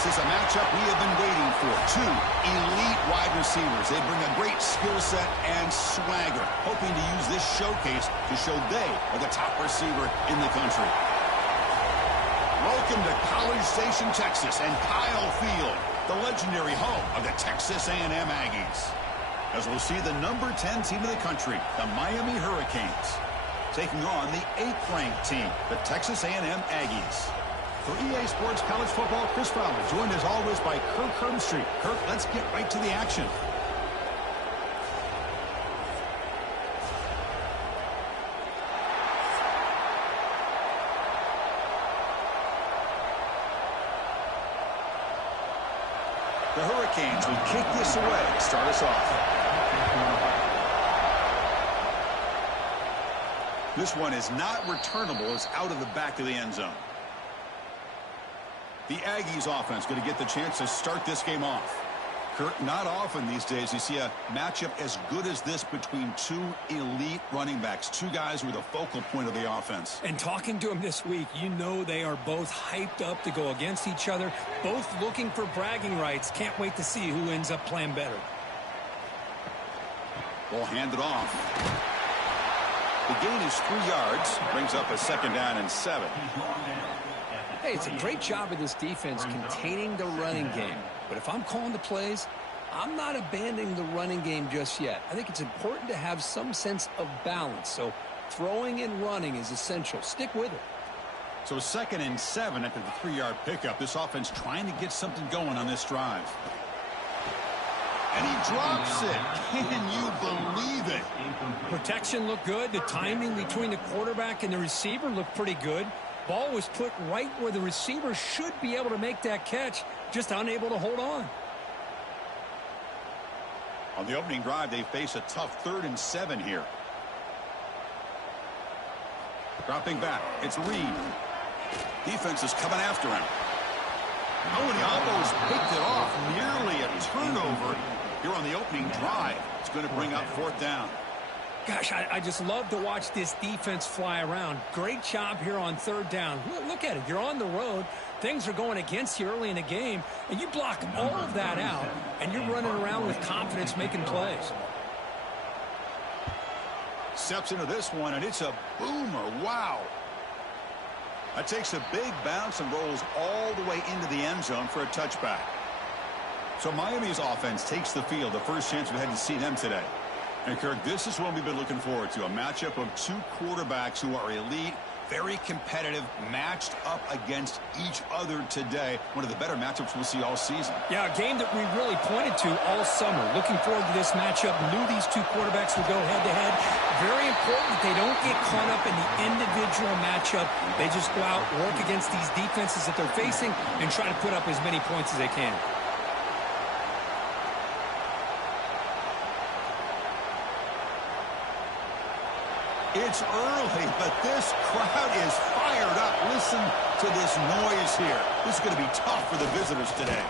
This is a matchup we have been waiting for. Two elite wide receivers. They bring a great skill set and swagger, hoping to use this showcase to show they are the top receiver in the country. Welcome to College Station, Texas, and Kyle Field, the legendary home of the Texas A&M Aggies. As we'll see the number 10 team in the country, the Miami Hurricanes, taking on the 8th-ranked team, the Texas A&M Aggies. For EA Sports College Football, Chris Fowler, joined as always by Kirk Herbstreit. Kirk, let's get right to the action. The Hurricanes will kick this away to start us off. This one is not returnable. It's out of the back of the end zone. The Aggies offense going to get the chance to start this game off. Kurt, not often these days you see a matchup as good as this between two elite running backs, two guys who are the focal point of the offense. And talking to them this week, you know they are both hyped up to go against each other, both looking for bragging rights. Can't wait to see who ends up playing better. Ball handed off. The gain is 3 yards, brings up a 2nd down and 7. Hey, it's a great job of this defense containing the running game. But if I'm calling the plays, I'm not abandoning the running game just yet. I think it's important to have some sense of balance. So throwing and running is essential. Stick with it. So 2nd and 7 after the 3-yard pickup. This offense trying to get something going on this drive. And he drops it. Can you believe it? Protection looked good. The timing between the quarterback and the receiver looked pretty good. Ball was put right where the receiver should be able to make that catch, just unable to hold on. On the opening drive, they face a tough 3rd and 7 here. Dropping back, it's Reed. Defense is coming after him. Oh, and he almost picked it off. Nearly a turnover here on the opening drive. It's going to bring up 4th down. Gosh, I just love to watch this defense fly around. Great job here on 3rd down. Look at it. You're on the road. Things are going against you early in the game, and you block all of that out, and you're running around with confidence making plays. Steps into this one, and it's a boomer. Wow. That takes a big bounce and rolls all the way into the end zone for a touchback. So Miami's offense takes the field. The first chance we had to see them today. And Kirk, this is what we've been looking forward to, a matchup of two quarterbacks who are elite, very competitive, matched up against each other today. One of the better matchups we'll see all season. Yeah, a game that we really pointed to all summer. Looking forward to this matchup. Knew these two quarterbacks would go head-to-head. Very important that they don't get caught up in the individual matchup. They just go out, work against these defenses that they're facing, and try to put up as many points as they can. It's early, but this crowd is fired up. Listen to this noise here. This is going to be tough for the visitors today.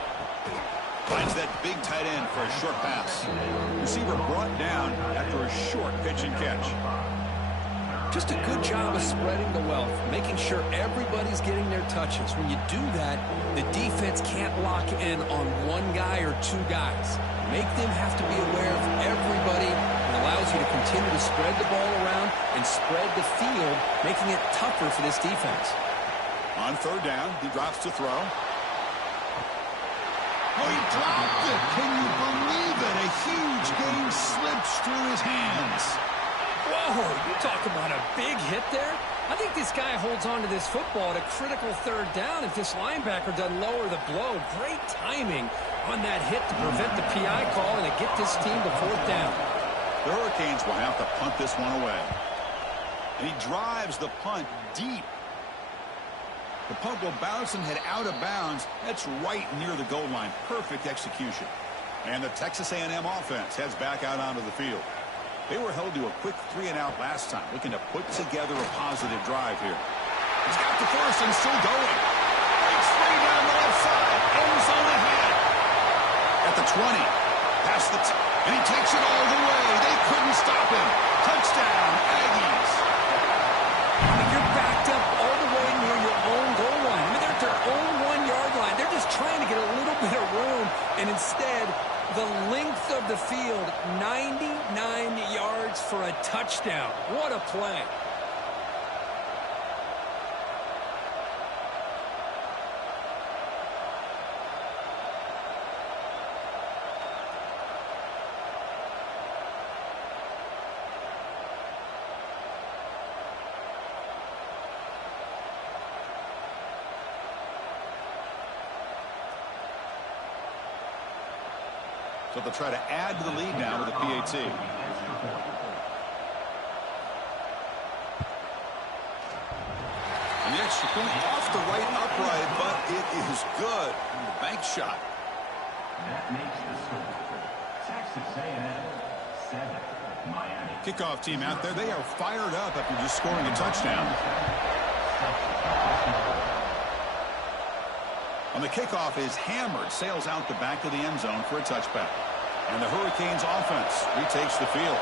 Finds that big tight end for a short pass. Receiver brought down after a short pitch and catch. Just a good job of spreading the wealth, making sure everybody's getting their touches. When you do that, the defense can't lock in on one guy or two guys. Make them have to be aware of everybody. It allows you to continue to spread the ball around and spread the field, making it tougher for this defense. On 3rd down, he drops to throw. Oh, he dropped it. Can you believe it? A huge gain slips through his hands. Whoa, you talk about a big hit there. I think this guy holds on to this football at a critical 3rd down if this linebacker doesn't lower the blow. Great timing on that hit to prevent the PI call and to get this team to 4th down. The Hurricanes will have to punt this one away. And he drives the punt deep. The punt will bounce and head out of bounds. That's right near the goal line. Perfect execution. And the Texas A&M offense heads back out onto the field. They were held to a quick 3-and-out last time, looking to put together a positive drive here. He's got the first and still going. Breaks free down the left side. End zone ahead. At the 20. Past the and he takes it all the way. They couldn't stop him. Touchdown, Aggies. I mean, you're backed up all the way near your own goal line. I mean, they're at their own 1-yard line. They're just trying to get a And instead, the length of the field, 99 yards for a touchdown. What a play. So they'll try to add to the lead now with a PAT. And the extra point off the right upright, but it is good. Bank shot. That makes the score. Texas A&M 7, Miami. Kickoff team out there. They are fired up after just scoring a touchdown. On the kickoff is hammered, sails out the back of the end zone for a touchback. And the Hurricanes offense retakes the field.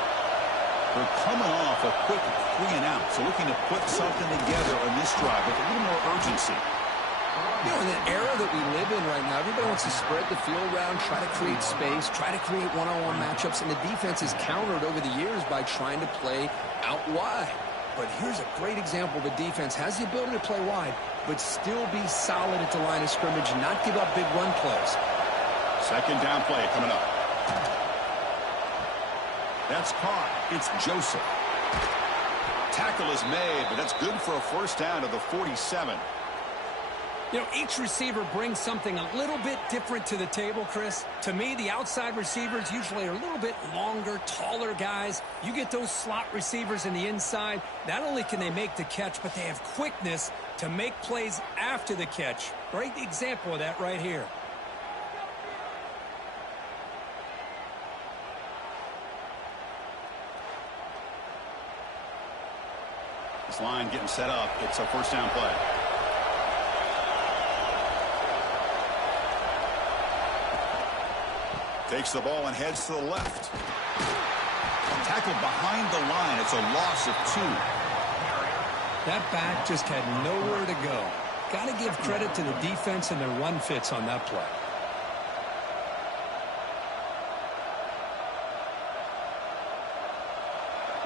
They're coming off a quick 3-and-out, so looking to put something together on this drive with a little more urgency. You know, in the era that we live in right now, everybody wants to spread the field around, try to create space, try to create one-on-one matchups, and the defense is countered over the years by trying to play out wide. But here's a great example. The defense has the ability to play wide, but still be solid at the line of scrimmage and not give up big run plays. Second down play coming up. That's caught. It's Joseph. Tackle is made, but that's good for a first down to the 47. You know, each receiver brings something a little bit different to the table, Chris. To me, the outside receivers usually are a little bit longer, taller guys. You get those slot receivers in the inside. Not only can they make the catch, but they have quickness to make plays after the catch. Great example of that right here. This line getting set up. It's a first down play. Takes the ball and heads to the left. Tackled behind the line. It's a loss of 2. That back just had nowhere to go. Got to give credit to the defense and their run fits on that play.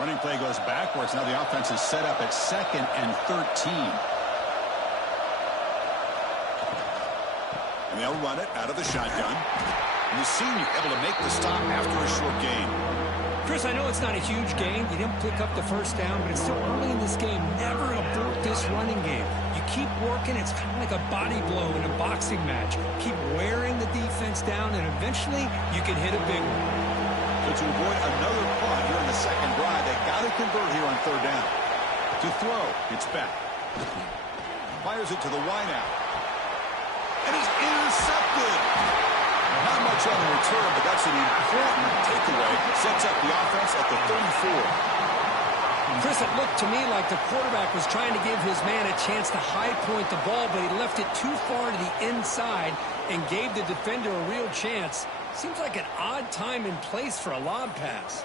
Running play goes backwards. Now the offense is set up at 2nd and 13. And they'll run it out of the shotgun. And the senior able to make the stop after a short gain. Chris, I know it's not a huge gain. You didn't pick up the first down, but it's still early in this game. Never abort this running game. You keep working. It's kind of like a body blow in a boxing match. Keep wearing the defense down, and eventually you can hit a big one. So to avoid another punt here in the second drive, they got to convert here on third down. To throw, it's back. Fires it to the wideout. And he's intercepted. Not much on the return, but that's an important takeaway. Sets up the offense at the 34. Chris, it looked to me like the quarterback was trying to give his man a chance to high point the ball, but he left it too far to the inside and gave the defender a real chance. Seems like an odd time and place for a lob pass.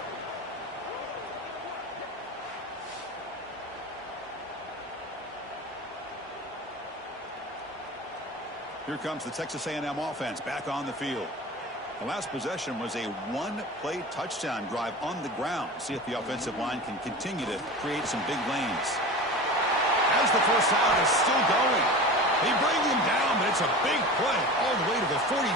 Here comes the Texas A&M offense back on the field. The last possession was a one-play touchdown drive on the ground. See if the offensive line can continue to create some big lanes. As the first down is still going. They bring him down, but it's a big play all the way to the 43.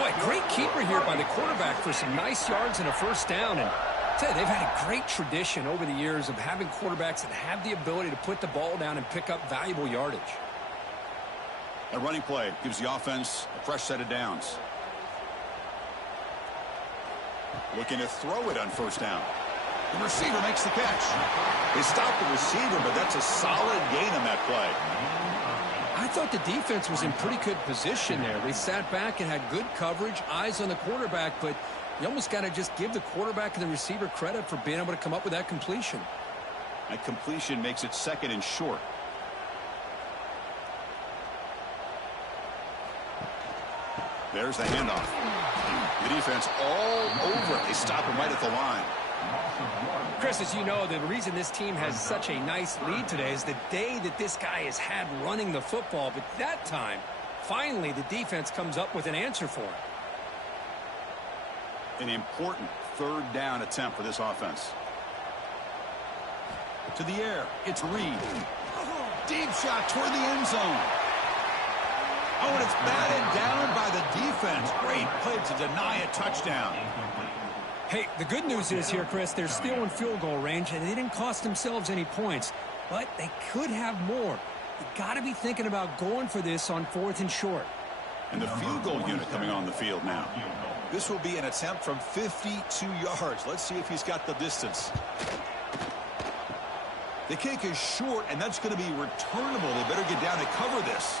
Boy, great keeper here by the quarterback for some nice yards and a first down. And I tell you, they've had a great tradition over the years of having quarterbacks that have the ability to put the ball down and pick up valuable yardage. A running play gives the offense a fresh set of downs. Looking to throw it on first down. The receiver makes the catch. They stop the receiver, but that's a solid gain on that play. I thought the defense was in pretty good position there. They sat back and had good coverage, eyes on the quarterback, but you almost got to just give the quarterback and the receiver credit for being able to come up with that completion. That completion makes it 2nd and short. There's the handoff. The defense all over it. They stop him right at the line. Chris, as you know, the reason this team has such a nice lead today is the day that this guy has had running the football. But that time, Finally, the defense comes up with an answer for him. An important third down attempt for this offense. To the air, it's Reed. Deep shot toward the end zone. Oh, and it's batted down by the defense. Great play to deny a touchdown. Hey, the good news is here, Chris, they're still in field goal range, and they didn't cost themselves any points, but they could have more. You got to be thinking about going for this on 4th and short. And the field goal unit coming on the field now. This will be an attempt from 52 yards. Let's see if he's got the distance. The kick is short, and that's going to be returnable. They better get down and cover this.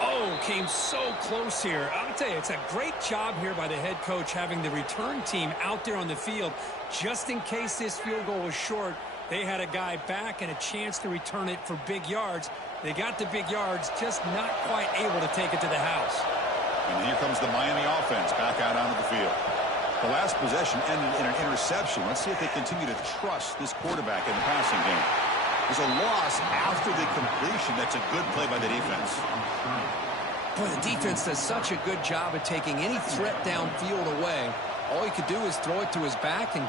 Oh, came so close here. I'll tell you, it's a great job here by the head coach having the return team out there on the field. Just in case this field goal was short, they had a guy back and a chance to return it for big yards. They got the big yards, just not quite able to take it to the house. And here comes the Miami offense back out onto the field. The last possession ended in an interception. Let's see if they continue to trust this quarterback in the passing game. There's a loss after the completion. That's a good play by the defense. Boy, the defense does such a good job of taking any threat downfield away. All he could do is throw it to his back, and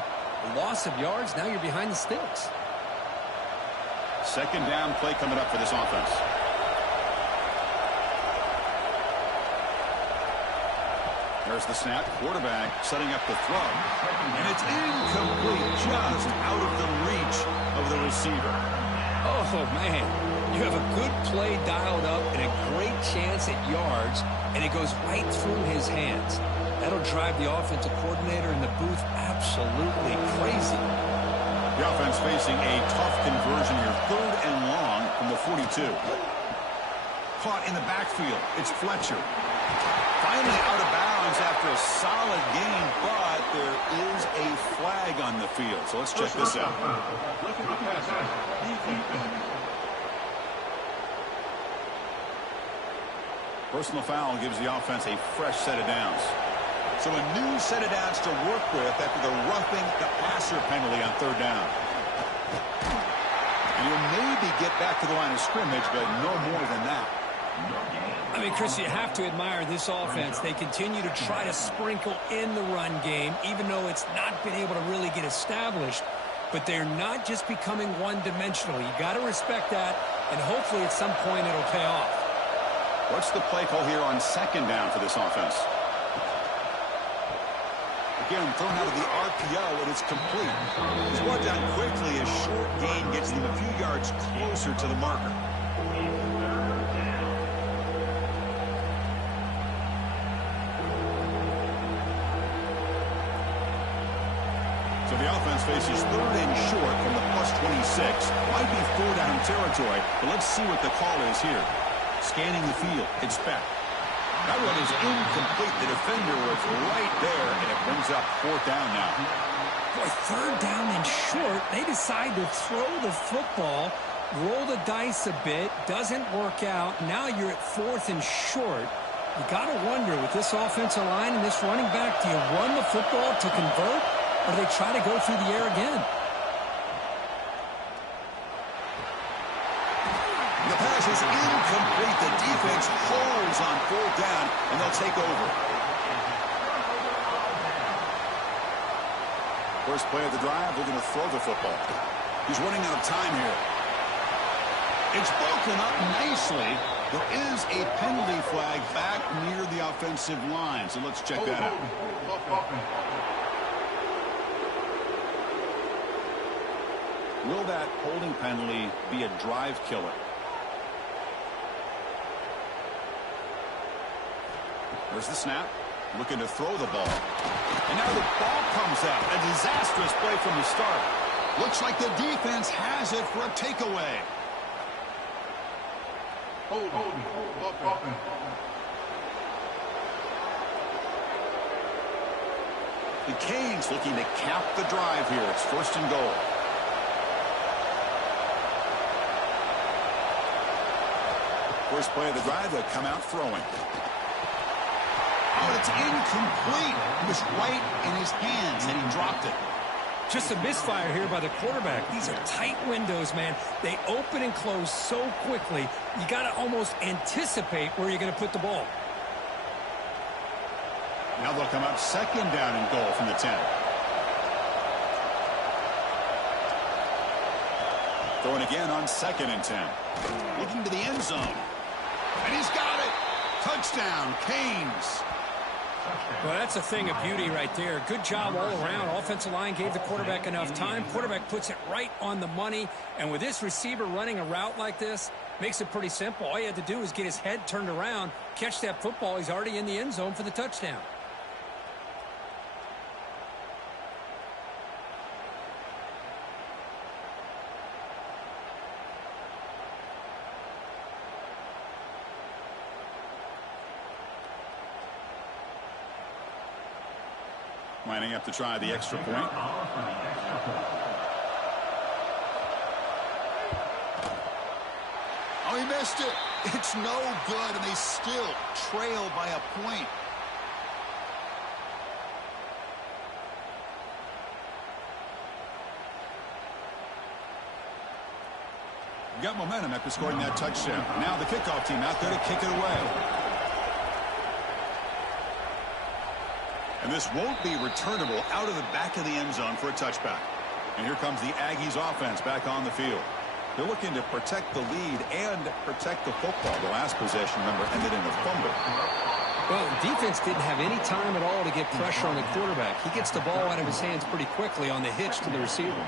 loss of yards, now you're behind the sticks. Second down play coming up for this offense. There's the snap. Quarterback setting up the throw. And it's incomplete, just out of the reach of the receiver. Oh, man. You have a good play dialed up and a great chance at yards, and it goes right through his hands. That'll drive the offensive coordinator in the booth absolutely crazy. The offense facing a tough conversion here. 3rd and long from the 42. Caught in the backfield. It's Fletcher. Finally out of bounds after a solid game, but there is a flag on the field. So let's check this out. Personal foul gives the offense a fresh set of downs. So a new set of downs to work with after the roughing the passer penalty on 3rd down. And he'll maybe get back to the line of scrimmage, but no more than that. I mean, Chris, you have to admire this offense. They continue to try to sprinkle in the run game, even though it's not been able to really get established. But they're not just becoming one-dimensional. You got to respect that, and hopefully at some point it'll pay off. What's the play call here on 2nd down for this offense? Again, thrown out of the RPO, and it's complete. He's brought down quickly. A short gain gets them a few yards closer to the marker. So the offense faces 3rd and short from the +26. Might be 4-down territory, but let's see what the call is here. Scanning the field, it's Beck. That one is incomplete. The defender was right there, and it brings up 4th down now. Boy, 3rd down and short. They decide to throw the football, roll the dice a bit, doesn't work out. Now you're at 4th and short. You got to wonder, with this offensive line and this running back, do you run the football to convert, or do they try to go through the air again? The pass is incomplete. The defense holds on 4th down, and they'll take over. First play of the drive, they're going to throw the football. He's running out of time here. It's broken up nicely. There is a penalty flag back near the offensive line, so let's check that out. Will that holding penalty be a drive killer? There's the snap. Looking to throw the ball. And now the ball comes out. A disastrous play from the start. Looks like the defense has it for a takeaway. The Canes looking to cap the drive here. It's 1st and goal. First play of the drive, they'll come out throwing. Oh, it's incomplete. It was right in his hands, and he dropped it. Just a misfire here by the quarterback. These are tight windows, man. They open and close so quickly, you got to almost anticipate where you're going to put the ball. Now they'll come up second down and goal from the 10. Throwing again on 2nd and 10. Looking to the end zone. And he's got it. Touchdown, Canes. Well, that's a thing of beauty right there. Good job all around. Offensive line gave the quarterback enough time. Quarterback puts it right on the money. And with this receiver running a route like this, makes it pretty simple. All you had to do is get his head turned around, catch that football. He's already in the end zone for the touchdown. Lining up to try the extra point. Oh, he missed it. It's no good, and they still trail by a point. Got momentum after scoring that touchdown. Now the kickoff team out there to kick it away. And this won't be returnable out of the back of the end zone for a touchback. And here comes the Aggies offense back on the field. They're looking to protect the lead and protect the football. The last possession, remember, ended in a fumble. Well, defense didn't have any time at all to get pressure on the quarterback. He gets the ball out of his hands pretty quickly on the hitch to the receiver.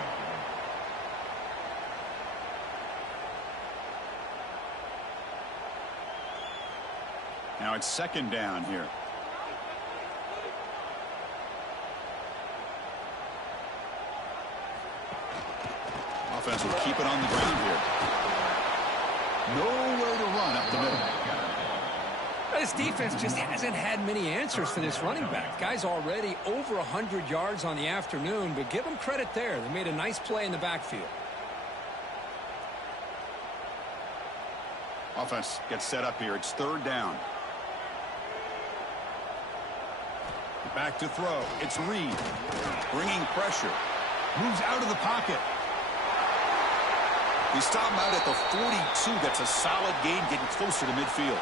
Now it's second down here. Offense will keep it on the ground here. Nowhere to run up the middle. This defense just hasn't had many answers for this running back. Guy's already over 100 yards on the afternoon, but give them credit there. They made a nice play in the backfield. Offense gets set up here. It's third down. Back to throw. It's Reed. Bringing pressure. Moves out of the pocket. We stop him out at the 42. That's a solid gain, getting closer to midfield.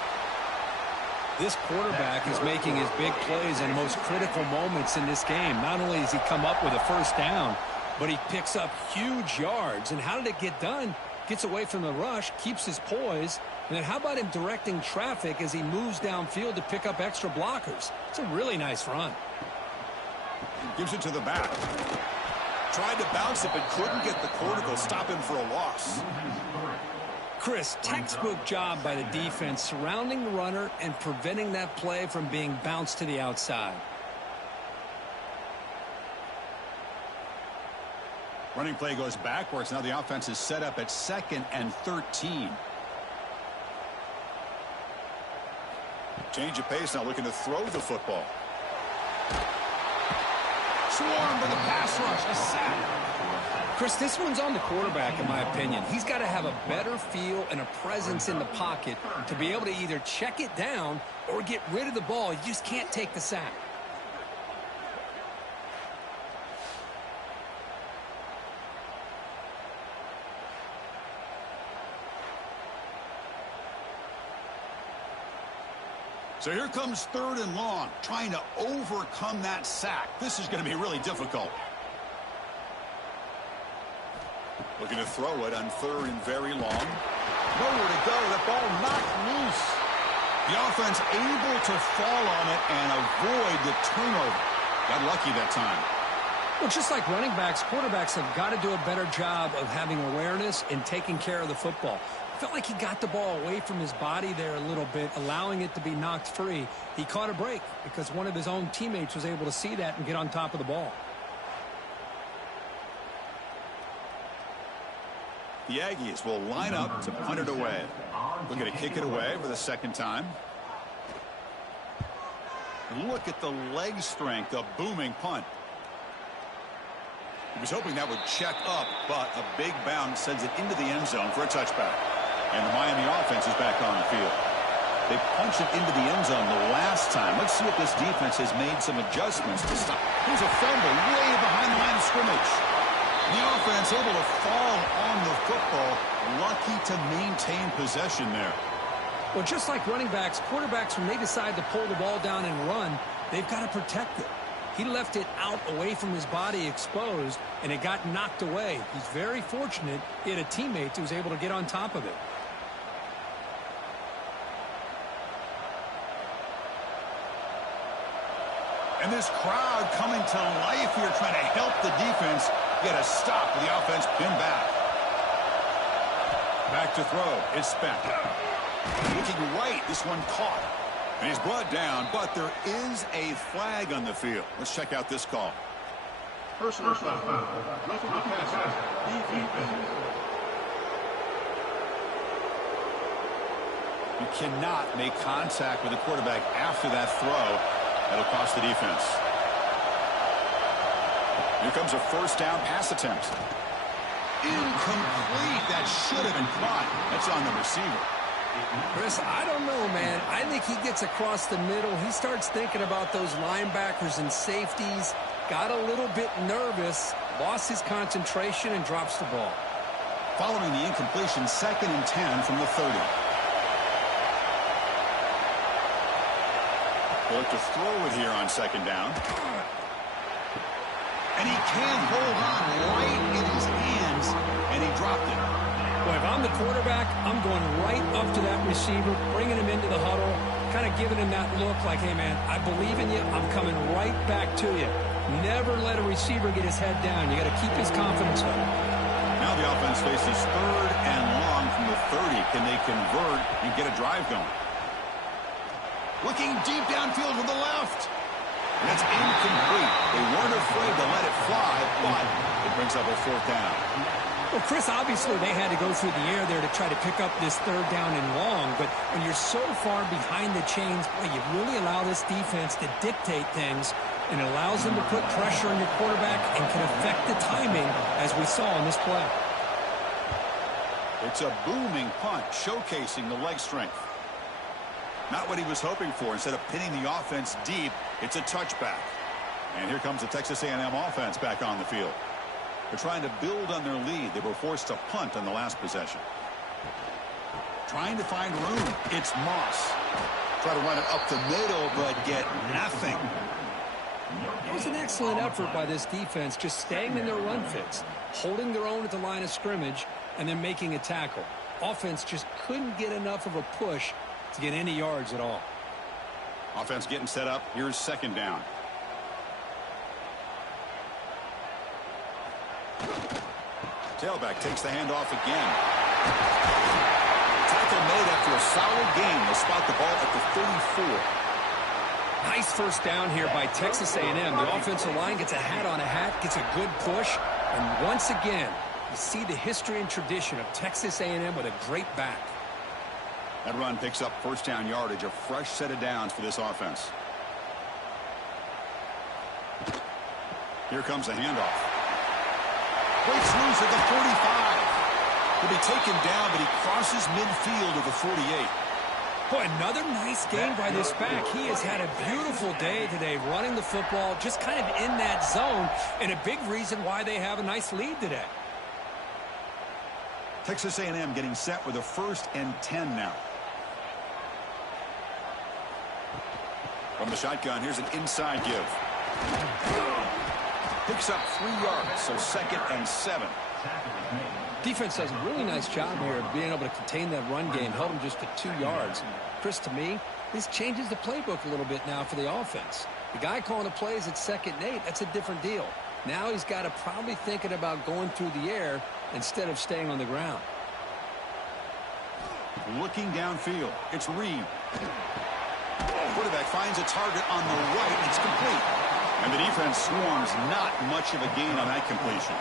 This quarterback is making his big plays in the most critical moments in this game. Not only does he come up with a first down, but he picks up huge yards. And how did it get done? Gets away from the rush, keeps his poise. And then how about him directing traffic as he moves downfield to pick up extra blockers? It's a really nice run. Gives it to the back. Tried to bounce it, but couldn't get the corner to stop him for a loss. Chris, textbook job by the defense surrounding the runner and preventing that play from being bounced to the outside. Running play goes backwards. Now the offense is set up at 2nd and 13. Change of pace now, looking to throw the football. Swarm for the pass rush. A sack. Chris, this one's on the quarterback, in my opinion. He's got to have a better feel and a presence in the pocket to be able to either check it down or get rid of the ball. You just can't take the sack. So here comes 3rd and long, trying to overcome that sack. This is going to be really difficult. Looking to throw it on 3rd and very long. Nowhere to go. The ball knocked loose. The offense able to fall on it and avoid the turnover. Got lucky that time. Well, just like running backs, quarterbacks have got to do a better job of having awareness and taking care of the football. Felt like he got the ball away from his body there a little bit, allowing it to be knocked free. He caught a break because one of his own teammates was able to see that and get on top of the ball. The Aggies will line up to punt it away. Looking to kick it away for the 2nd time. And look at the leg strength, a booming punt. He was hoping that would check up, but a big bounce sends it into the end zone for a touchback. And the Miami offense is back on the field. They punched it into the end zone the last time. Let's see if this defense has made some adjustments to stop. Here's a fumble way behind the line of scrimmage. The offense able to fall on the football. Lucky to maintain possession there. Well, just like running backs, quarterbacks, when they decide to pull the ball down and run, they've got to protect it. He left it out away from his body exposed, and it got knocked away. He's very fortunate he had a teammate who was able to get on top of it. And this crowd coming to life here, trying to help the defense get a stop with the offense pinned back. Back to throw. It's spent. Looking right. This one caught. And he's brought down, but there is a flag on the field. Let's check out this call. Personal foul. Roughing the passer. Defense. You cannot make contact with the quarterback after that throw. That'll cost the defense. Here comes a first down pass attempt. Incomplete. That should have been caught. That's on the receiver. Chris, I don't know, man. I think he gets across the middle. He starts thinking about those linebackers and safeties. Got a little bit nervous. Lost his concentration and drops the ball. Following the incompletion, 2nd and 10 from the 30. They'll look to throw it here on 2nd down. And he can hold on right in his hands, and he dropped it. Boy, if I'm the quarterback, I'm going right up to that receiver, bringing him into the huddle, kind of giving him that look like, hey, man, I believe in you. I'm coming right back to you. Never let a receiver get his head down. You got to keep his confidence up. Now the offense faces 3rd and long from the 30. Can they convert and get a drive going? Looking deep downfield to the left. And that's incomplete. They weren't afraid to let it fly, but it brings up a 4th down. Well, Chris, obviously they had to go through the air there to try to pick up this 3rd down and long, but when you're so far behind the chains, boy, you really allow this defense to dictate things, and it allows them to put pressure on your quarterback and can affect the timing, as we saw in this play. It's a booming punt, showcasing the leg strength. Not what he was hoping for. Instead of pinning the offense deep, it's a touchback. And here comes the Texas A&M offense back on the field. They're trying to build on their lead. They were forced to punt on the last possession. Trying to find room. It's Moss. Try to run it up the middle, but get nothing. It was an excellent effort by this defense, just staying in their run fits, holding their own at the line of scrimmage, and then making a tackle. Offense just couldn't get enough of a push to get any yards at all. Offense getting set up. Here's 2nd down. Tailback takes the handoff again. Tackle made after a solid gain. They'll spot the ball at the 34. Nice first down here by Texas A&M. The offensive line gets a hat on a hat, gets a good push, and once again, you see the history and tradition of Texas A&M with a great back. That run picks up 1st down yardage, a fresh set of downs for this offense. Here comes the handoff. Breaks loose at the 45. He'll be taken down, but he crosses midfield at the 48. Boy, another nice game by this back. He has had a beautiful day today running the football, just kind of in that zone, and a big reason why they have a nice lead today. Texas A&M getting set with a 1st and 10 now. From the shotgun, here's an inside give. Picks up 3 yards, so 2nd and 7. Defense does a really nice job here of being able to contain that run game, held them just to 2 yards. Chris, to me, this changes the playbook a little bit now for the offense. The guy calling the plays at 2nd and 8, that's a different deal. Now he's got to probably thinking about going through the air instead of staying on the ground. Looking downfield, it's Reed. Quarterback finds a target on the right. It's complete. And the defense swarms. Not much of a gain on that completion.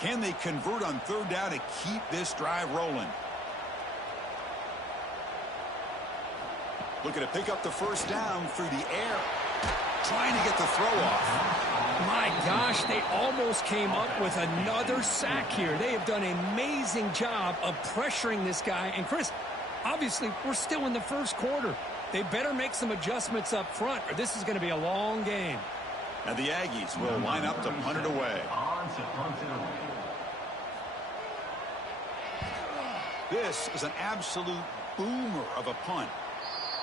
Can they convert on 3rd down to keep this drive rolling? Looking to pick up the 1st down through the air. Trying to get the throw off. My gosh, they almost came up with another sack here. They have done an amazing job of pressuring this guy. And Chris, Obviously, we're still in the first quarter. They better make some adjustments up front, or this is going to be a long game. Now the Aggies will line up to punt it away. This is an absolute boomer of a punt.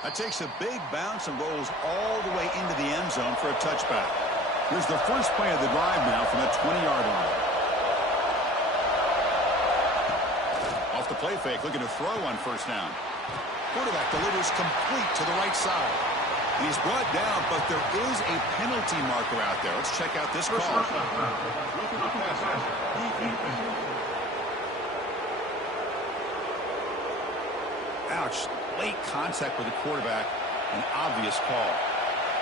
That takes a big bounce and rolls all the way into the end zone for a touchback. Here's the first play of the drive now from the 20-yard line. Off the play fake, looking to throw on first down. Quarterback delivers complete to the right side. And he's brought down, but there is a penalty marker out there. Let's check out this call. Ouch. Late contact with the quarterback. An obvious call.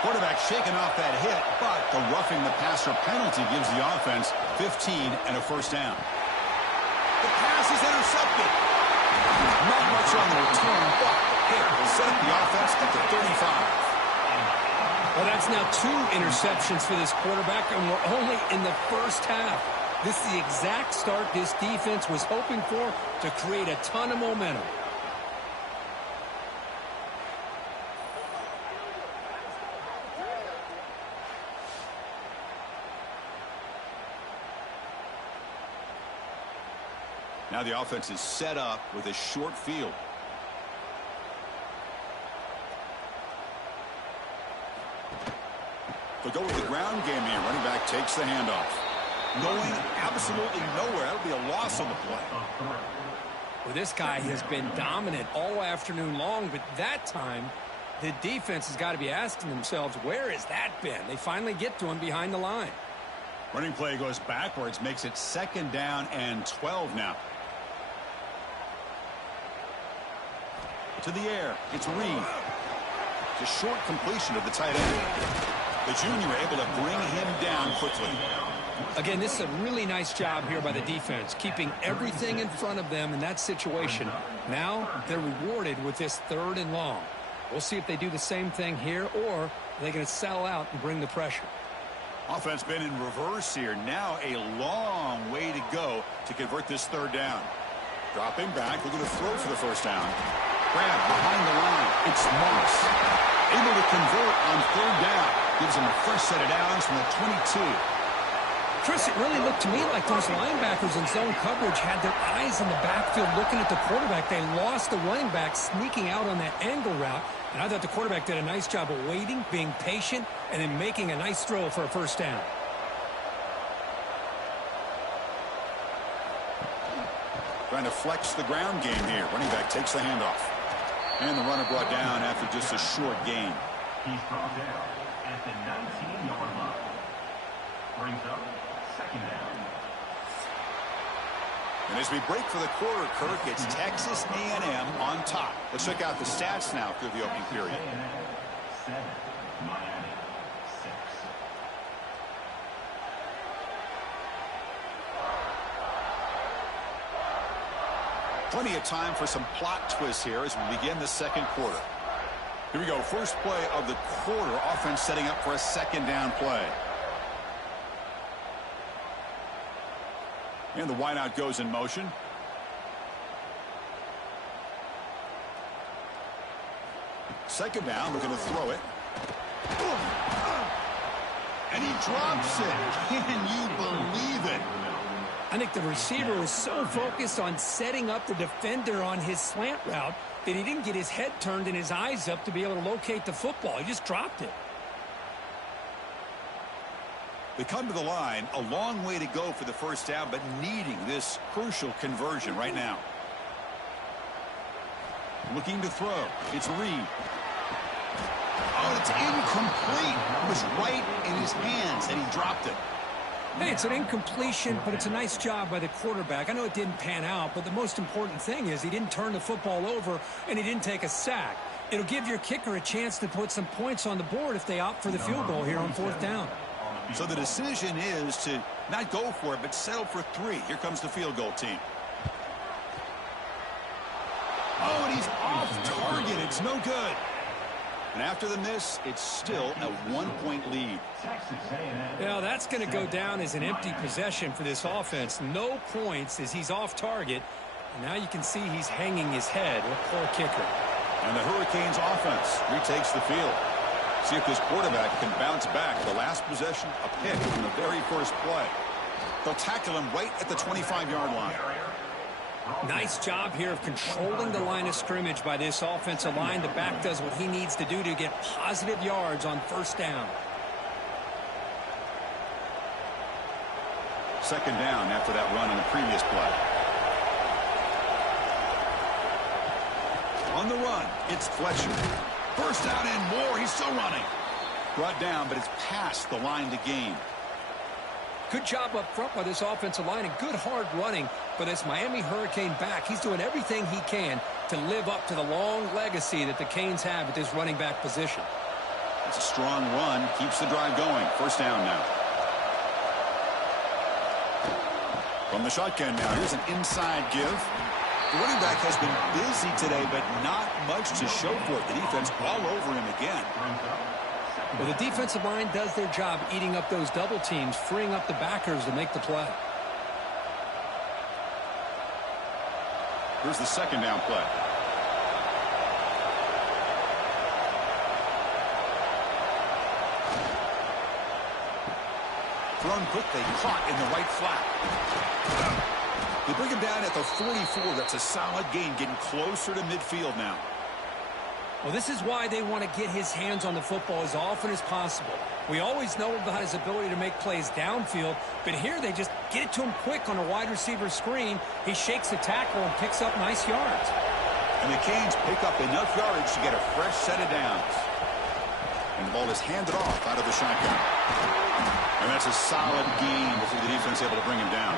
Quarterback shaking off that hit, but the roughing the passer penalty gives the offense 15 and a first down. The pass is intercepted. Not much on the return, but hit will set up the offense at the 35. Well, that's now 2 interceptions for this quarterback, and we're only in the first half. This is the exact start this defense was hoping for to create a ton of momentum. Now the offense is set up with a short field. They'll go with the ground game here. Running back takes the handoff. Going absolutely nowhere. That'll be a loss on the play. Well, this guy has been dominant all afternoon long, but that time the defense has got to be asking themselves, where has that been? They finally get to him behind the line. Running play goes backwards, makes it 2nd down and 12 now. To the air, it's Reed. It's a short completion of the tight end. The junior able to bring him down quickly. Again, this is a really nice job here by the defense, keeping everything in front of them in that situation. Now they're rewarded with this 3rd and long. We'll see if they do the same thing here, or are they going to sell out and bring the pressure. Offense been in reverse here. Now a long way to go to convert this 3rd down. Dropping back, looking to throw for the first down. Grab behind the line. It's Moss. Able to convert on 3rd down. Gives him a fresh set of downs from the 22. Chris, it really looked to me like those linebackers in zone coverage had their eyes in the backfield looking at the quarterback. They lost the running back sneaking out on that angle route. And I thought the quarterback did a nice job of waiting, being patient, and then making a nice throw for a first down. Trying to flex the ground game here. Running back takes the handoff. And the runner brought down after just a short gain. He's brought down at the 19-yard line. Brings up 2nd down. And as we break for the quarter, Kirk, it's Texas A&M on top. Let's check out the stats now through the opening period. 7, Miami 6. Plenty of time for some plot twists here as we begin the 2nd quarter. Here we go. First play of the quarter. Offense setting up for a 2nd down play. And the wideout goes in motion. Second down, looking to throw it. And he drops it. Can you believe it? I think the receiver was so focused on setting up the defender on his slant route that he didn't get his head turned and his eyes up to be able to locate the football. He just dropped it. They come to the line, a long way to go for the first down, but needing this crucial conversion right now. Looking to throw. It's Reed. Oh, it's incomplete. It was right in his hands, and he dropped it. Hey, it's an incompletion, but it's a nice job by the quarterback. I know it didn't pan out, but the most important thing is he didn't turn the football over, and he didn't take a sack. It'll give your kicker a chance to put some points on the board if they opt for the field goal here on 4th down. So the decision is to not go for it, but settle for 3. Here comes the field goal team. Oh, and he's off target. It's no good. And after the miss, it's still a 1-point lead. Now, that's going to go down as an empty possession for this offense. No points as he's off target. Now you can see he's hanging his head. A poor kicker. And the Hurricanes offense retakes the field. See if this quarterback can bounce back. The last possession, a pick from the very first play. They'll tackle him right at the 25-yard line. Nice job here of controlling the line of scrimmage by this offensive line. The back does what he needs to do to get positive yards on first down. Second down after that run on the previous play. On the run, it's Fletcher. First down and more. He's still running. Brought down, but it's past the line to gain. Good job up front by this offensive line and good hard running for this Miami Hurricane back. He's doing everything he can to live up to the long legacy that the Canes have at this running back position. It's a strong run. Keeps the drive going. First down now. From the shotgun now, here's an inside give. The running back has been busy today, but not much to show for it. The defense all over him again. Well, the defensive line does their job eating up those double teams, freeing up the backers to make the play. Here's the second down play. Thrown quickly, caught in the right flat. They bring him down at the 44. That's a solid gain, getting closer to midfield now. Well, this is why they want to get his hands on the football as often as possible. We always know about his ability to make plays downfield, but here they just get it to him quick on a wide receiver screen. He shakes the tackle and picks up nice yards. And the Canes pick up enough yardage to get a fresh set of downs. And the ball is handed off out of the shotgun. And that's a solid gain before the defense able to bring him down.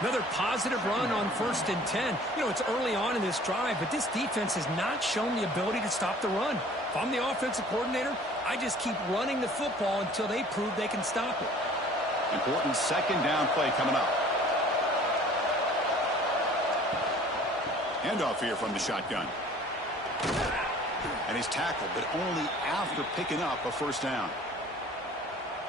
Another positive run on 1st and 10. You know, it's early on in this drive, but this defense has not shown the ability to stop the run. If I'm the offensive coordinator, I just keep running the football until they prove they can stop it. Important second down play coming up. Handoff here from the shotgun. And he's tackled, but only after picking up a first down.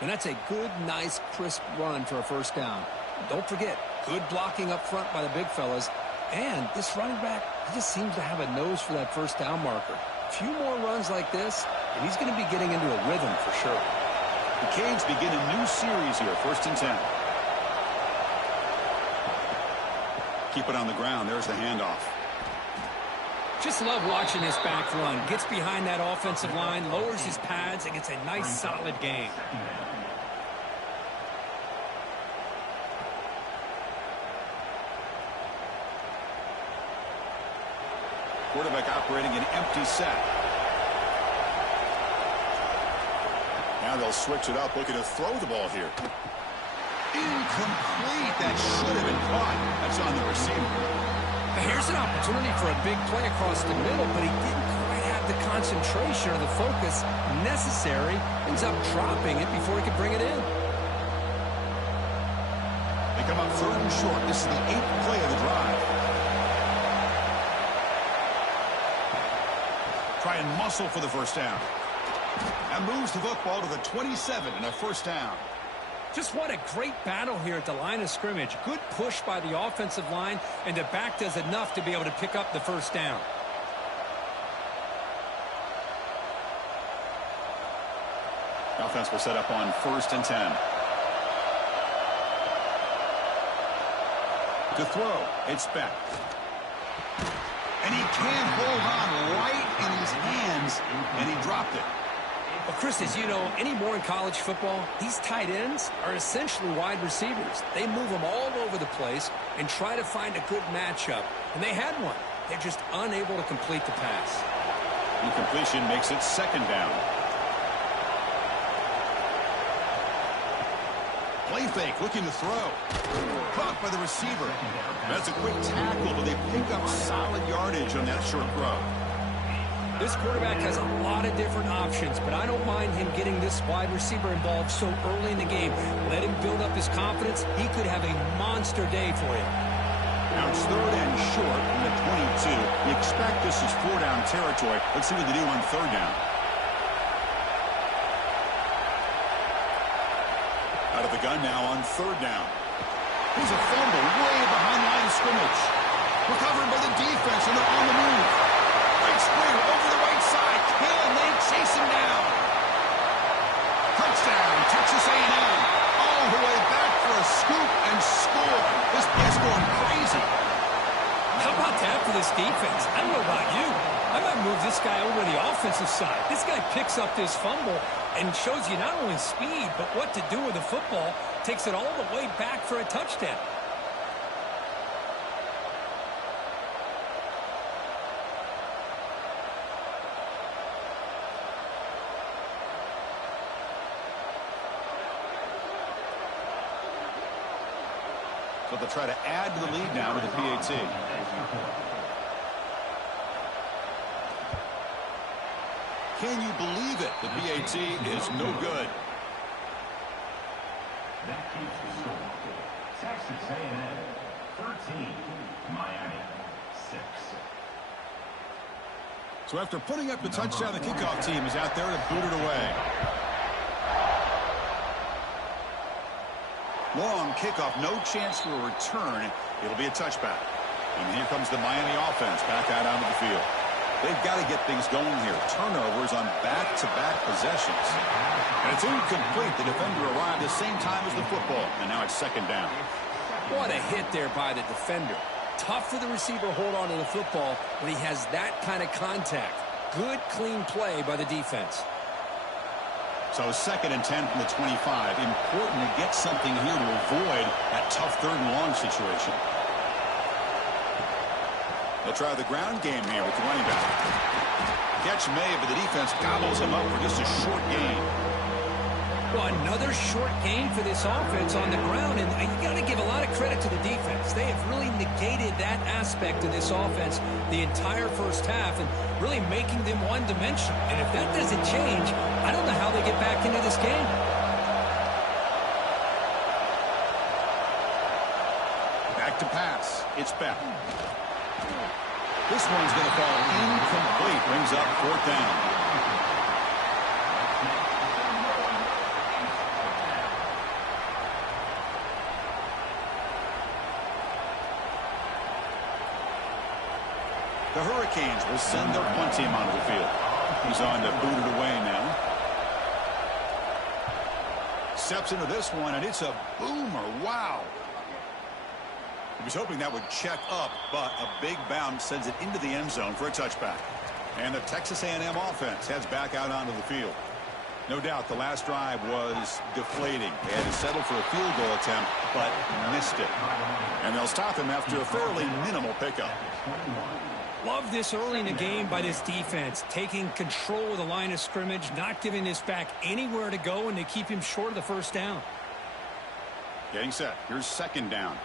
And that's a good, nice, crisp run for a first down. Don't forget, good blocking up front by the big fellas. And this running back, he just seems to have a nose for that first down marker. A few more runs like this, and he's going to be getting into a rhythm for sure. The Canes begin a new series here, 1st and 10. Keep it on the ground. There's the handoff. Just love watching this back run. Gets behind that offensive line, lowers his pads, and gets a nice, solid gain. Quarterback operating an empty set. Now they'll switch it up, looking to throw the ball here. Incomplete. That should have been caught. That's on the receiver. Here's an opportunity for a big play across the middle, but he didn't quite have the concentration or the focus necessary. Ends up dropping it before he could bring it in. They come up 3rd and short. This is the 8th play of the drive. Try and muscle for the first down. And moves the football to the 27 and a first down. Just what a great battle here at the line of scrimmage. Good push by the offensive line, and the back does enough to be able to pick up the first down. The offense will set up on 1st and 10. To throw, it's Beck. And he can't hold on right in his hands, and he dropped it. Well, Chris, as you know, anymore in college football, these tight ends are essentially wide receivers. They move them all over the place and try to find a good matchup. And they had one. They're just unable to complete the pass. Incompletion makes it 2nd down. Play fake, looking to throw. Caught by the receiver. That's a quick tackle, but they pick up solid yardage on that short throw. This quarterback has a lot of different options, but I don't mind him getting this wide receiver involved so early in the game. Let him build up his confidence. He could have a monster day for you. Now it's 3rd and short from the 22. You expect this is 4-down territory. Let's see what they do on 3rd down. Out of the gun now on 3rd down. Here's a fumble way behind the line of scrimmage. Recovered by the defense, and they're on the move. Right springer over the right side. Can they chase him down? Touchdown, Texas A&M. All the way back for a scoop and score. This place going crazy. How about that for this defense? I don't know about you. I might move this guy over to the offensive side. This guy picks up this fumble and shows you not only speed, but what to do with the football. Takes it all the way back for a touchdown. So they'll try to add to the lead now with the PAT. Can you believe it? The PAT is no good. That keeps the score. Texas A&M 13, Miami 6. So after putting up the touchdown, the kickoff team is out there to boot it away. Long kickoff, no chance for a return. It'll be a touchback. And here comes the Miami offense back out onto the field. They've got to get things going here. Turnovers on back-to-back possessions. And it's incomplete. The defender arrived the same time as the football. And now it's second down. What a hit there by the defender. Tough for the receiver to hold on to the football when he has that kind of contact. Good, clean play by the defense. So 2nd and 10 from the 25. Important to get something here to avoid that tough 3rd and long situation. They'll try the ground game here with the running back. Catch made, but the defense gobbles him up for just a short gain. Well, another short gain for this offense on the ground, and you got to give a lot of credit to the defense. They have really negated that aspect of this offense the entire first half and really making them one-dimensional. And if that doesn't change, I don't know how they get back into this game. Back to pass. It's Beck. This one's going to fall incomplete. Brings up 4th down. The Hurricanes will send their punt team onto the field. He's on to boot it away now. Steps into this one, and it's a boomer. Wow. He was hoping that would check up, but a big bounce sends it into the end zone for a touchback. And the Texas A&M offense heads back out onto the field. No doubt the last drive was deflating. They had to settle for a field goal attempt, but missed it. And they'll stop him after a fairly minimal pickup. Love this early in the game by this defense, taking control of the line of scrimmage, not giving this back anywhere to go, and they keep him short of the 1st down. Getting set. Here's 2nd down.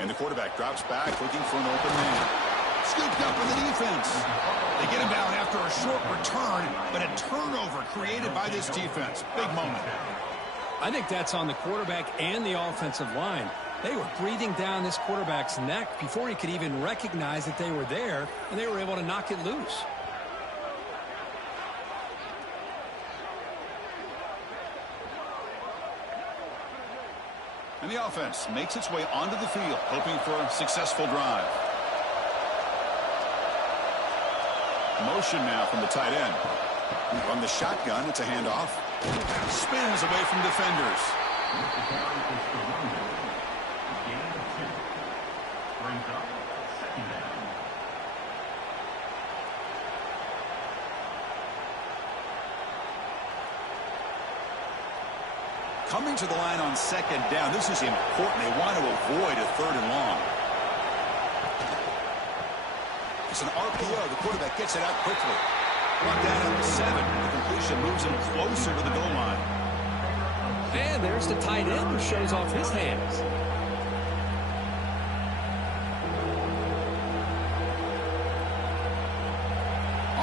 And the quarterback drops back, looking for an open man. Scooped up in the defense. They get him down after a short return, but a turnover created by this defense. Big moment. I think that's on the quarterback and the offensive line. They were breathing down this quarterback's neck before he could even recognize that they were there, and they were able to knock it loose. And the offense makes its way onto the field, hoping for a successful drive. Motion now from the tight end. From the shotgun, it's a handoff. Spins away from defenders. Coming to the line on 2nd down. This is important. They want to avoid a 3rd and long. It's an RPO. The quarterback gets it out quickly. Brought down at the 7. The completion moves him closer to the goal line. And there's the tight end who shows off his hands.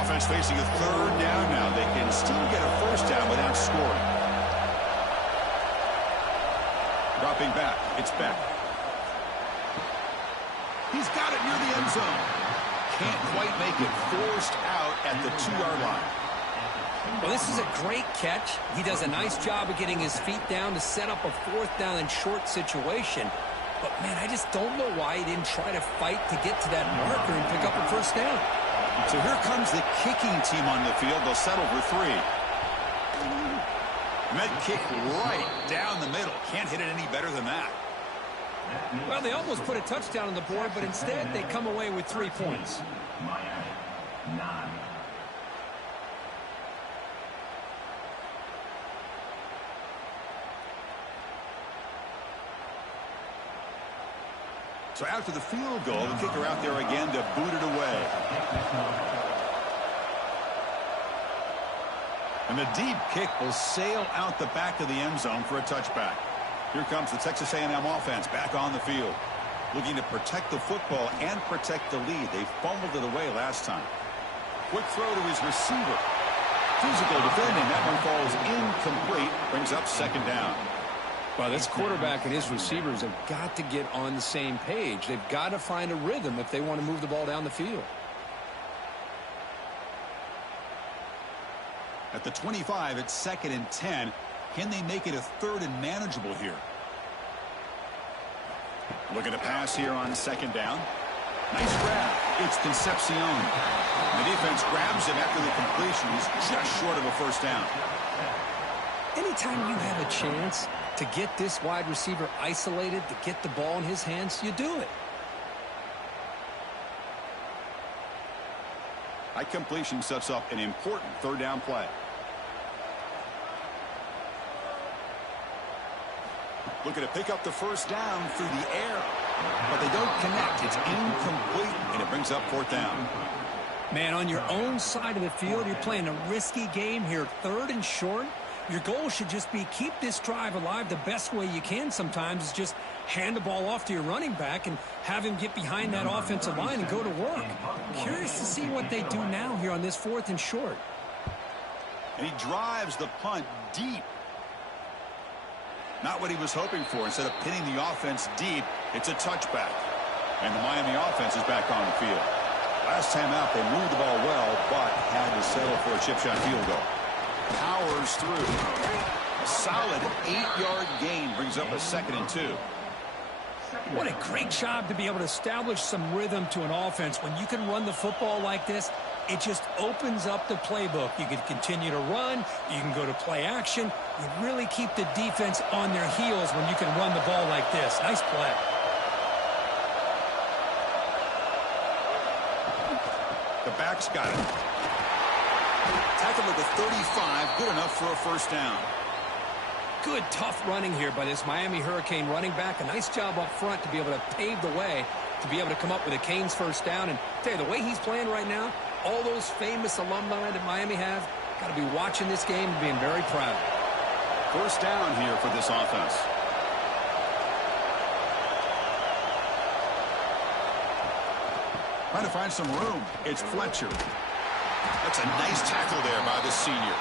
Offense facing a 3rd down now. They can still get a 1st down without scoring. Dropping back. It's Beck. He's got it near the end zone. Can't quite make it. Forced out at the 2-yard line. Well, this is a great catch. He does a nice job of getting his feet down to set up a fourth down and short situation. But, man, I just don't know why he didn't try to fight to get to that marker and pick up a first down. So here comes the kicking team on the field. They'll settle for 3. Med kick right down the middle. Can't hit it any better than that. Well, they almost put a touchdown on the board, but instead they come away with 3 points. Miami, 9. So after the field goal, the kicker out there again to boot it away. And the deep kick will sail out the back of the end zone for a touchback. Here comes the Texas A&M offense back on the field, looking to protect the football and protect the lead. They fumbled it away last time. Quick throw to his receiver. Physical defending. That one falls incomplete. Brings up second down. Well, this quarterback and his receivers have got to get on the same page. They've got to find a rhythm if they want to move the ball down the field. At the 25, it's 2nd and 10. Can they make it a 3rd and manageable here? Looking to pass here on 2nd down. Nice grab. It's Concepcion. The defense grabs him after the completion. He's just short of a first down. Anytime you have a chance to get this wide receiver isolated, to get the ball in his hands, you do it. That completion sets up an important 3rd down play. Looking to pick up the first down through the air, but they don't connect. It's incomplete, and it brings up 4th down. Man, on your own side of the field, you're playing a risky game here, 3rd and short. Your goal should just be keep this drive alive the best way you can sometimes is just hand the ball off to your running back and have him get behind that offensive line and go to work. Curious to see what they do now here on this 4th and short. And he drives the punt deep. Not what he was hoping for. Instead of pinning the offense deep, it's a touchback. And the Miami offense is back on the field. Last time out, they moved the ball well, but had to settle for a chip shot field goal. Powers through. A solid 8-yard gain brings up a 2nd and 2. What a great job to be able to establish some rhythm to an offense. When you can run the football like this, it just opens up the playbook. You can continue to run. You can go to play action. You really keep the defense on their heels when you can run the ball like this. Nice play. The back's got it. Tackled at the 35. Good enough for a first down. Good, tough running here by this Miami Hurricane running back. A nice job up front to be able to pave the way, to be able to come up with a Canes first down. And tell you, the way he's playing right now, all those famous alumni that Miami have, got to be watching this game and being very proud. First down here for this offense. Trying to find some room. It's Fletcher. That's a nice tackle there by the senior.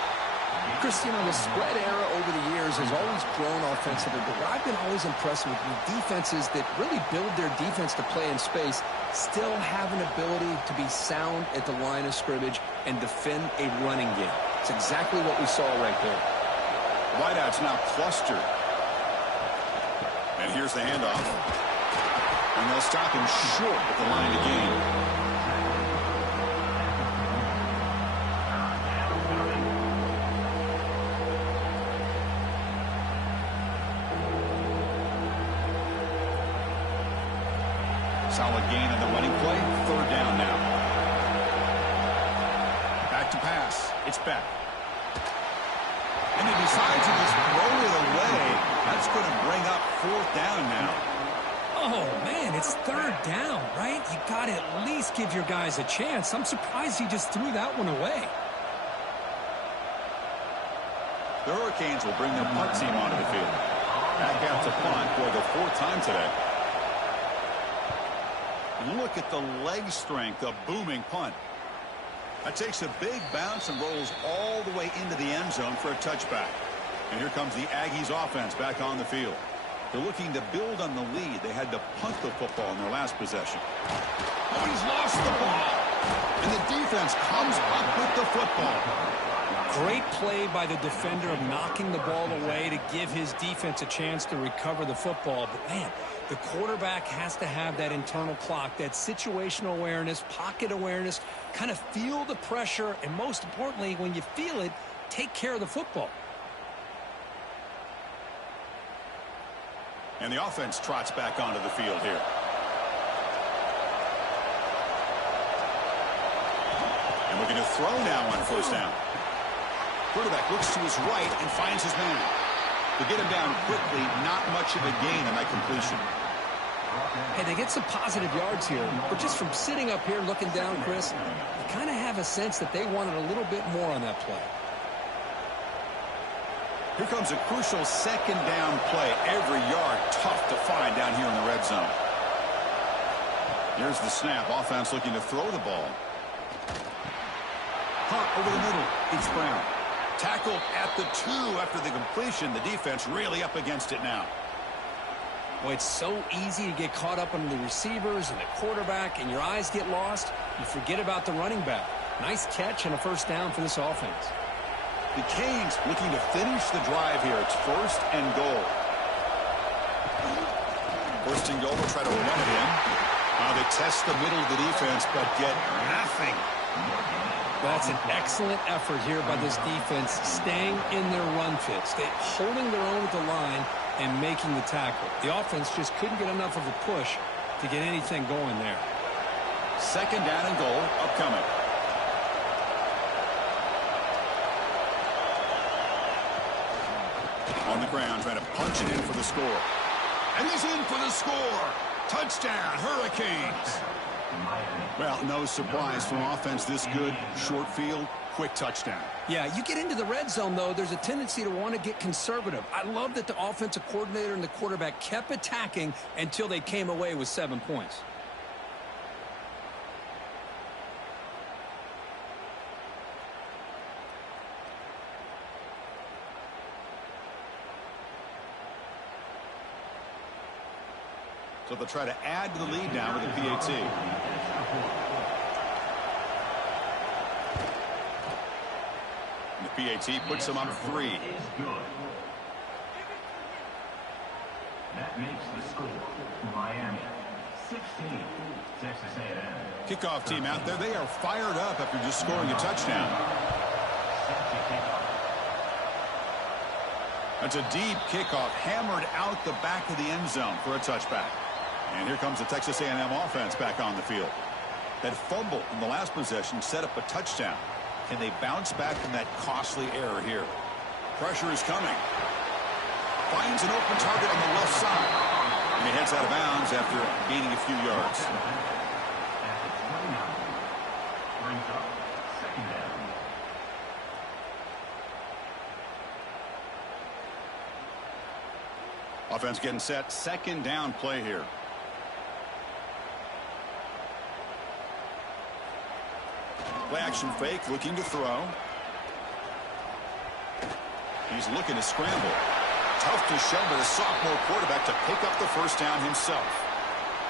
Chris, you know, the spread era over the years has always grown offensively, but what I've been always impressed with defenses that really build their defense to play in space still have an ability to be sound at the line of scrimmage and defend a running game. It's exactly what we saw right there. Wideout's now clustered. And here's the handoff. And they'll stop him short at the line of gain. Solid gain on the running play. 3rd down now. Back to pass. It's Beck. And he decides to just throw it away. That's going to bring up 4th down now. Oh, man, it's 3rd down, right? You got to at least give your guys a chance. I'm surprised he just threw that one away. The Hurricanes will bring their punt team onto the field. Back out to punt for the 4th time today. Look at the leg strength, a booming punt. That takes a big bounce and rolls all the way into the end zone for a touchback. And here comes the Aggies offense back on the field. They're looking to build on the lead. They had to punt the football in their last possession. Oh, he's lost the ball. And the defense comes up with the football. Great play by the defender of knocking the ball away to give his defense a chance to recover the football. But, man, the quarterback has to have that internal clock, that situational awareness, pocket awareness, kind of feel the pressure, and most importantly, when you feel it, take care of the football. And the offense trots back onto the field here. And looking to throw now on first down. Quarterback looks to his right and finds his man. To get him down quickly, not much of a gain on that completion. Hey, they get some positive yards here, but just from sitting up here looking down, Chris, you kind of have a sense that they wanted a little bit more on that play. Here comes a crucial second down play. Every yard tough to find down here in the red zone. Here's the snap. Offense looking to throw the ball. Hunt over the middle. It's Brown. Tackled at the 2 after the completion. The defense really up against it now. Boy, it's so easy to get caught up on the receivers and the quarterback, and your eyes get lost. You forget about the running back. Nice catch and a first down for this offense. The Canes looking to finish the drive here. It's first and goal. First and goal. We'll try to run it in. They test the middle of the defense, but get nothing. That's an excellent effort here by this defense, staying in their run fit, holding their own at the line and making the tackle. The offense just couldn't get enough of a push to get anything going there. Second down and goal upcoming. On the ground, trying to punch it in for the score. And he's in for the score. Touchdown, Hurricanes. Well, no surprise from offense this good. Short field, quick touchdown. Yeah, you get into the red zone, though, there's a tendency to want to get conservative. I love that the offensive coordinator and the quarterback kept attacking until they came away with 7 points. So they'll try to add to the lead now with a PAT. And the PAT puts them up 3. That makes the score Miami 16, Texas A&M. Kickoff team out there. They are fired up after just scoring a touchdown. That's a deep kickoff, hammered out the back of the end zone for a touchback. And here comes the Texas A&M offense back on the field. That fumble in the last possession set up a touchdown. Can they bounce back from that costly error here? Pressure is coming. Finds an open target on the left side. And he heads out of bounds after gaining a few yards. Brings up second down. Offense getting set. Second down play here. Play action fake, looking to throw. He's looking to scramble. Tough to show by the sophomore quarterback to pick up the first down himself.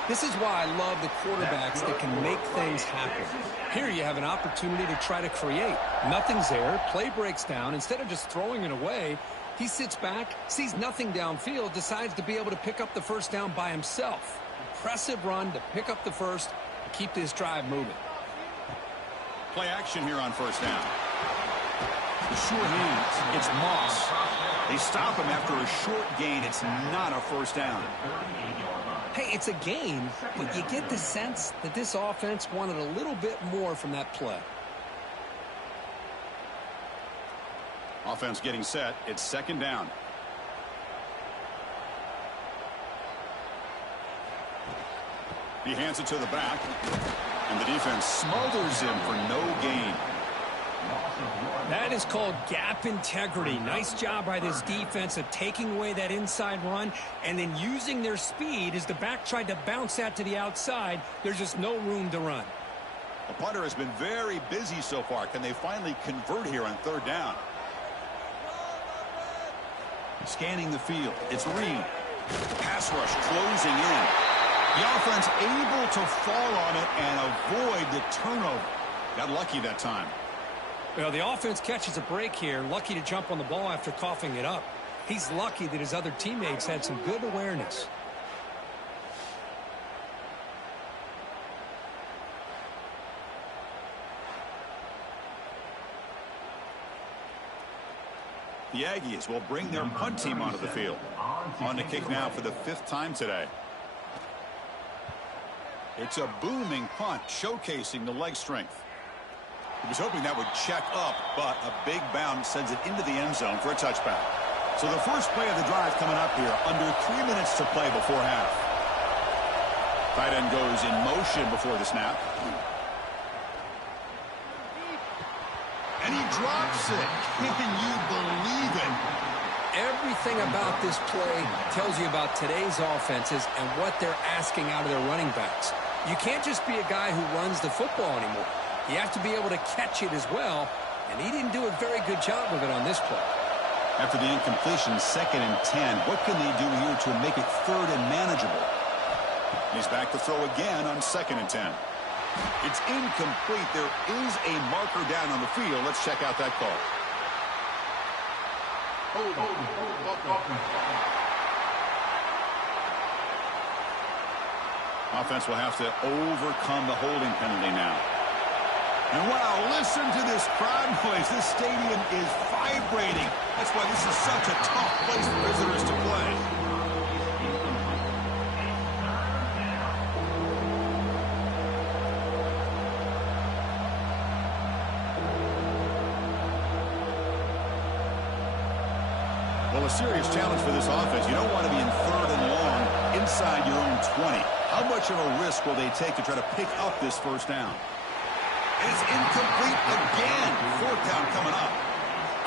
This is why I love the quarterbacks that can make things happen. Here you have an opportunity to try to create. Nothing's there. Play breaks down. Instead of just throwing it away, he sits back, sees nothing downfield, decides to be able to pick up the first down by himself. Impressive run to pick up the first and keep this drive moving. Play action here on first down. The short hands. It's Moss. They stop him after a short gain. It's not a first down. Hey, it's a gain, but you get the sense that this offense wanted a little bit more from that play. Offense getting set. It's second down. He hands it to the back. And the defense smothers him for no gain. That is called gap integrity. Nice job by this defense of taking away that inside run and then using their speed as the back tried to bounce that to the outside. There's just no room to run. The punter has been very busy so far. Can they finally convert here on third down? Scanning the field. It's Reed. Pass rush closing in. The offense able to fall on it and avoid the turnover. Got lucky that time. Well, the offense catches a break here, lucky to jump on the ball after coughing it up. He's lucky that his other teammates had some good awareness. The Aggies will bring their punt team onto the field. On the kick now for the 5th time today. It's a booming punt, showcasing the leg strength. He was hoping that would check up, but a big bounce sends it into the end zone for a touchback. So the first play of the drive coming up here, under 3 minutes to play before half. Tight end goes in motion before the snap. And he drops it. Can you believe it? Everything about this play tells you about today's offenses and what they're asking out of their running backs. You can't just be a guy who runs the football anymore. You have to be able to catch it as well, and he didn't do a very good job of it on this play. After the incompletion, 2nd and 10, what can they do here to make it 3rd and manageable? He's back to throw again on 2nd and 10. It's incomplete. There is a marker down on the field. Let's check out that call. Offense will have to overcome the holding penalty now. And wow, listen to this crowd noise. This stadium is vibrating. That's why this is such a tough place for visitors to play. Well, a serious challenge for this offense. You don't want to be in 3rd and long inside your own 20. How much of a risk will they take to try to pick up this 1st down? And it's incomplete again. 4th down coming up.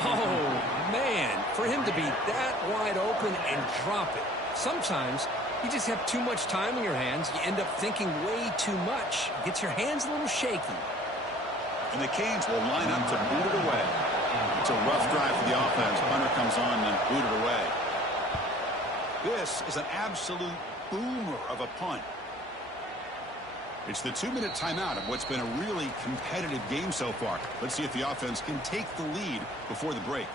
Oh, man. For him to be that wide open and drop it. Sometimes you just have too much time in your hands. You end up thinking way too much. Gets your hands a little shaky. And the Canes will line up to boot it away. It's a rough drive for the offense. Punter comes on and boot it away. This is an absolute boomer of a punt. It's the 2-minute timeout of what's been a really competitive game so far. Let's see if the offense can take the lead before the break.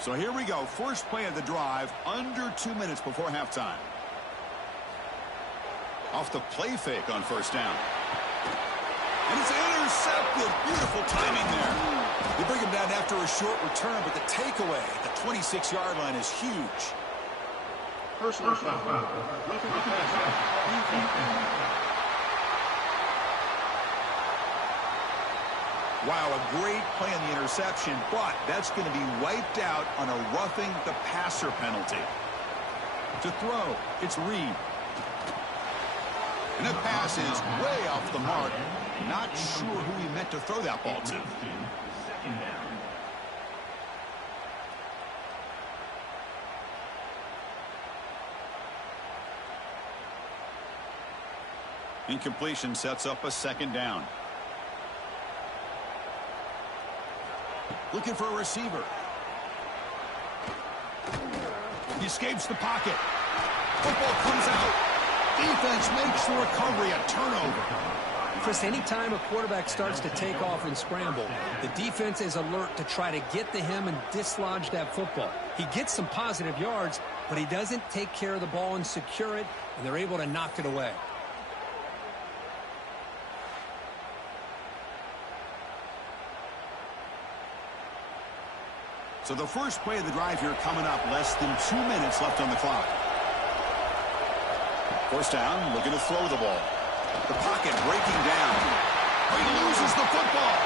So here we go. First play of the drive, under 2 minutes before halftime. Off the play fake on 1st down. And it's intercepted. Beautiful timing there. They bring him down after a short return, but the takeaway at the 26-yard line is huge. Personal foul. Wow, a great play on the interception, but that's going to be wiped out on a roughing the passer penalty. To throw, it's Reed. And that pass is way off the mark. Not sure who he meant to throw that ball to. 2nd down. Incompletion sets up a 2nd down. Looking for a receiver. He escapes the pocket. Football comes out. Defense makes the recovery, a turnover. Chris, anytime a quarterback starts to take off and scramble, the defense is alert to try to get to him and dislodge that football. He gets some positive yards, but he doesn't take care of the ball and secure it, and they're able to knock it away. So the first play of the drive here coming up, less than 2 minutes left on the clock. 1st down, looking to throw the ball. The pocket breaking down. He loses the football.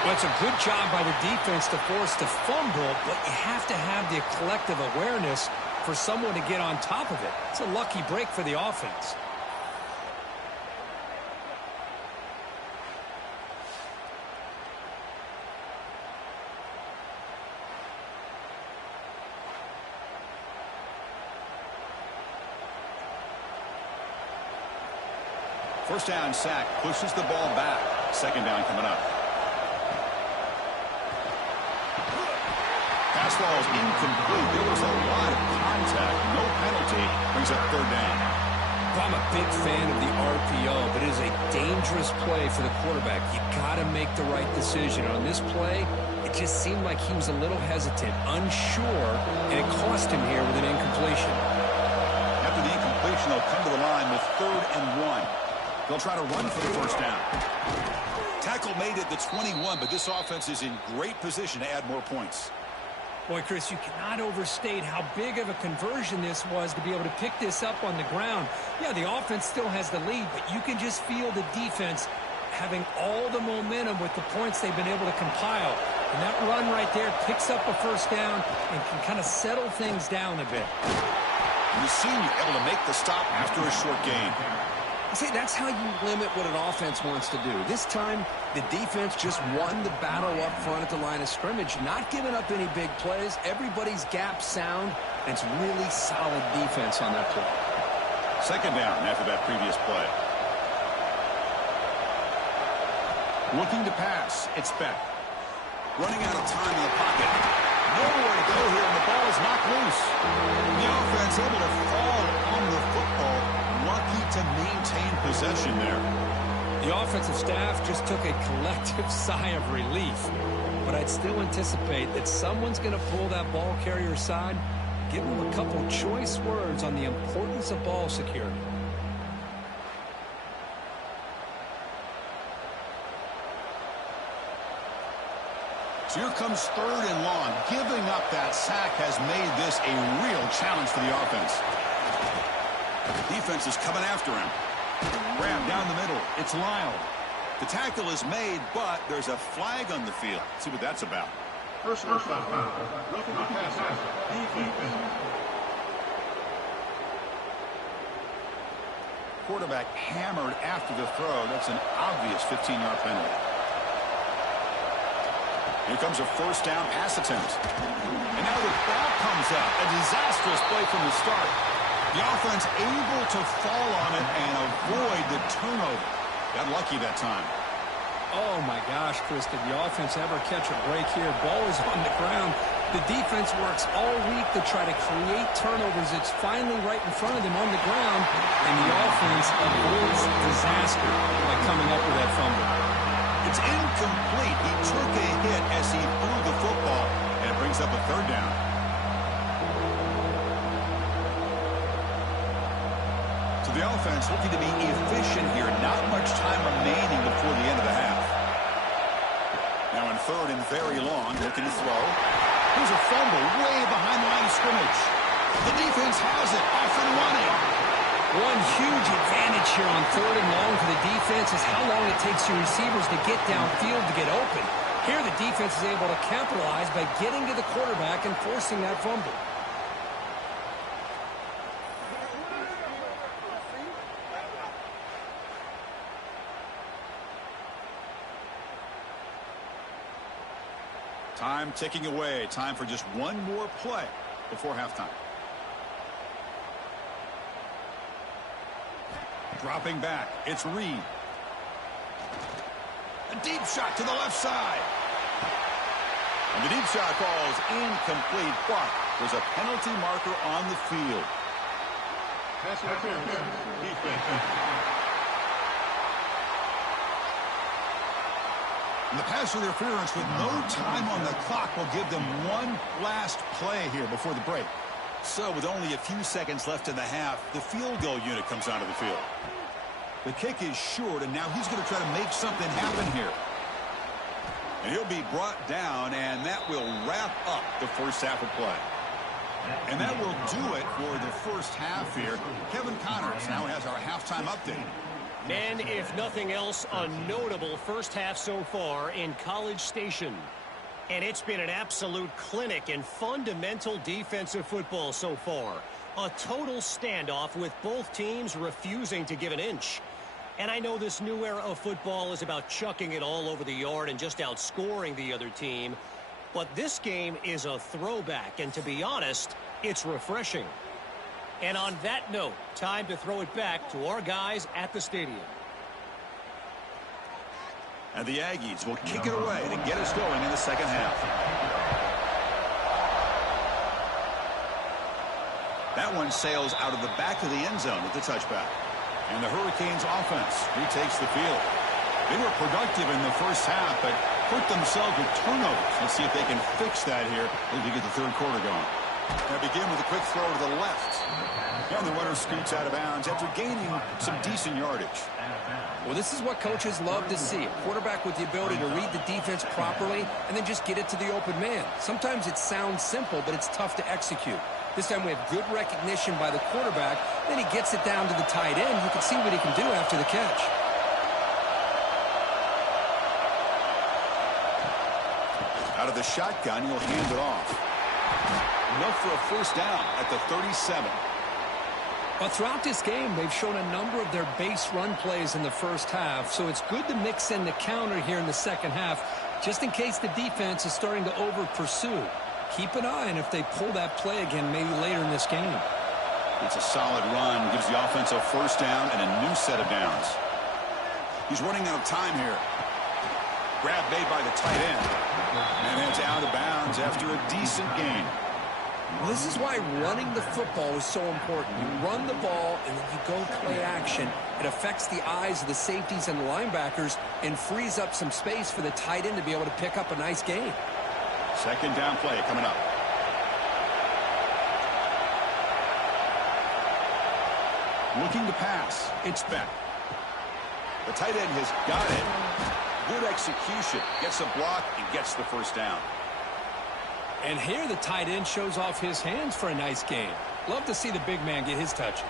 Well, it's a good job by the defense to force the fumble, but you have to have the collective awareness for someone to get on top of it. It's a lucky break for the offense. First down sack, pushes the ball back. 2nd down coming up. Pass ball is incomplete. There was a lot of contact. No penalty. Brings up 3rd down. I'm a big fan of the RPO, but it is a dangerous play for the quarterback. You got to make the right decision. On this play, it just seemed like he was a little hesitant, unsure, and it cost him here with an incompletion. After the incompletion, they'll come to the line with 3rd and 1. They'll try to run for the first down. Tackle made at the 21, but this offense is in great position to add more points. Boy, Chris, you cannot overstate how big of a conversion this was to be able to pick this up on the ground. Yeah, the offense still has the lead, but you can just feel the defense having all the momentum with the points they've been able to compile. And that run right there picks up a first down and can kind of settle things down a bit. And the senior able to make the stop after a short gain. See, that's how you limit what an offense wants to do. This time, the defense just won the battle up front at the line of scrimmage, not giving up any big plays. Everybody's gap sound, and it's really solid defense on that play. 2nd down after that previous play. Looking to pass. It's Beck. Running out of time in the pocket. Nowhere to go here, and the ball is knocked loose. The offense able to fall on the football. Lucky to maintain possession there. The offensive staff just took a collective sigh of relief. But I'd still anticipate that someone's going to pull that ball carrier aside, give him a couple choice words on the importance of ball security. So here comes 3rd and long. Giving up that sack has made this a real challenge for the offense. Defense is coming after him. Grab down the middle. It's Lyle. The tackle is made, but there's a flag on the field. Let's see what that's about. Personal foul. Roughing the passer. Defense. Quarterback hammered after the throw. That's an obvious 15-yard penalty. Here comes a first down pass attempt. And now the ball comes up. A disastrous play from the start. The offense able to fall on it and avoid the turnover. Got lucky that time. Oh, my gosh, Chris, did the offense ever catch a break here? Ball is on the ground. The defense works all week to try to create turnovers. It's finally right in front of them on the ground, and the offense avoids disaster by coming up with that fumble. It's incomplete. He took a hit as he threw the football, and it brings up a 3rd down. So the offense looking to be efficient here. Not much time remaining before the end of the half. Now in 3rd and very long, looking to throw. Here's a fumble way behind the line of scrimmage. The defense has it, off and running. One huge advantage here on 3rd and long for the defense is how long it takes your receivers to get downfield to get open. Here the defense is able to capitalize by getting to the quarterback and forcing that fumble. Time ticking away. Time for just one more play before halftime. Dropping back. It's Reed. A deep shot to the left side. And the deep shot falls incomplete, but there's a penalty marker on the field. Pass interference. Defense. And the pass interference with no time on the clock will give them one last play here before the break. So with only a few seconds left in the half, the field goal unit comes onto the field. The kick is short, and now he's going to try to make something happen here. And he'll be brought down, and that will wrap up the first half of play. And that will do it for the first half here. Kevin Connors now has our halftime update. And if nothing else, a notable first half so far in College Station. And it's been an absolute clinic in fundamental defensive football so far. A total standoff with both teams refusing to give an inch. And I know this new era of football is about chucking it all over the yard and just outscoring the other team. But this game is a throwback, and to be honest, it's refreshing. And on that note, time to throw it back to our guys at the stadium. And the Aggies will kick it away to get us going in the second half. That one sails out of the back of the end zone with the touchback. And the Hurricanes offense retakes the field. They were productive in the first half, but hurt themselves with turnovers. Let's see if they can fix that here as we get the third quarter going. They begin with a quick throw to the left. And the runner scoots out of bounds after gaining some decent yardage. Well, this is what coaches love to see. A quarterback with the ability to read the defense properly and then just get it to the open man. Sometimes it sounds simple, but it's tough to execute. This time we have good recognition by the quarterback. Then he gets it down to the tight end. You can see what he can do after the catch. Out of the shotgun, he'll hand it off. Enough for a first down at the 37. But throughout this game, they've shown a number of their base run plays in the first half, so it's good to mix in the counter here in the second half, just in case the defense is starting to over-pursue. Keep an eye on if they pull that play again maybe later in this game. It's a solid run, gives the offense a first down and a new set of downs. He's running out of time here. Grab made by the tight end. And it's out of bounds after a decent gain. Well, this is why running the football is so important. You run the ball, and then you go play action. It affects the eyes of the safeties and the linebackers and frees up some space for the tight end to be able to pick up a nice gain. Second down play coming up. Looking to pass. It's Beck. The tight end has got it. Good execution. Gets a block and gets the first down. And here the tight end shows off his hands for a nice gain. Love to see the big man get his touches.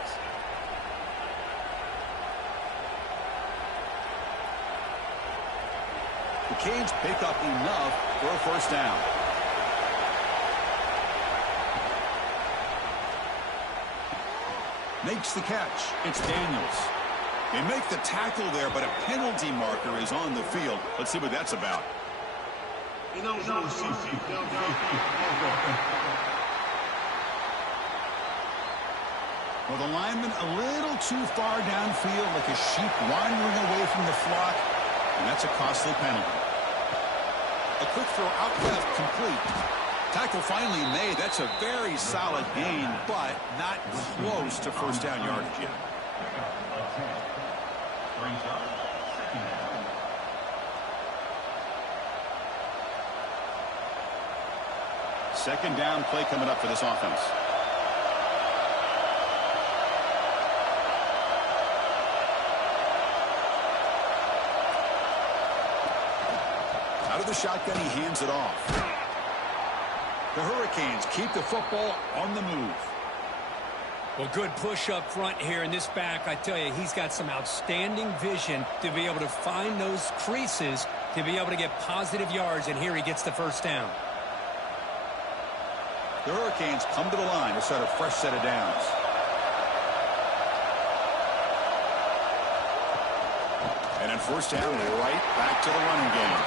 The Canes pick up enough for a first down. Makes the catch. It's Daniels. They make the tackle there, but a penalty marker is on the field. Let's see what that's about. Well, the lineman a little too far downfield, like a sheep wandering away from the flock, and that's a costly penalty. A quick throw out left, complete. Tackle finally made. That's a very solid gain, but not close to first down yardage yet. Second down play coming up for this offense. Out of the shotgun, he hands it off. The Hurricanes keep the football on the move. Well, good push up front here in this back. I tell you, he's got some outstanding vision to be able to find those creases to be able to get positive yards, and here he gets the first down. The Hurricanes come to the line to start a fresh set of downs. And then first down, right back to the running game.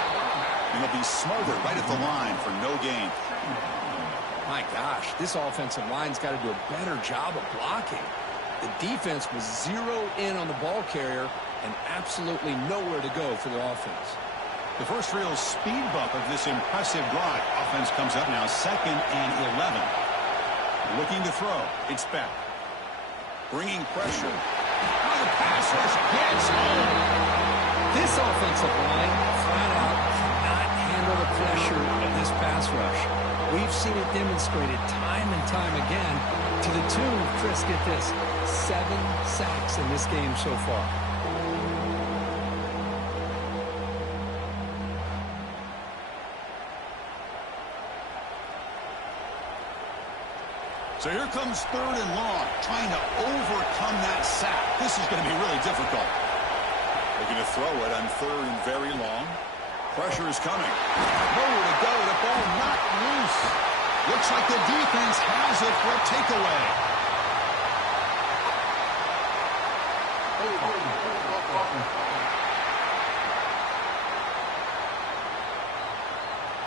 And they'll be smothered right at the line for no gain. My gosh, this offensive line's got to do a better job of blocking. The defense was zero in on the ball carrier and absolutely nowhere to go for the offense. The first real speed bump of this impressive drive. Offense comes up now, 2nd and 11. Looking to throw. It's Beck. Bringing pressure. Now the pass rush gets home. This offensive line flat out cannot handle the pressure of this pass rush. We've seen it demonstrated time and time again to the tune, Chris, get this, 7 sacks in this game so far. So here comes 3rd and long, trying to overcome that sack. This is going to be really difficult. Looking to throw it on 3rd and very long. Pressure is coming. Nowhere to go. The ball not loose. Looks like the defense has it for a takeaway.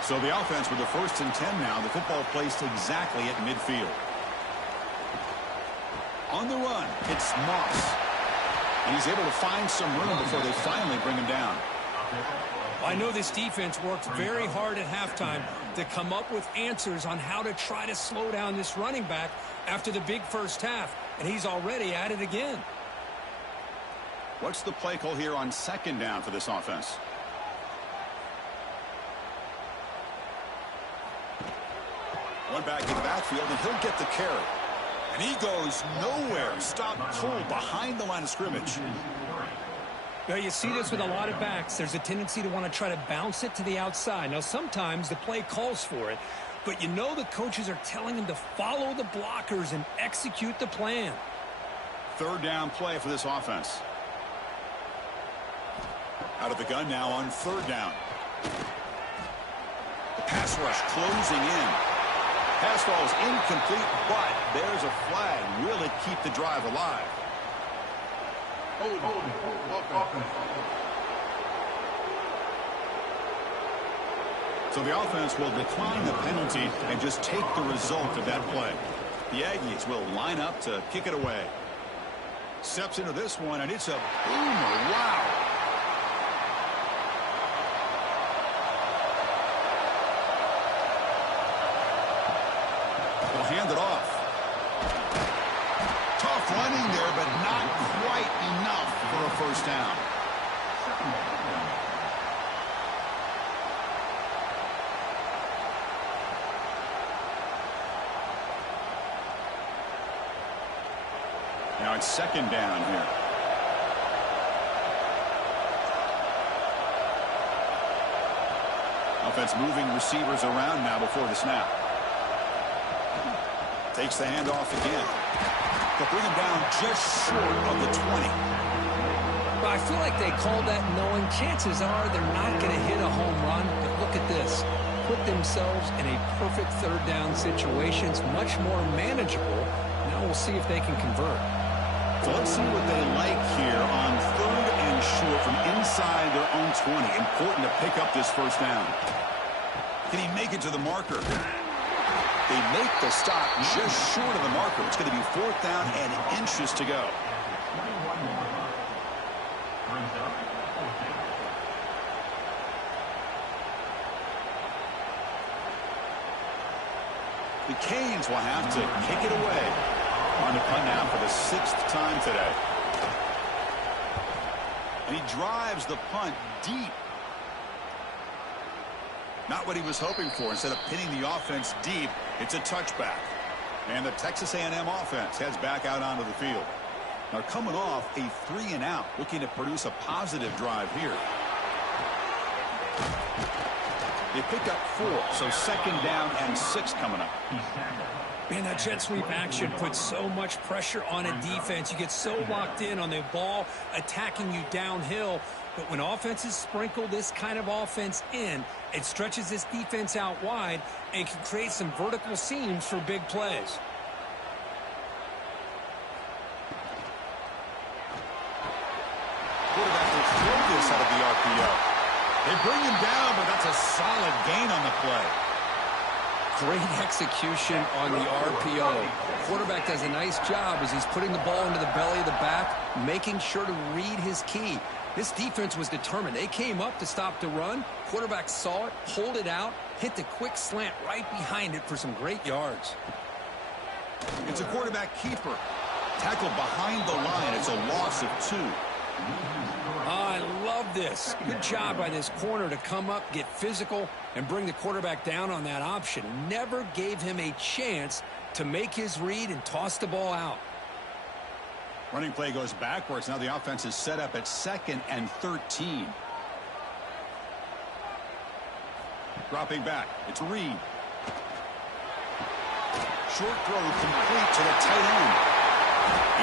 So the offense with the 1st and 10 now. The football placed exactly at midfield. On the run, it's Moss. And he's able to find some room before they finally bring him down. I know this defense worked very hard at halftime to come up with answers on how to try to slow down this running back after the big first half, and he's already at it again. What's the play call here on second down for this offense? One back in the backfield, and he'll get the carry. And he goes nowhere. Stop pulled behind the line of scrimmage. Well, you see this with a lot of backs. There's a tendency to want to try to bounce it to the outside. Now, sometimes the play calls for it, but you know the coaches are telling him to follow the blockers and execute the plan. Third down play for this offense. Out of the gun now on third down. The pass rush closing in. Pass ball is incomplete, but there's a flag. Will it keep the drive alive? So the offense will decline the penalty and just take the result of that play. The Aggies will line up to kick it away. Steps into this one, and it's a boomer. Wow. They'll hand it off. Tough running there, but not quite enough for a first down. Now it's second down here. Offense moving receivers around now before the snap. Takes the handoff again. They'll bring him down just short of the 20. Well, I feel like they called that knowing chances are they're not going to hit a home run. But look at this. Put themselves in a perfect third down situation. It's much more manageable. Now we'll see if they can convert. So let's see what they like here on third and short from inside their own 20. Important to pick up this first down. Can he make it to the marker? They make the stop just short of the marker. It's going to be fourth down and inches to go. The Canes will have to kick it away on the punt now for the 6th time today. And he drives the punt deep. Not what he was hoping for. Instead of pinning the offense deep, it's a touchback. And the Texas A&M offense heads back out onto the field. Now coming off a 3-and-out, looking to produce a positive drive here. They pick up 4, so second down and 6 coming up. Man, that jet sweep action puts so much pressure on a defense. You get so locked in on the ball attacking you downhill. But when offenses sprinkle this kind of offense in, it stretches this defense out wide and can create some vertical seams for big plays. Quarterback will throw this out of the RPO. They bring him down, but that's a solid gain on the play. Great execution on the RPO. Quarterback does a nice job as he's putting the ball into the belly of the back, making sure to read his key. This defense was determined. They came up to stop the run. Quarterback saw it, pulled it out, hit the quick slant right behind it for some great yards. It's a quarterback keeper. Tackled behind the line. It's a loss of 2. I love this. Good job by this corner to come up, get physical, and bring the quarterback down on that option. Never gave him a chance to make his read and toss the ball out. Running play goes backwards. Now the offense is set up at 2nd and 13. Dropping back. It's Reed. Short throw complete to the tight end.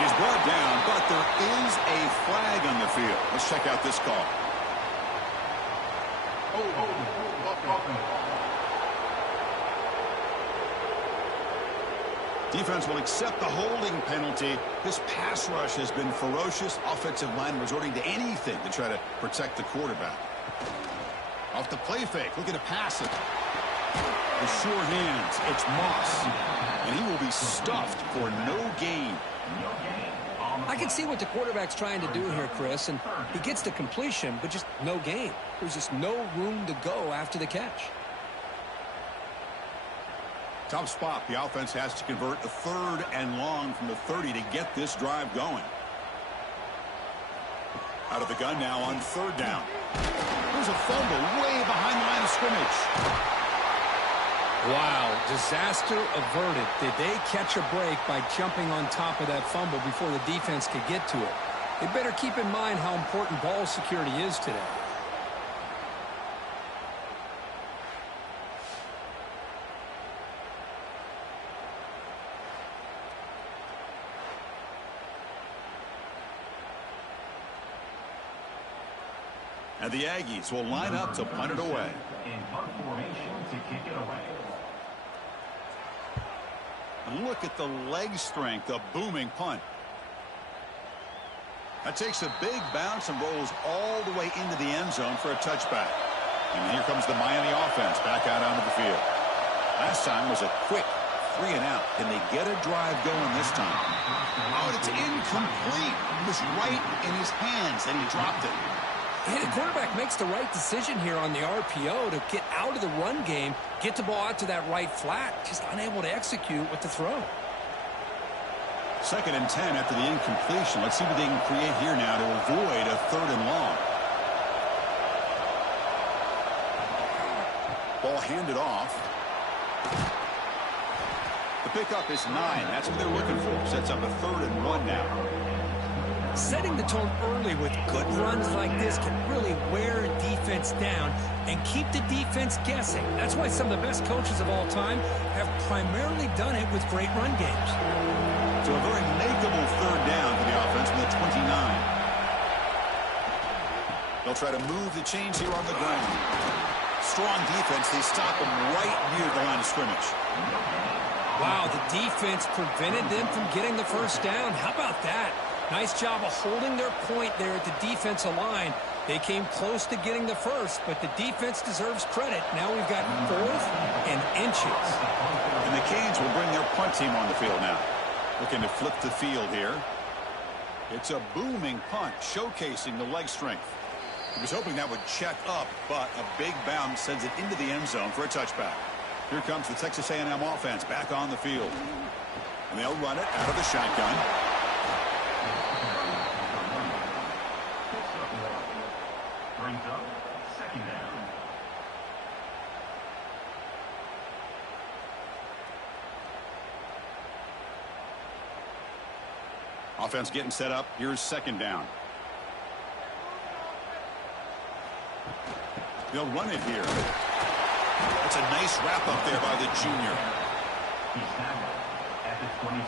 He's brought down, but there is a flag on the field. Let's check out this call. Defense will accept the holding penalty. This pass rush has been ferocious. Offensive line resorting to anything to try to protect the quarterback. Off the play fake, looking to pass it. The sure hands, it's Moss. And he will be stuffed for no gain. I can see what the quarterback's trying to do here, Chris, and he gets the completion, but just no gain. There's just no room to go after the catch. Tough spot. The offense has to convert a 3rd and long from the 30 to get this drive going. Out of the gun now on third down. There's a fumble way behind the line of scrimmage. Wow, disaster averted. Did they catch a break by jumping on top of that fumble before the defense could get to it? They better keep in mind how important ball security is today. And the Aggies will line up to punt it away. In punt formation to kick it away. And look at the leg strength, a booming punt. That takes a big bounce and rolls all the way into the end zone for a touchback. And here comes the Miami offense back out onto the field. Last time was a quick 3 and out. Can they get a drive going this time? Oh, and it's incomplete. It was right in his hands and he dropped it. Hey, the quarterback makes the right decision here on the RPO to get out of the run game, get the ball out to that right flat, just unable to execute with the throw. 2nd and 10 after the incompletion. Let's see what they can create here now to avoid a 3rd and long. Ball handed off. The pickup is 9. That's what they're looking for. Sets up a 3rd and 1 now. Setting the tone early with good runs like this can really wear a defense down and keep the defense guessing. That's why some of the best coaches of all time have primarily done it with great run games. So a very makeable 3rd down for the offense from the 29. They'll try to move the chains here on the ground. Strong defense. They stop them right near the line of scrimmage. Wow, the defense prevented them from getting the 1st down. How about that? Nice job of holding their point there at the defensive line. They came close to getting the 1st, but the defense deserves credit. Now we've got 4th and inches. And the Canes will bring their punt team on the field now. Looking to flip the field here. It's a booming punt, showcasing the leg strength. He was hoping that would check up, but a big bounce sends it into the end zone for a touchback. Here comes the Texas A&M offense back on the field. And they'll run it out of the shotgun. Brings up 2nd down. Offense getting set up. Here's 2nd down. They'll run it here. That's a nice wrap up there by the junior. He's tackled at the 22.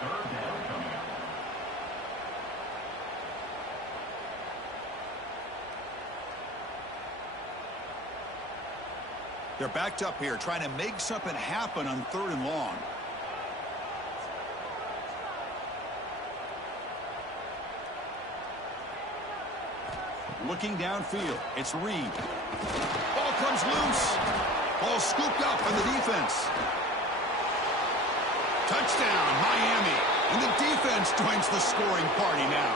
3rd down coming up. They're backed up here, trying to make something happen on 3rd and long. Looking downfield, it's Reed. Ball comes loose. Ball scooped up on the defense. Touchdown, Miami. And the defense joins the scoring party now.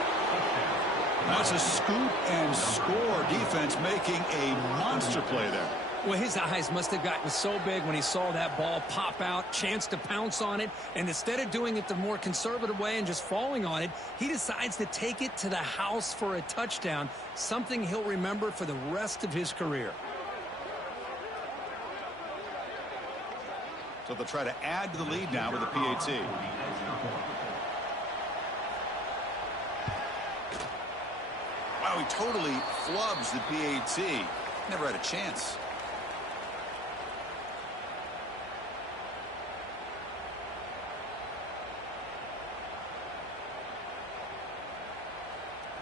That's a scoop and score defense making a monster play there. Well, his eyes must have gotten so big when he saw that ball pop out, chance to pounce on it, and instead of doing it the more conservative way and just falling on it, he decides to take it to the house for a touchdown, something he'll remember for the rest of his career. So they'll try to add to the lead now with a PAT. Wow, he totally flubs the PAT. Never had a chance.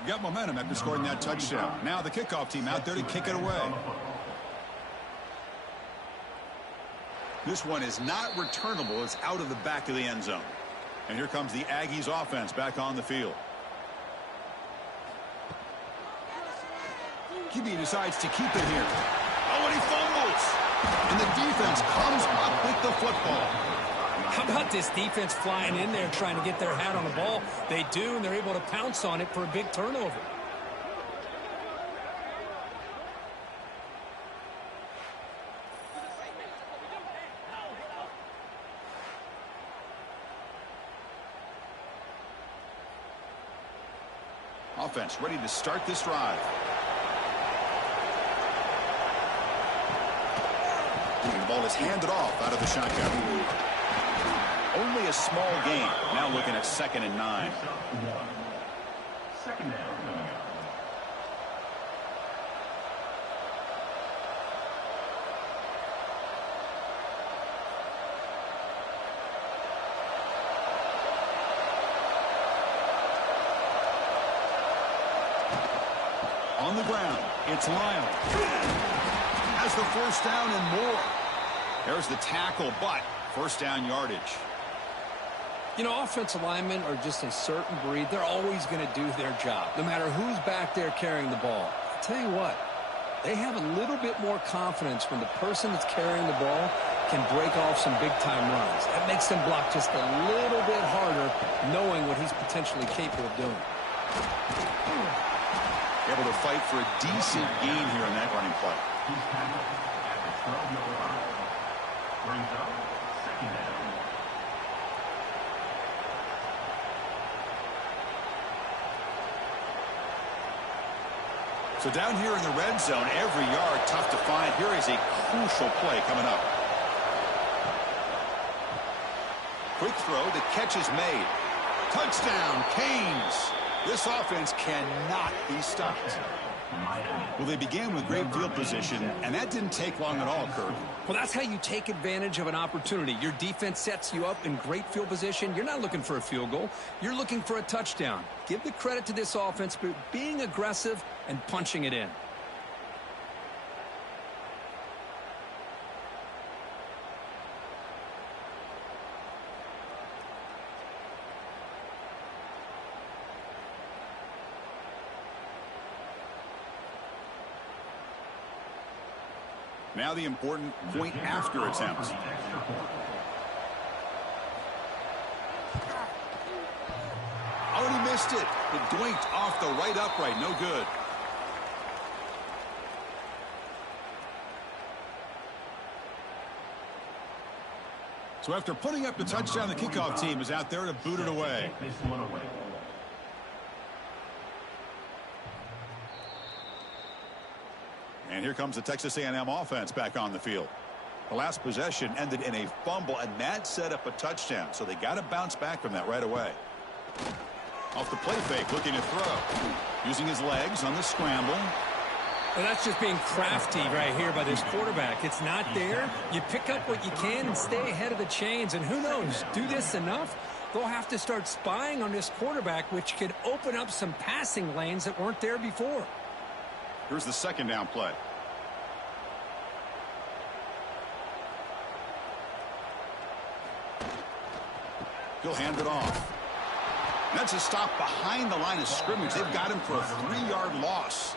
Got momentum after scoring that touchdown. Now the kickoff team out there to kick it away. This one is not returnable. It's out of the back of the end zone. And here comes the Aggies offense back on the field. QB decides to keep it here. Oh, and he fumbles. And the defense comes up with the football. How about this defense flying in there trying to get their hat on the ball? They do, and they're able to pounce on it for a big turnover. Offense ready to start this drive. The ball is handed off out of the shotgun. Only a small gain. Now looking at 2nd and 9. Second down. On the ground, it's Lyle. Has the first down and more. There's the tackle, but first down yardage. You know, offensive linemen are just a certain breed. They're always going to do their job, no matter who's back there carrying the ball. I'll tell you what, they have a little bit more confidence when the person that's carrying the ball can break off some big-time runs. That makes them block just a little bit harder, knowing what he's potentially capable of doing. Able to fight for a decent gain here in that running play. He's tackled at the 12-yard line. Brings up second down. So down here in the red zone, every yard tough to find. Here is a crucial play coming up. Quick throw, the catch is made. Touchdown, Canes. This offense cannot be stopped. Well, they began with great field position, and that didn't take long at all, Kirk. Well, that's how you take advantage of an opportunity. Your defense sets you up in great field position. You're not looking for a field goal. You're looking for a touchdown. Give the credit to this offense for being aggressive and punching it in. Now the important point after attempt. Oh, and he missed it. It doinked off the right upright. No good. So after putting up the touchdown, the kickoff team is out there to boot it away. This one away. And here comes the Texas A&M offense back on the field. The last possession ended in a fumble, and that set up a touchdown. So they got to bounce back from that right away. Off the play fake, looking to throw. Using his legs on the scramble. Well, that's just being crafty right here by this quarterback. It's not there. You pick up what you can and stay ahead of the chains. And who knows, do this enough, they'll have to start spying on this quarterback, which could open up some passing lanes that weren't there before. Here's the second down play. He'll hand it off. That's a stop behind the line of scrimmage. They've got him for a 3-yard loss.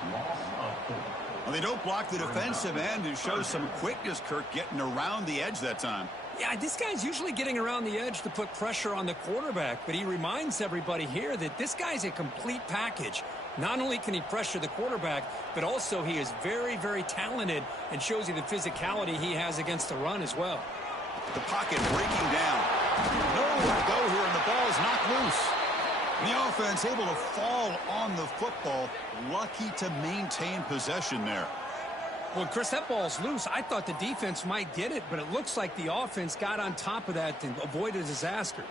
Well, they don't block the defensive end, who shows some quickness, Kirk, getting around the edge that time. Yeah, this guy's usually getting around the edge to put pressure on the quarterback, but he reminds everybody here that this guy's a complete package. Not only can he pressure the quarterback, but also he is very, very talented and shows you the physicality he has against the run as well. The pocket breaking down. Nowhere to go here, and the ball is knocked loose. And the offense able to fall on the football. Lucky to maintain possession there. Well, Chris, that ball's loose. I thought the defense might get it, but it looks like the offense got on top of that to avoid a disaster.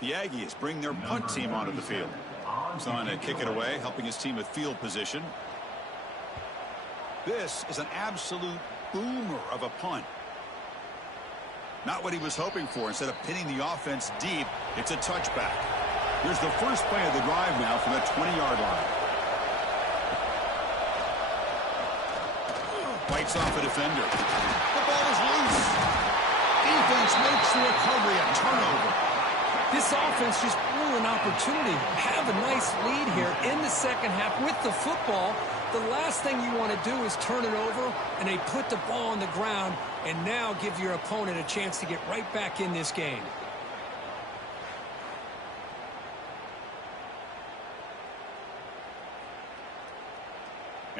The Aggies bring their punt team onto the field. He's on to kick it away, helping his team with field position. This is an absolute boomer of a punt. Not what he was hoping for. Instead of pinning the offense deep, it's a touchback. Here's the first play of the drive now from the 20-yard line. Bites off a defender. The ball is loose. Defense makes the recovery, a turnover. This offense just blew an opportunity. Have a nice lead here in the second half with the football. The last thing you want to do is turn it over, and they put the ball on the ground and now give your opponent a chance to get right back in this game.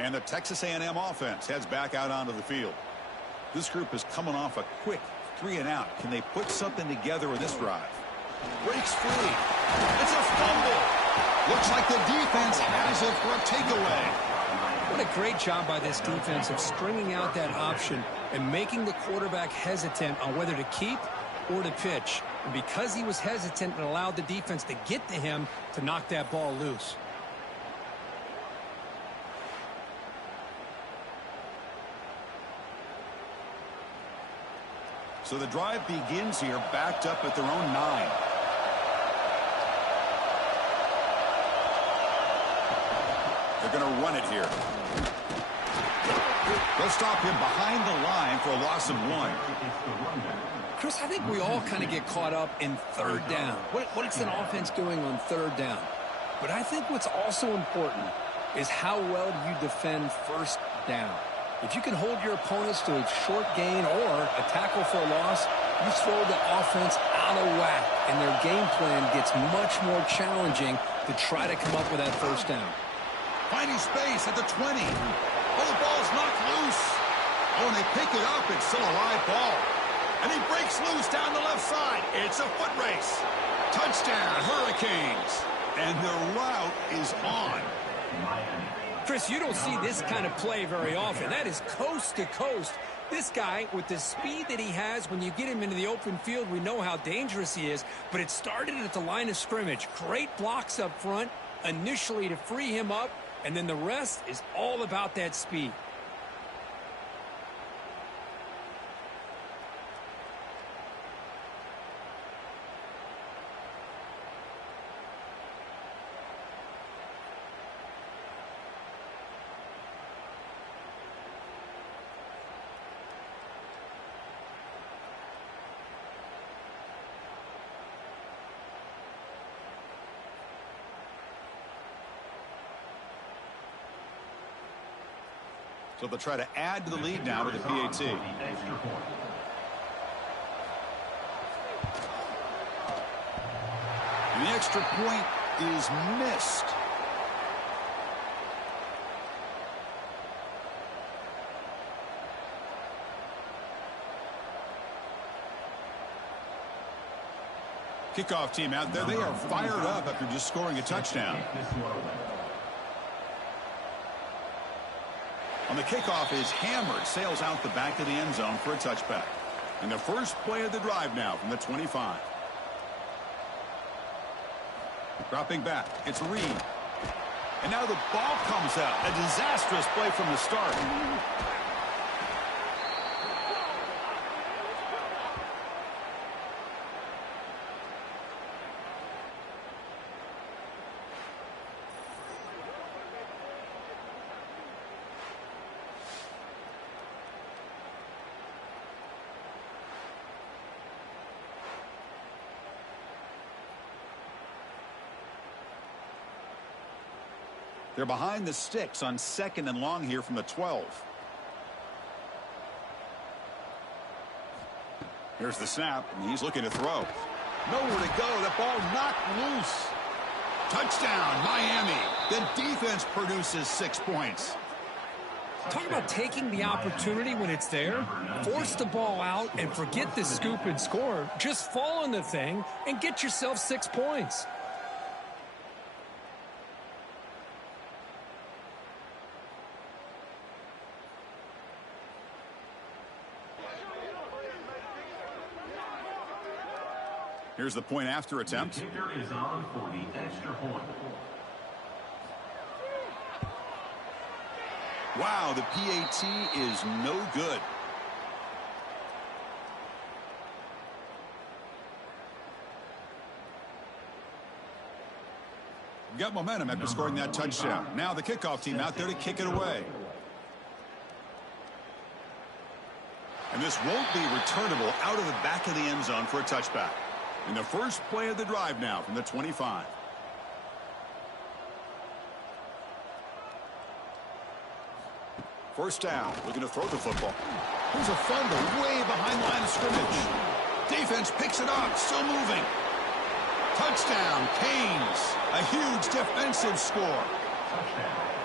And the Texas A&M offense heads back out onto the field. This group is coming off a quick 3-and-out. Can they put something together with this drive? Breaks free. It's a fumble. Looks like the defense has it for a takeaway. What a great job by this defense of stringing out that option and making the quarterback hesitant on whether to keep or to pitch. And because he was hesitant, it allowed the defense to get to him to knock that ball loose. So the drive begins here, backed up at their own 9. They're going to run it here. They'll stop him behind the line for a loss of 1. Chris, I think we all kind of get caught up in third down. What's an offense doing on third down? But I think what's also important is how well you defend first down. If you can hold your opponents to a short gain or a tackle for a loss, you throw the offense out of whack, and their game plan gets much more challenging to try to come up with that first down. Finding space at the 20. Oh, the ball's knocked loose. Oh, and they pick it up. It's still a live ball. And he breaks loose down the left side. It's a foot race. Touchdown, Hurricanes. And their route is on. Chris, you don't see this kind of play very often. That is coast to coast. This guy, with the speed that he has, when you get him into the open field, we know how dangerous he is. But it started at the line of scrimmage. Great blocks up front initially to free him up, and then the rest is all about that speed. So they'll try to add to the lead now with the PAT. And the extra point is missed. Kickoff team out there. They are fired up after just scoring a touchdown. On the kickoff is hammered, sails out the back of the end zone for a touchback. And the first play of the drive now from the 25. Dropping back, it's Reed. And now the ball comes out. A disastrous play from the start. They're behind the sticks on 2nd and long here from the 12. Here's the snap, and he's looking to throw. Nowhere to go. That ball knocked loose. Touchdown, Miami. The defense produces 6 points. Talk about taking the opportunity when it's there. Force the ball out and forget the scoop and score. Just fall on the thing and get yourself 6 points. Here's the point after attempt. The kicker is on for the extra point. Wow, the PAT is no good. Got momentum after scoring that touchdown. Now the kickoff team out there to kick it away. And this won't be returnable out of the back of the end zone for a touchback. In the first play of the drive now from the 25. First down, looking to throw the football. Here's a fumble way behind the line of scrimmage. Defense picks it up, still moving. Touchdown, Canes. A huge defensive score.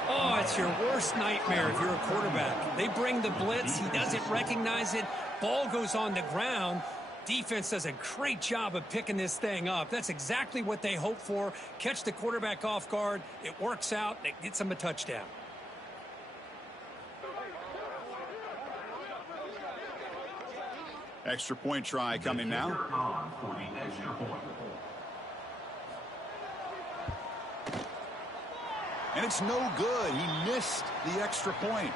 Oh, it's your worst nightmare if you're a quarterback. They bring the blitz. He doesn't recognize it. Ball goes on the ground. Defense does a great job of picking this thing up. That's exactly what they hope for. Catch the quarterback off guard. It works out. It gets him a touchdown. Extra point try coming now. For the extra point. And it's no good. He missed the extra point.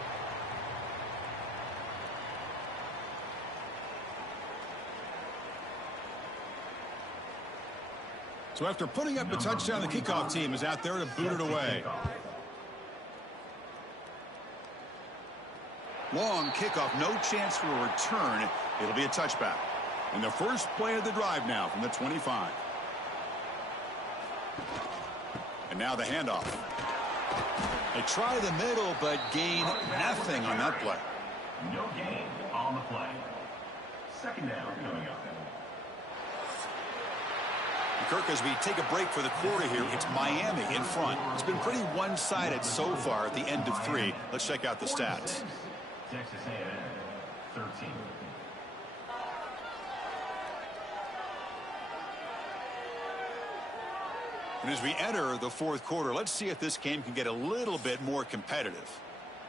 So after putting up a touchdown, the kickoff team is out there to boot it away. Long kickoff, no chance for a return. It'll be a touchback. And the first play of the drive now from the 25. And now the handoff. They try the middle, but gain nothing on that play. No gain on the play. Second down coming up. Kirk, as we take a break for the quarter here, it's Miami in front. It's been pretty one-sided so far at the end of 3. Let's check out the stats. Texas A&M, 13. And as we enter the fourth quarter, let's see if this game can get a little bit more competitive.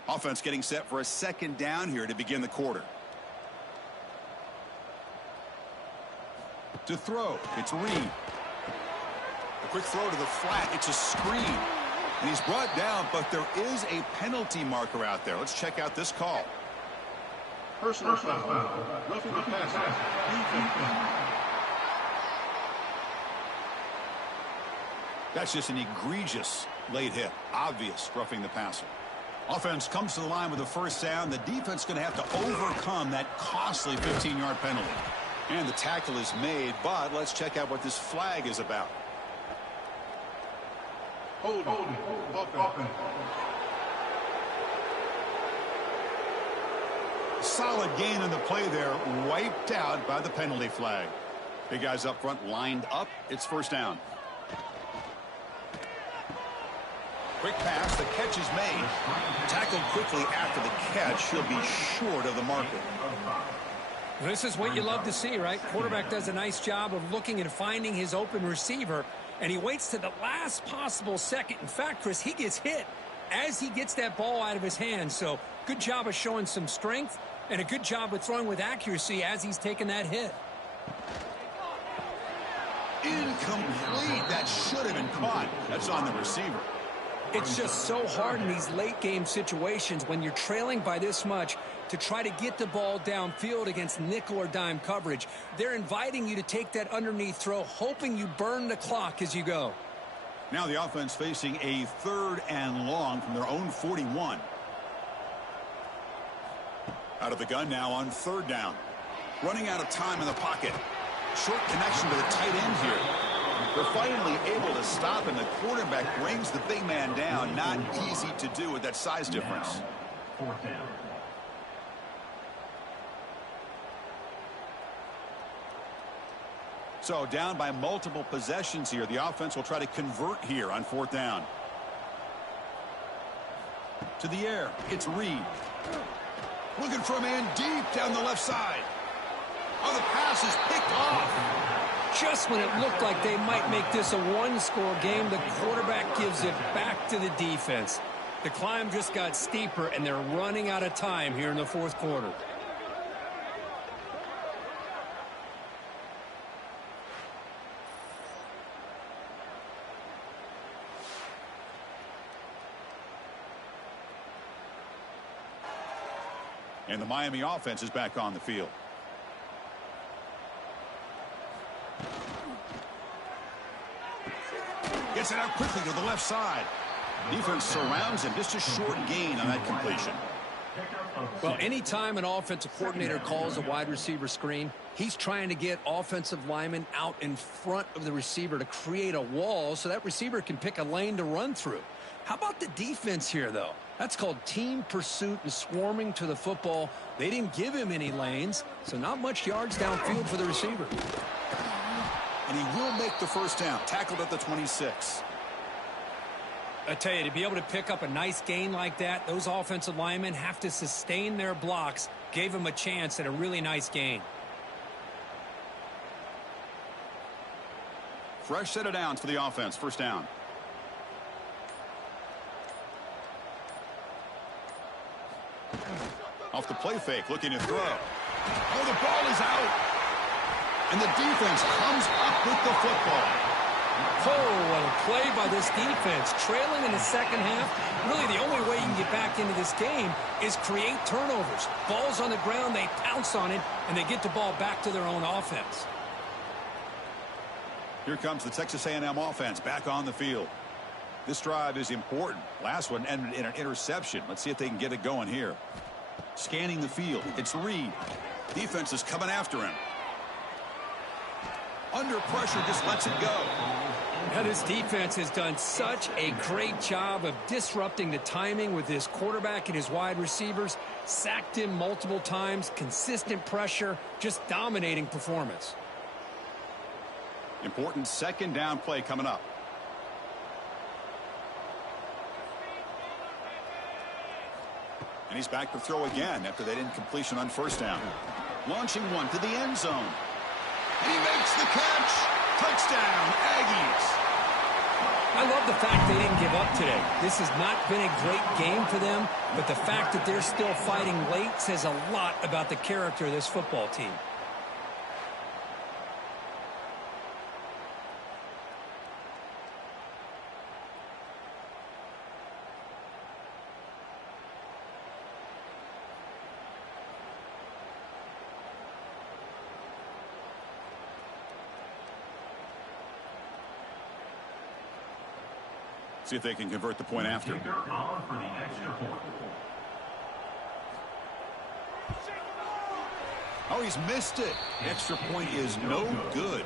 Offense getting set for a second down here to begin the quarter. To throw, it's Reed. A quick throw to the flat. It's a screen. And he's brought down, but there is a penalty marker out there. Let's check out this call. Personal foul. Roughing the passer. That's just an egregious late hit. Obvious roughing the passer. Offense comes to the line with a first down. The defense going to have to overcome that costly 15-yard penalty. And the tackle is made, but let's check out what this flag is about. Hold. Solid gain on the play there, wiped out by the penalty flag. Big guys up front lined up. It's first down. Quick pass, the catch is made. Tackled quickly after the catch. He'll be short of the marker. This is what you love to see, right? Quarterback does a nice job of looking and finding his open receiver, and he waits to the last possible second. In fact, Chris, he gets hit as he gets that ball out of his hands. So good job of showing some strength and a good job of throwing with accuracy as he's taking that hit. Incomplete. That should have been caught. That's on the receiver. It's just so hard in these late game situations when you're trailing by this much to try to get the ball downfield against nickel or dime coverage. They're inviting you to take that underneath throw, hoping you burn the clock as you go. Now the offense facing a 3rd and long from their own 41. Out of the gun now on 3rd down. Running out of time in the pocket. Short connection to the tight end here. They're finally able to stop, and the quarterback brings the big man down. Not easy to do with that size difference. Now, 4th down. So down by multiple possessions here. The offense will try to convert here on 4th down. To the air. It's Reed. Looking for a man deep down the left side. Oh, the pass is picked off. Just when it looked like they might make this a one-score game, the quarterback gives it back to the defense. The climb just got steeper, and they're running out of time here in the 4th quarter. And the Miami offense is back on the field. Gets it out quickly to the left side. Defense surrounds him. Just a short gain on that completion. Well, anytime an offensive coordinator calls a wide receiver screen, he's trying to get offensive linemen out in front of the receiver to create a wall so that receiver can pick a lane to run through. How about the defense here, though? That's called team pursuit and swarming to the football. They didn't give him any lanes, so not much yards downfield for the receiver. And he will make the first down. Tackled at the 26. I tell you, to be able to pick up a nice gain like that, those offensive linemen have to sustain their blocks. Gave them a chance at a really nice gain. Fresh set of downs for the offense. First down. Off the play fake, looking to throw. Oh, the ball is out. And the defense comes up with the football. Oh, what a play by this defense. Trailing in the second half, really the only way you can get back into this game is create turnovers. Ball's on the ground, they pounce on it, and they get the ball back to their own offense. Here comes the Texas A&M offense back on the field. This drive is important. Last one ended in an interception. Let's see if they can get it going here. Scanning the field. It's Reed. Defense is coming after him. Under pressure, just lets it go. Now, this defense has done such a great job of disrupting the timing with his quarterback and his wide receivers. Sacked him multiple times. Consistent pressure. Just dominating performance. Important second down play coming up. And he's back to throw again after that incompletion on first down. Launching one to the end zone. And he makes the catch. Touchdown, Aggies. I love the fact they didn't give up today. This has not been a great game for them, but the fact that they're still fighting late says a lot about the character of this football team. See if they can convert the point after. On for the extra point. Oh, he's missed it. Extra point is no good.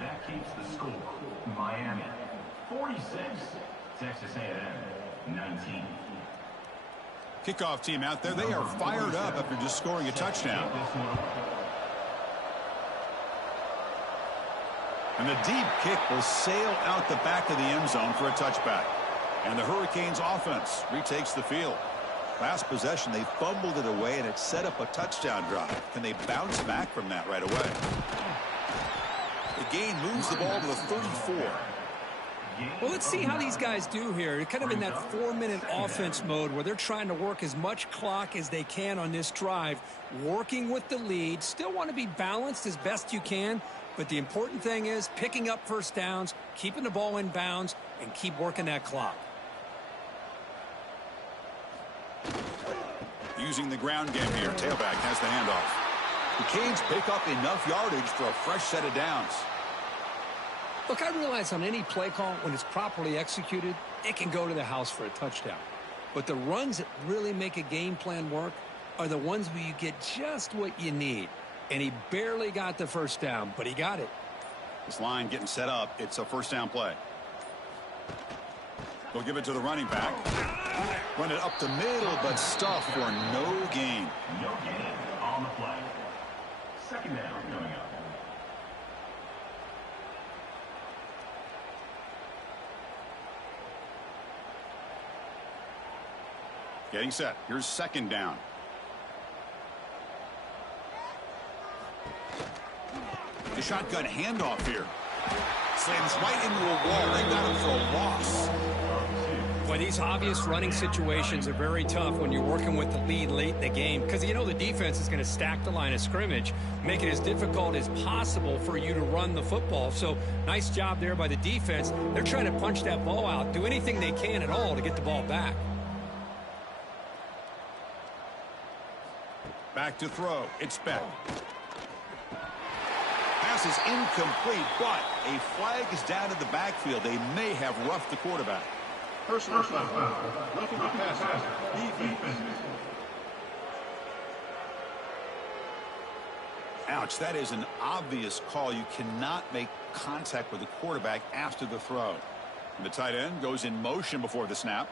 That keeps the score. Miami 46, Texas A&M 19. Kickoff team out there. They are fired up after just scoring a touchdown. And the deep kick will sail out the back of the end zone for a touchback. And the Hurricanes offense retakes the field. Last possession, they fumbled it away, and it set up a touchdown drive. Can they bounce back from that right away? The gain moves the ball to the 34. Well, let's see how these guys do here. They're kind of in that 4-minute offense mode where they're trying to work as much clock as they can on this drive, working with the lead. Still want to be balanced as best you can, but the important thing is picking up first downs, keeping the ball in bounds, and keep working that clock. Using the ground game here. Tailback has the handoff. The Canes pick up enough yardage for a fresh set of downs. Look, I realize on any play call, when it's properly executed, it can go to the house for a touchdown. But the runs that really make a game plan work are the ones where you get just what you need. And he barely got the first down, but he got it. This line getting set up. It's a first down play. They'll give it to the running back. Run it up the middle, but stuff for no gain. No gain on the play. Second down coming up. Getting set. Here's second down. The shotgun handoff here. Slams right into a wall. They got him for a loss. Boy, these obvious running situations are very tough when you're working with the lead late in the game because you know the defense is going to stack the line of scrimmage, make it as difficult as possible for you to run the football. So nice job there by the defense. They're trying to punch that ball out, do anything they can at all to get the ball back. Back to throw. It's Beck. Pass is incomplete, but a flag is down in the backfield. They may have roughed the quarterback. Personal foul. Roughing the passer. Defense. Ouch, that is an obvious call. You cannot make contact with the quarterback after the throw. And the tight end goes in motion before the snap.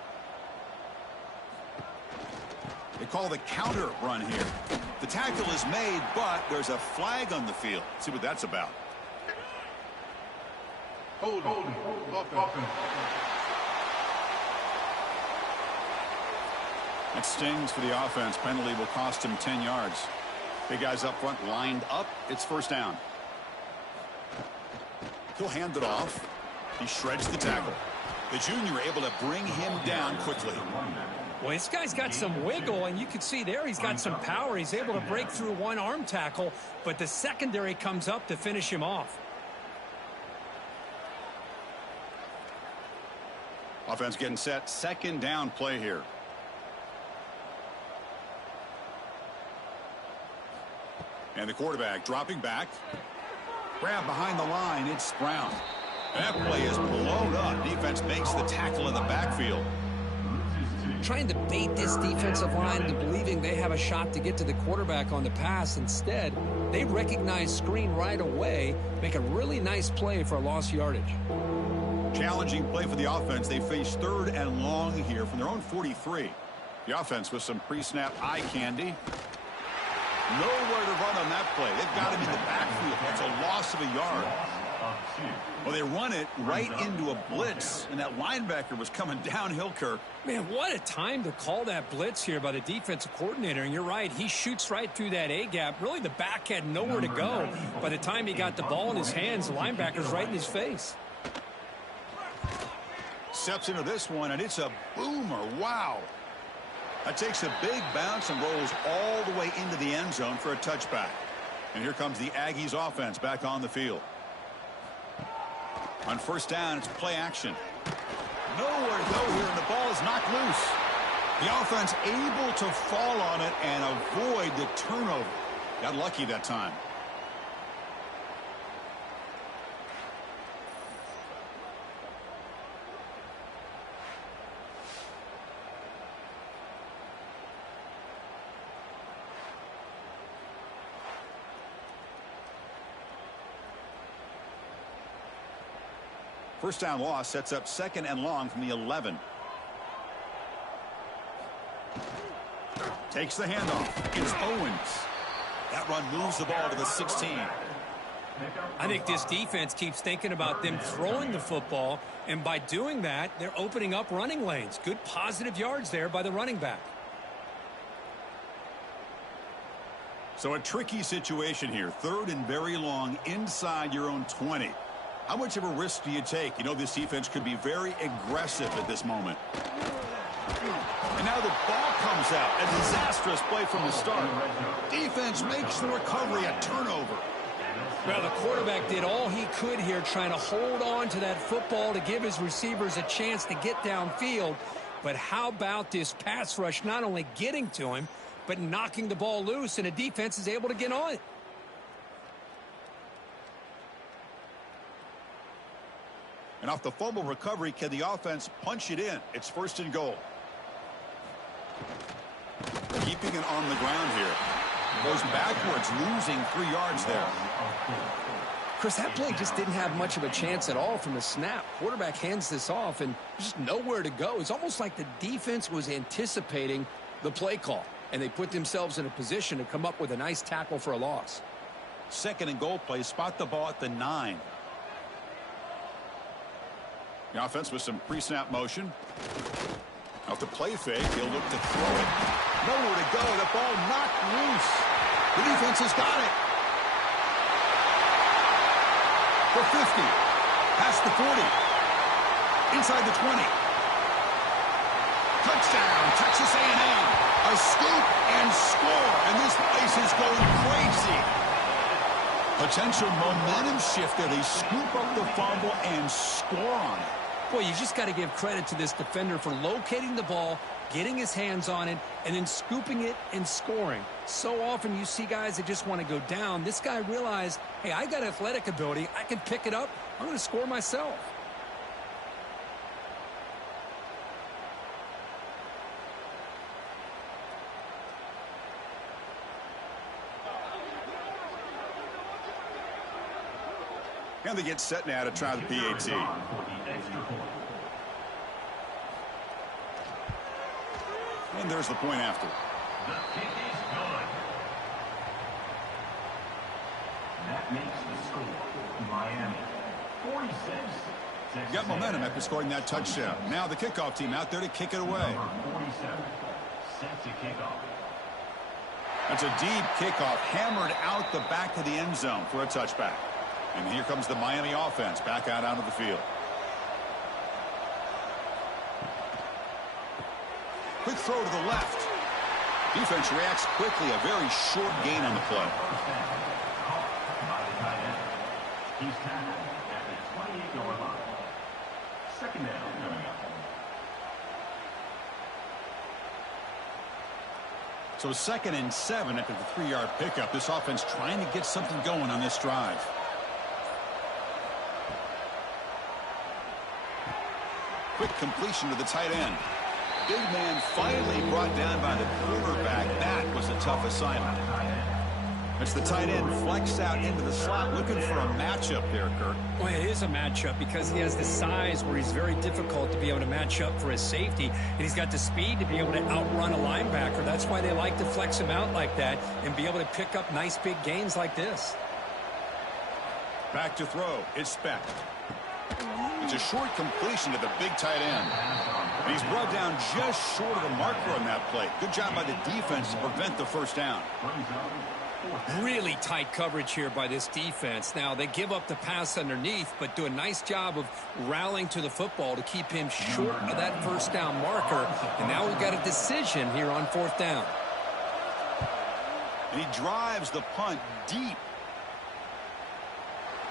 They call the counter run here. The tackle is made, but there's a flag on the field. Let's see what that's about. Holding. Offense. It stings for the offense. Penalty will cost him 10 yards. Big guys up front lined up. It's first down. He'll hand it off. He shreds the tackle. The junior able to bring him down quickly. Well, this guy's got some wiggle, and you can see there he's got some power. He's able to break through one arm tackle, but the secondary comes up to finish him off. Offense getting set. Second down play here. And the quarterback dropping back. Grab behind the line. It's Brown. That play is blown up. Defense makes the tackle in the backfield. Trying to bait this defensive line into believing they have a shot to get to the quarterback on the pass. Instead, they recognize screen right away, make a really nice play for a lost yardage. Challenging play for the offense. They face third and long here from their own 43. The offense with some pre-snap eye candy. Nowhere to run on that play. They've got him in the backfield. That's a loss of a yard. Well, they run it right into a blitz, and that linebacker was coming downhill, Kirk. Man, what a time to call that blitz here by the defensive coordinator. And you're right, he shoots right through that A-gap. Really, the back had nowhere to go. By the time he got the ball in his hands, the linebacker's right in his face. Steps into this one, and it's a boomer. Wow. That takes a big bounce and rolls all the way into the end zone for a touchback. And here comes the Aggies offense back on the field. On first down, it's play action. Nowhere to go here, and the ball is knocked loose. The offense able to fall on it and avoid the turnover. Got lucky that time. First down loss sets up second and long from the 11. Takes the handoff. It's Owens. That run moves the ball to the 16. I think this defense keeps thinking about them throwing the football, and by doing that, they're opening up running lanes. Good positive yards there by the running back. So a tricky situation here. Third and very long inside your own 20. How much of a risk do you take? You know this defense could be very aggressive at this moment. And now the ball comes out. A disastrous play from the start. Defense makes the recovery a turnover. Well, the quarterback did all he could here trying to hold on to that football to give his receivers a chance to get downfield. But how about this pass rush not only getting to him, but knocking the ball loose, and the defense is able to get on it. And off the fumble recovery, can the offense punch it in? It's first and goal. Keeping it on the ground here. Goes backwards, losing 3 yards there. Chris, that play just didn't have much of a chance at all from the snap. Quarterback hands this off, and just nowhere to go. It's almost like the defense was anticipating the play call, and they put themselves in a position to come up with a nice tackle for a loss. Second and goal play. Spot the ball at the 9. The offense with some pre-snap motion. Off the play fake, he'll look to throw it. Nowhere to go. The ball knocked loose. The defense has got it. For 50. Past the 40. Inside the 20. Touchdown, Texas A&M. A scoop and score. And this place is going crazy. Potential momentum shift there. They scoop up the fumble and score on it. Boy, you just got to give credit to this defender for locating the ball, getting his hands on it, and then scooping it and scoring. So often you see guys that just want to go down. This guy realized, hey, I got athletic ability. I can pick it up. I'm going to score myself. And they get set now to try the PAT. And there's the point after. The kick is good. That makes the score Miami 46. Got momentum after scoring that touchdown. Now the kickoff team out there to kick it away. Number 47. Set to kick off. That's a deep kickoff, hammered out the back of the end zone for a touchback. And here comes the Miami offense back out onto the field. Quick throw to the left. Defense reacts quickly. A very short gain on the play. By the tight end. He's tackled at the 28-yard line. Second down coming up. So 2nd and 7 after the 3-yard pickup. This offense trying to get something going on this drive. Quick completion to the tight end. Big man finally brought down by the quarterback. That was a tough assignment. It's the tight end flexed out into the slot, looking for a matchup there, Kurt. Well, it is a matchup because he has the size where he's very difficult to be able to match up for his safety, and he's got the speed to be able to outrun a linebacker. That's why they like to flex him out like that and be able to pick up nice big gains like this. Back to throw. It's Speck. It's a short completion to the big tight end. And he's brought down just short of the marker on that play. Good job by the defense to prevent the first down. Really tight coverage here by this defense. Now, they give up the pass underneath, but do a nice job of rallying to the football to keep him short of that first down marker. And now we've got a decision here on 4th down. And he drives the punt deep.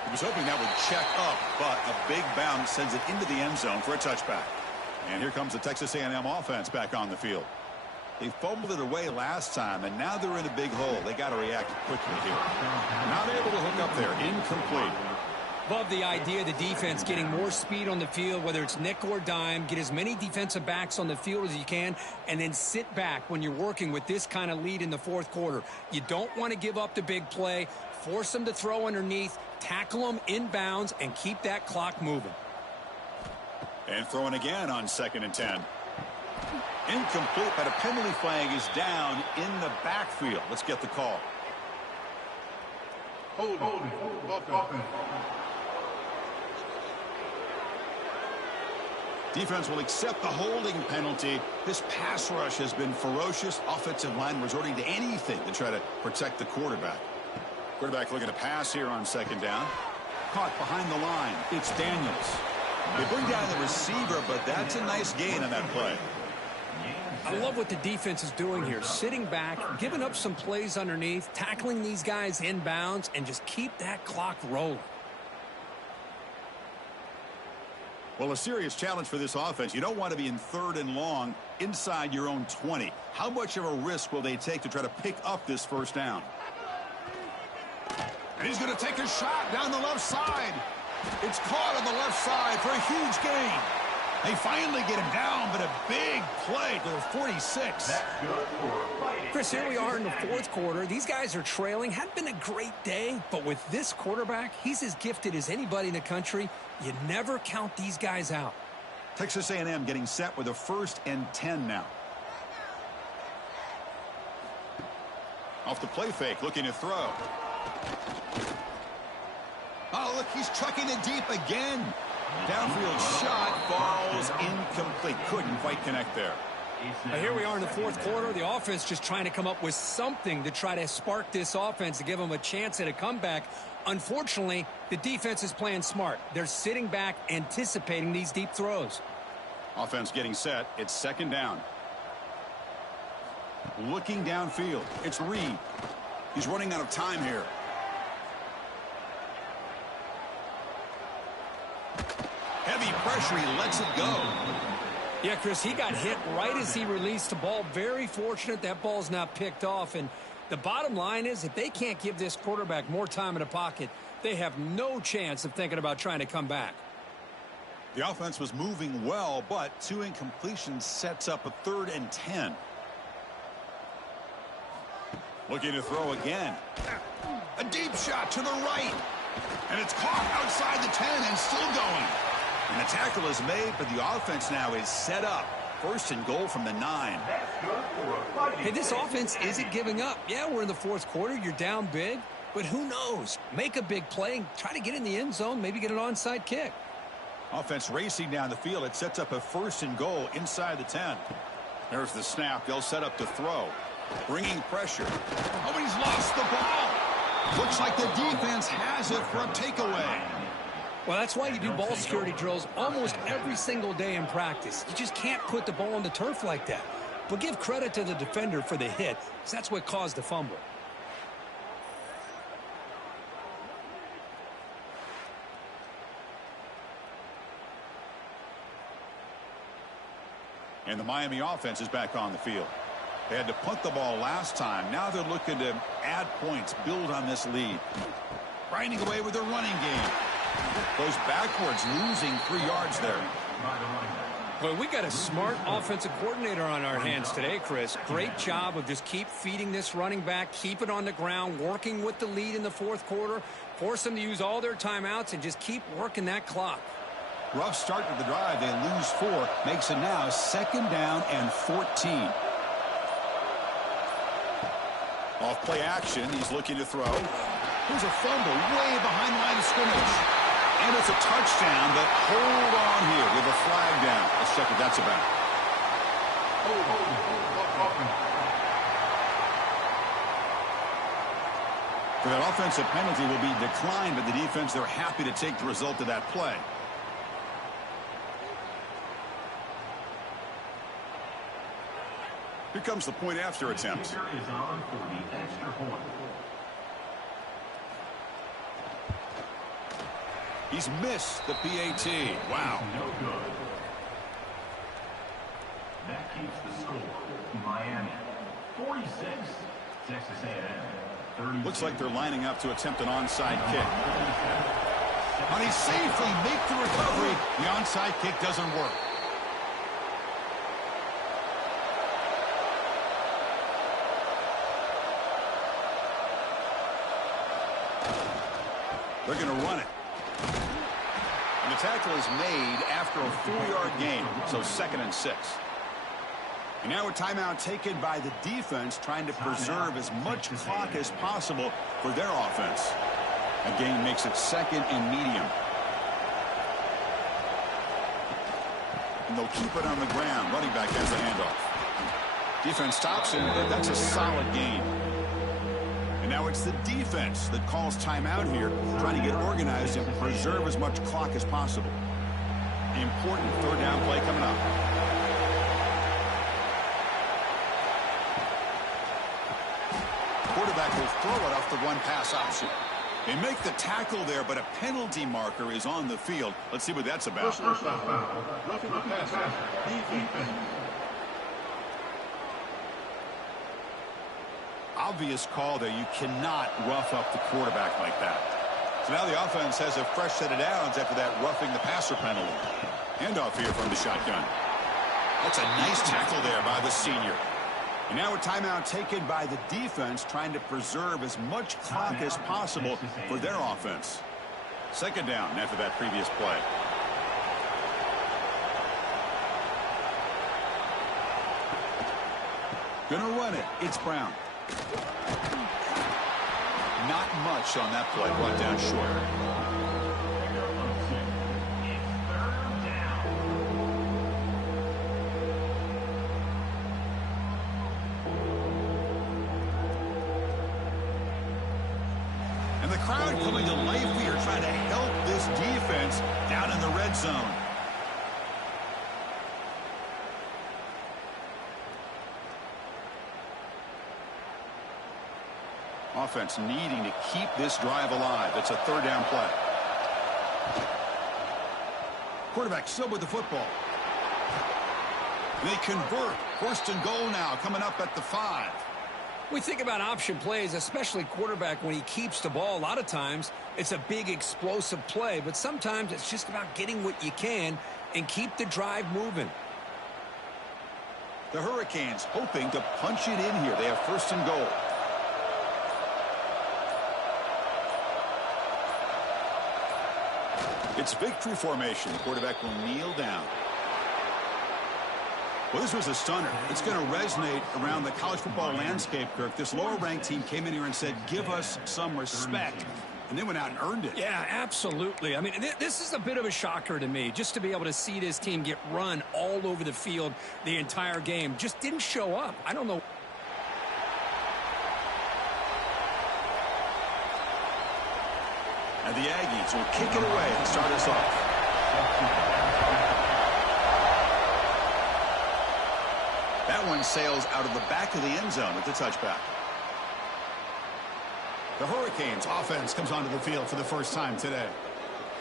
He was hoping that would check up, but a big bounce sends it into the end zone for a touchback. And here comes the Texas A&M offense back on the field. They fumbled it away last time, and now they're in a big hole. They got to react quickly here. Not able to hook up there. Incomplete. Love the idea of the defense getting more speed on the field, whether it's nickel or dime. Get as many defensive backs on the field as you can, and then sit back when you're working with this kind of lead in the 4th quarter. You don't want to give up the big play. Force them to throw underneath, tackle them inbounds, and keep that clock moving. And throwing again on 2nd and 10. Incomplete, but a penalty flag is down in the backfield. Let's get the call. Hold offense. Defense will accept the holding penalty. This pass rush has been ferocious. Offensive line resorting to anything to try to protect the quarterback. Quarterback looking to pass here on 2nd down. Caught behind the line. It's Daniels. They bring down the receiver, but that's a nice gain on that play. I love what the defense is doing here. Sitting back, giving up some plays underneath, tackling these guys inbounds, and just keep that clock rolling. Well, a serious challenge for this offense. You don't want to be in 3rd and long inside your own 20. How much of a risk will they take to try to pick up this first down? And he's going to take a shot down the left side. It's caught on the left side for a huge gain. They finally get him down, but a big play to the 46. Chris, here we are in the 4th quarter. These guys are trailing. Hadn't been a great day, but with this quarterback, he's as gifted as anybody in the country. You never count these guys out. Texas A&M getting set with a 1st and 10 now. Off the play fake, looking to throw. Oh, look, he's chucking it deep again. Downfield shot falls incomplete. Couldn't quite connect there. Now here we are in the 4th quarter. The offense just trying to come up with something to try to spark this offense to give them a chance at a comeback. Unfortunately, the defense is playing smart. They're sitting back, anticipating these deep throws. Offense getting set. It's 2nd down. Looking downfield. It's Reed. He's running out of time here. Heavy pressure. He lets it go. Yeah, Chris, he got hit right as he released the ball. Very fortunate that ball's not picked off. And the bottom line is if they can't give this quarterback more time in the pocket, they have no chance of thinking about trying to come back. The offense was moving well, but 2 incompletions sets up a 3rd and 10. Looking to throw again. A deep shot to the right. And it's caught outside the 10 and still going. And the tackle is made, but the offense now is set up. 1st and goal from the 9. Hey, this offense isn't giving up. Yeah, we're in the 4th quarter. You're down big. But who knows? Make a big play, try to get in the end zone, maybe get an onside kick. Offense racing down the field. It sets up a 1st and goal inside the 10. There's the snap. They'll set up to throw. Bringing pressure. Oh, and he's lost the ball. Looks like the defense has it for a takeaway. Well, that's why you do ball security drills almost every single day in practice. You just can't put the ball on the turf like that. But give credit to the defender for the hit, because that's what caused the fumble. And the Miami offense is back on the field. They had to punt the ball last time. Now they're looking to add points, build on this lead. Grinding away with their running game. Goes backwards, losing 3 yards there. Well, we got a smart offensive coordinator on our hands today, Chris. Great job of just keep feeding this running back, keep it on the ground, working with the lead in the 4th quarter, force them to use all their timeouts, and just keep working that clock. Rough start to the drive. They lose 4. Makes it now 2nd down and 14. Off play action. He's looking to throw. Here's a fumble way behind the line of scrimmage. And it's a touchdown, but hold on here with a flag down. Let's check what that's about. For that offensive penalty will be declined by the defense. They're happy to take the result of that play. Here comes the point after attempt. Is on for the extra point. He's missed the PAT. Wow. No good. That keeps the score. Miami 46. Texas A&M 30. Looks like they're lining up to attempt an onside kick. And he safely makes the recovery. The onside kick doesn't work. They're going to run it. And the tackle is made after a 4-yard gain, so 2nd and 6. And now a timeout taken by the defense, trying to preserve as much clock as possible for their offense. A gain makes it 2nd and medium. And they'll keep it on the ground. Running back has the handoff. Defense stops him, and that's a solid gain. And now it's the defense that calls timeout here, trying to get organized and preserve as much clock as possible. Important 3rd down play coming up. Quarterback will throw it off the run-pass option. They make the tackle there, but a penalty marker is on the field. Let's see what that's about. First down. Roughing the passer. Defense. Obvious call there. You cannot rough up the quarterback like that. So now the offense has a fresh set of downs after that roughing the passer penalty. Handoff here from the shotgun. That's a nice tackle there by the senior. And now a timeout taken by the defense, trying to preserve as much clock as possible for their offense. 2nd down after that previous play. Gonna run it. It's Brown. Not much on that play, brought down short. And the crowd coming to life here, trying to help this defense down in the red zone. Offense needing to keep this drive alive. It's a 3rd down play. Quarterback still with the football. They convert. 1st and goal now, coming up at the 5. We think about option plays, especially quarterback when he keeps the ball. A lot of times it's a big explosive play, but sometimes it's just about getting what you can and keep the drive moving. The Hurricanes hoping to punch it in here. They have 1st and goal. It's victory formation. The quarterback will kneel down. Well, this was a stunner. It's going to resonate around the college football landscape, Kirk. This lower-ranked team came in here and said, give us some respect. And they went out and earned it. Yeah, absolutely. I mean, this is a bit of a shocker to me, just to be able to see this team get run all over the field the entire game. Just didn't show up. I don't know. And the Aggies will kick it away and start us off. That one sails out of the back of the end zone with the touchback. The Hurricanes offense comes onto the field for the first time today.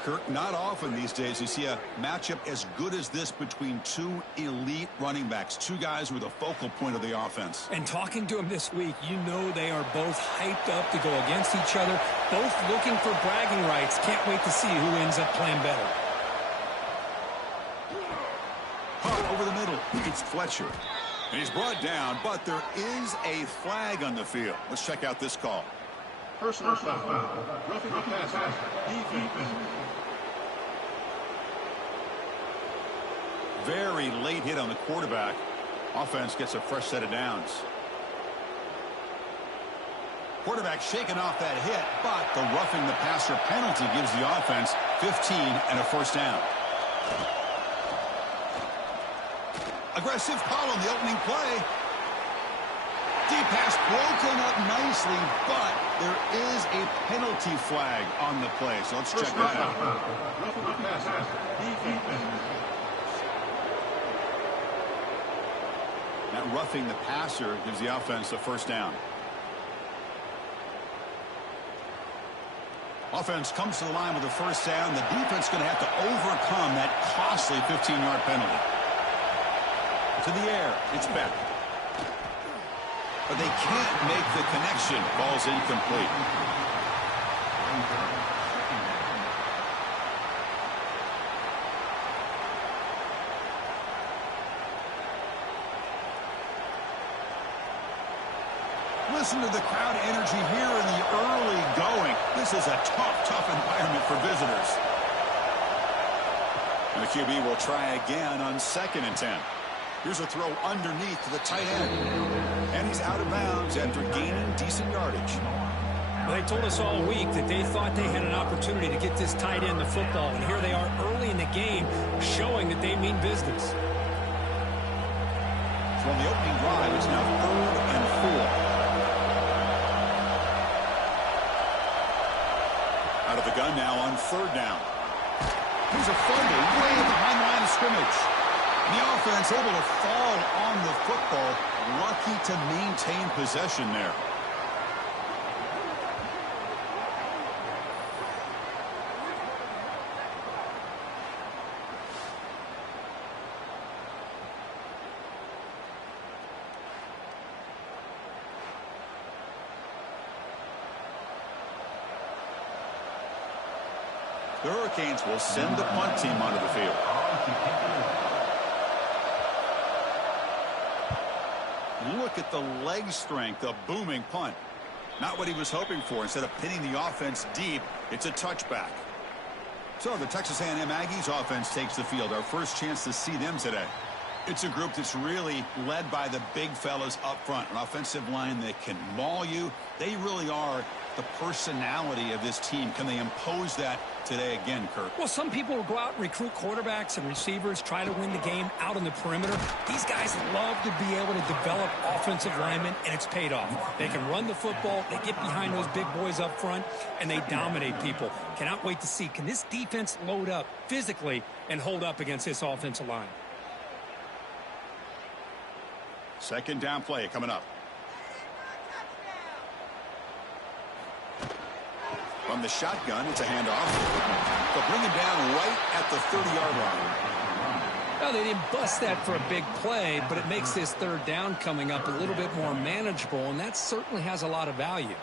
Kirk, not often these days you see a matchup as good as this between two elite running backs, two guys who are the focal point of the offense. And talking to them this week, you know they are both hyped up to go against each other, both looking for bragging rights. Can't wait to see who ends up playing better. Punt over the middle. It's Fletcher. And he's brought down, but there is a flag on the field. Let's check out this call. Personal foul. Roughing the passer. Defense. Very late hit on the quarterback. Offense gets a fresh set of downs. Quarterback shaking off that hit, but the roughing the passer penalty gives the offense 15 and a first down. Aggressive call on the opening play. Deep pass broken up nicely, but there is a penalty flag on the play. So let's check that out. That roughing the passer gives the offense a first down. Offense comes to the line with a first down. The defense is going to have to overcome that costly 15-yard penalty. To the air, it's back. But they can't make the connection. Ball's incomplete. Listen to the crowd energy here in the early going. This is a tough environment for visitors. And the QB will try again on 2nd and 10. Here's a throw underneath to the tight end. And he's out of bounds after gaining decent yardage. They told us all week that they thought they had an opportunity to get this tight end the football, and here they are early in the game showing that they mean business. So on the opening drive, it's now 3rd and 4. Out of the gun now on 3rd down. Here's a fumble way behind the line of scrimmage. The offense able to fall on the football, lucky to maintain possession there. The Hurricanes will send the punt team onto the field. Look at the leg strength, a booming punt. Not what he was hoping for. Instead of pinning the offense deep, it's a touchback. So the Texas A&M Aggies offense takes the field. Our first chance to see them today. It's a group that's really led by the big fellas up front. An offensive line that can maul you. They really are the personality of this team. Can they impose that today again, Kirk? Well, some people will go out and recruit quarterbacks and receivers, try to win the game out on the perimeter. These guys love to be able to develop offensive linemen, and it's paid off. They can run the football, they get behind those big boys up front, and they dominate people. Cannot wait to see, can this defense load up physically and hold up against this offensive line? 2nd down play coming up. From the shotgun, it's a handoff. They'll bring him down right at the 30-yard line. Well, they didn't bust that for a big play, but it makes this 3rd down coming up a little bit more manageable, and that certainly has a lot of value.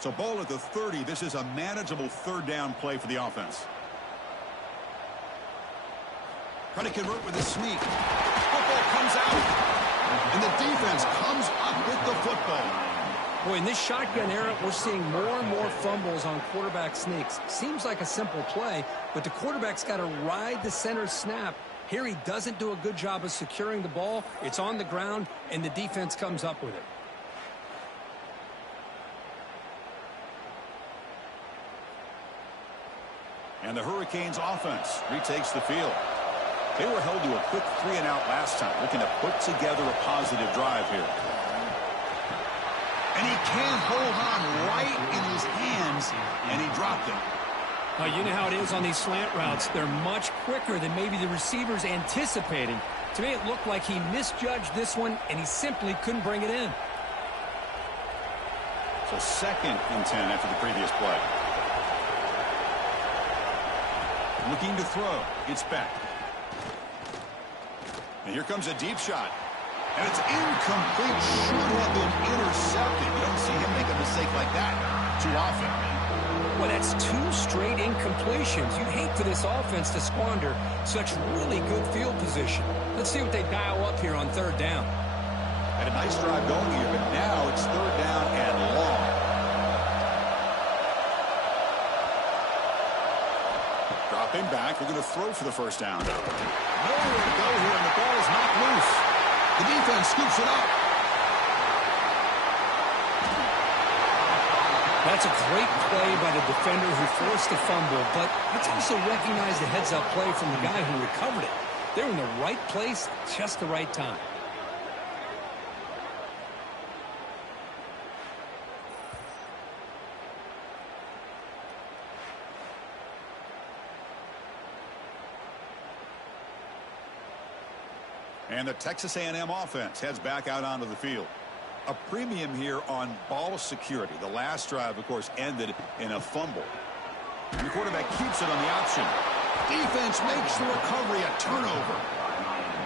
So ball at the 30. This is a manageable 3rd down play for the offense. Trying to convert with a sneak. Football comes out. And the defense comes up with the football. Boy, in this shotgun era, we're seeing more and more fumbles on quarterback sneaks. Seems like a simple play, but the quarterback's got to ride the center snap. Here he doesn't do a good job of securing the ball. It's on the ground, and the defense comes up with it. And the Hurricanes offense retakes the field. They were held to a quick 3-and-out last time, looking to put together a positive drive here. And he can't hold on right in his hands, and he dropped it. You know how it is on these slant routes. They're much quicker than maybe the receiver's anticipating. To me, it looked like he misjudged this one, and he simply couldn't bring it in. So 2nd and 10 after the previous play. Looking to throw. It's back. And here comes a deep shot. And it's incomplete. Should have been intercepted. You don't see him make a mistake like that too often. Well, that's 2 straight incompletions. You'd hate for this offense to squander such really good field position. Let's see what they dial up here on 3rd down. Had a nice drive going here, but now it's 3rd down and long. Dropping back. They're going to throw for the 1st down. Nowhere to go here, and the ball is knocked loose. The defense scoops it up. That's a great play by the defender who forced the fumble, but let's also recognize the heads-up play from the guy who recovered it. They're in the right place, just the right time. And the Texas A&M offense heads back out onto the field. A premium here on ball security. The last drive, of course, ended in a fumble. And the quarterback keeps it on the option. Defense makes the recovery a turnover.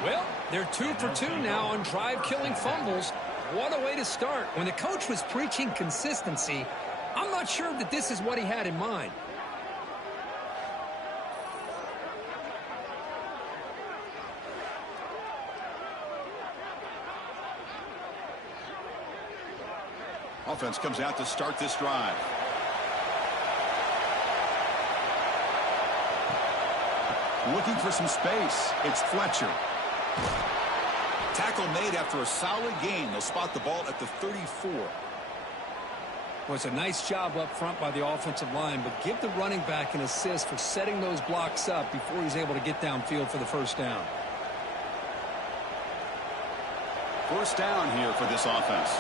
Well, they're 2 for 2 now on drive-killing fumbles. What a way to start. When the coach was preaching consistency, I'm not sure that this is what he had in mind. Offense comes out to start this drive. Looking for some space. It's Fletcher. Tackle made after a solid gain. They'll spot the ball at the 34. Well, it's a nice job up front by the offensive line, but give the running back an assist for setting those blocks up before he's able to get downfield for the 1st down. 1st down here for this offense.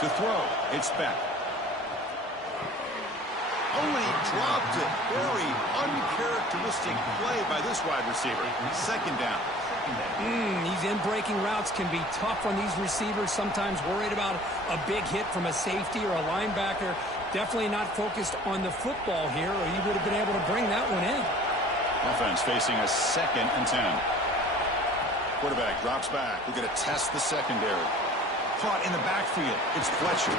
To throw, it's Beck. Oh, and he dropped it. Very uncharacteristic play by this wide receiver. 2nd down. These in-breaking routes can be tough on these receivers, sometimes worried about a big hit from a safety or a linebacker. Definitely not focused on the football here, or he would have been able to bring that one in. Offense facing a 2nd and 10. Quarterback drops back. We're going to test the secondary. Caught in the backfield. It's Fletcher.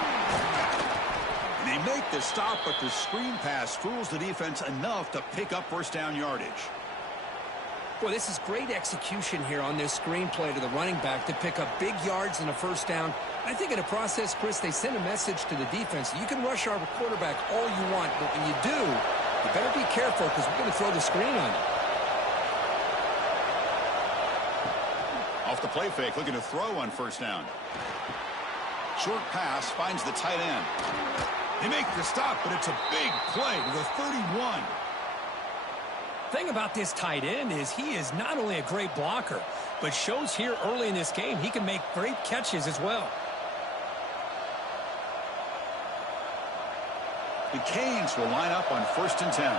And they make the stop, but the screen pass fools the defense enough to pick up 1st down yardage. Boy, this is great execution here on this screen play to the running back to pick up big yards and a 1st down. I think in the process, Chris, they send a message to the defense. You can rush our quarterback all you want, but when you do, you better be careful because we're going to throw the screen on you. Off the play fake, looking to throw on 1st down. Short pass finds the tight end. They make the stop, but it's a big play to the 31. Thing about this tight end is he is not only a great blocker, but shows here early in this game he can make great catches as well. The Canes will line up on 1st and 10.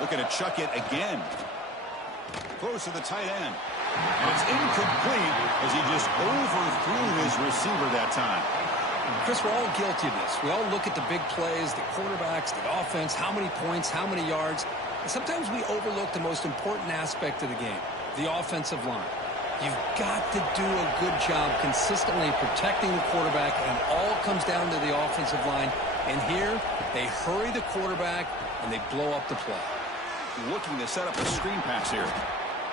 Looking to chuck it again. Throws to the tight end. And it's incomplete as he just overthrew his receiver that time. Chris, we're all guilty of this. We all look at the big plays, the quarterbacks, the offense, how many points, how many yards. And sometimes we overlook the most important aspect of the game, the offensive line. You've got to do a good job consistently protecting the quarterback, and it all comes down to the offensive line. And here, they hurry the quarterback, and they blow up the play. looking to set up a screen pass here.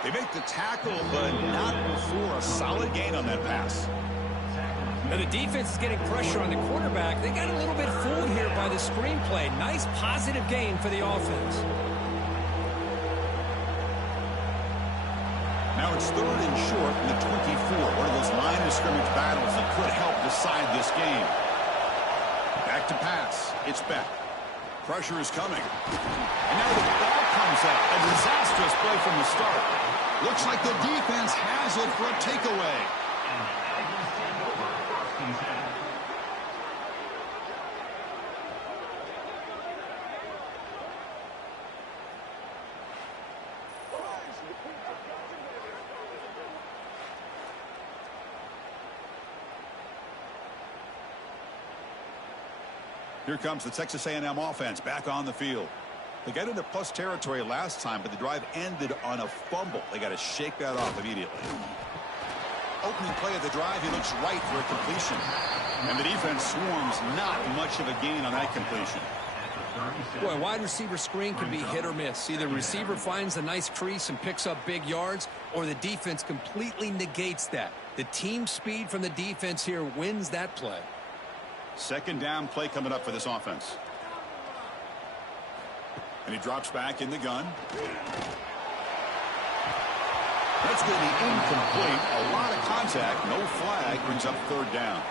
They make the tackle, but not before a solid gain on that pass. Now the defense is getting pressure on the quarterback. They got a little bit fooled here by the screenplay. Nice positive gain for the offense. Now it's 3rd and short from the 24. One of those line of scrimmage battles that could help decide this game. Back to pass. It's back. Pressure is coming. And now the ball comes out. A disastrous play from the start. Looks like the defense has it for a takeaway. And the Aggies take over 1st and 10. Here comes the Texas A&M offense back on the field. They got into plus territory last time, but the drive ended on a fumble. They got to shake that off immediately. Opening play of the drive, he looks right for a completion. And the defense swarms, not much of a gain on that completion. Boy, wide receiver screen can be hit or miss. Either receiver finds a nice crease and picks up big yards, or the defense completely negates that. The team speed from the defense here wins that play. 2nd down play coming up for this offense. And he drops back in the gun. That's going to be incomplete. A lot of contact. No flag. Brings up 3rd down.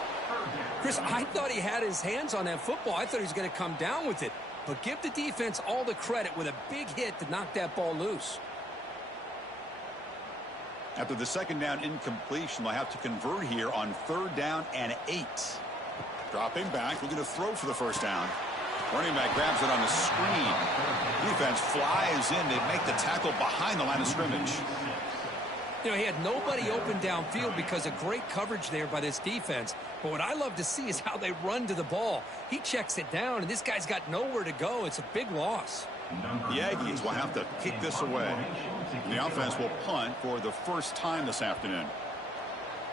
Chris, I thought he had his hands on that football. I thought he was going to come down with it. But give the defense all the credit with a big hit to knock that ball loose. After the 2nd down incompletion, they'll have to convert here on 3rd down and 8. Dropping back, looking to throw for the 1st down. Running back grabs it on the screen. Defense flies in. They make the tackle behind the line of scrimmage. You know, he had nobody open downfield because of great coverage there by this defense. But what I love to see is how they run to the ball. He checks it down, and this guy's got nowhere to go. It's a big loss. The Aggies will have to kick this away. And the offense will punt for the first time this afternoon.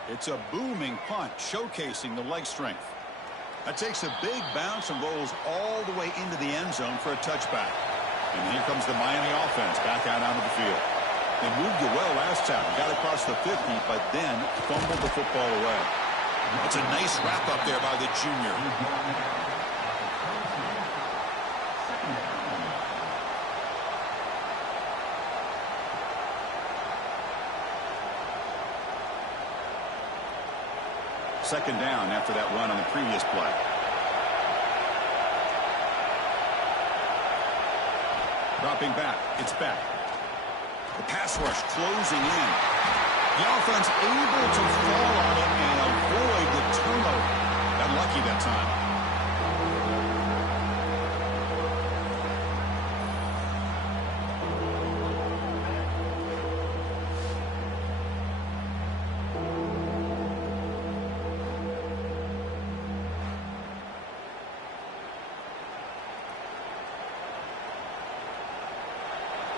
It's a booming punt, showcasing the leg strength. That takes a big bounce and rolls all the way into the end zone for a touchback. And here comes the Miami offense back out onto the field. They moved it well last time, got across the 50, but then fumbled the football away. It's a nice wrap-up there by the junior. Second down after that run on the previous play. Dropping back. It's back. The pass rush closing in. The offense able to fall on it and avoid the turnover. Got lucky that time.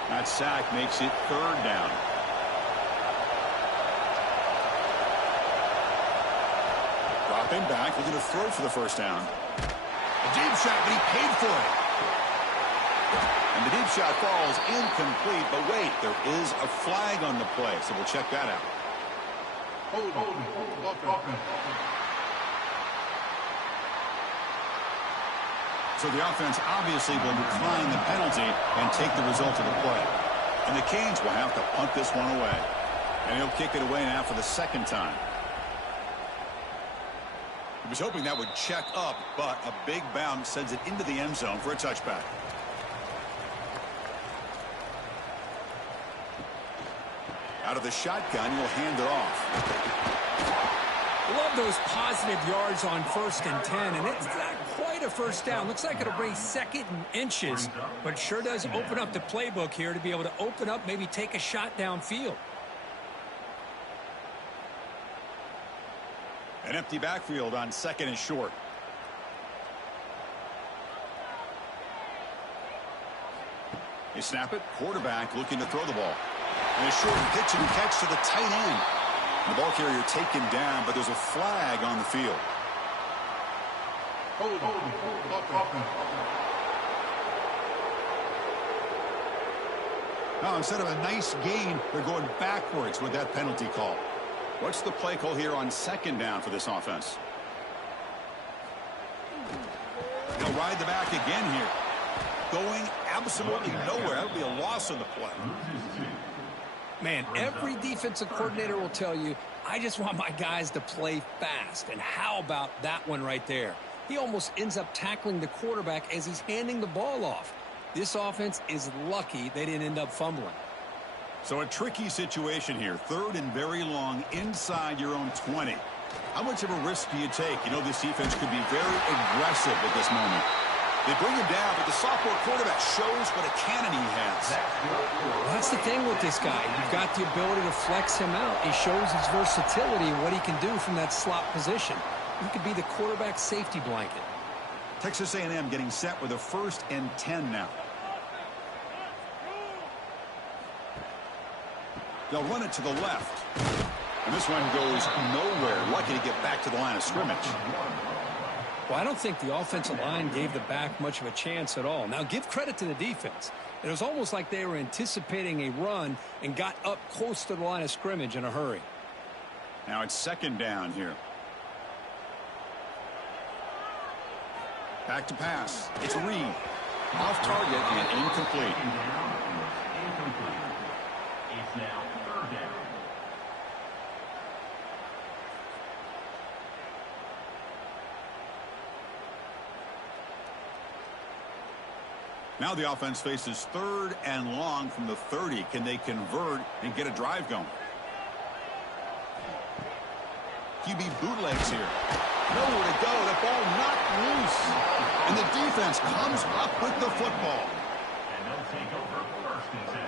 That sack makes it 3rd down. Dropping back, looking to throw for the 1st down. A deep shot, but he paid for it. And the deep shot falls incomplete, but wait, there is a flag on the play, so we'll check that out. So the offense obviously will decline the penalty and take the result of the play. And the Canes will have to punt this one away. And he'll kick it away now for the 2nd time. He was hoping that would check up, but a big bounce sends it into the end zone for a touchback. Out of the shotgun, he'll hand it off. Love those positive yards on 1st and 10, and it's not quite a 1st down. Looks like it'll bring 2nd and inches, but sure does open up the playbook here to be able to open up, maybe take a shot downfield. An empty backfield on 2nd and short. They snap it. Quarterback looking to throw the ball. And a short pitch and catch to the tight end. The ball carrier taken down, but there's a flag on the field. Now, instead of a nice gain, they're going backwards with that penalty call. What's the play call here on second down for this offense? They'll ride the back again here. Going absolutely nowhere. That'll be a loss on the play. Man, every defensive coordinator will tell you, I just want my guys to play fast. And how about that one right there? He almost ends up tackling the quarterback as he's handing the ball off. This offense is lucky they didn't end up fumbling. So a tricky situation here. Third and very long inside your own 20. How much of a risk do you take? You know, this defense could be very aggressive at this moment. They bring him down, but the sophomore quarterback shows what a cannon he has. That's the thing with this guy. You've got the ability to flex him out. He shows his versatility and what he can do from that slot position. He could be the quarterback safety blanket. Texas A&M getting set with a 1st and 10 now. They'll run it to the left. And this one goes nowhere. Lucky to get back to the line of scrimmage. Well, I don't think the offensive line gave the back much of a chance at all. Now, give credit to the defense. It was almost like they were anticipating a run and got up close to the line of scrimmage in a hurry. Now it's second down here. Back to pass. It's Reed. Off target and incomplete. It's now 3rd down. Now the offense faces 3rd and long from the 30. Can they convert and get a drive going? QB bootlegs here. Nowhere to go. The ball knocked loose. And the defense comes up with the football. And they'll take over 1st and 10.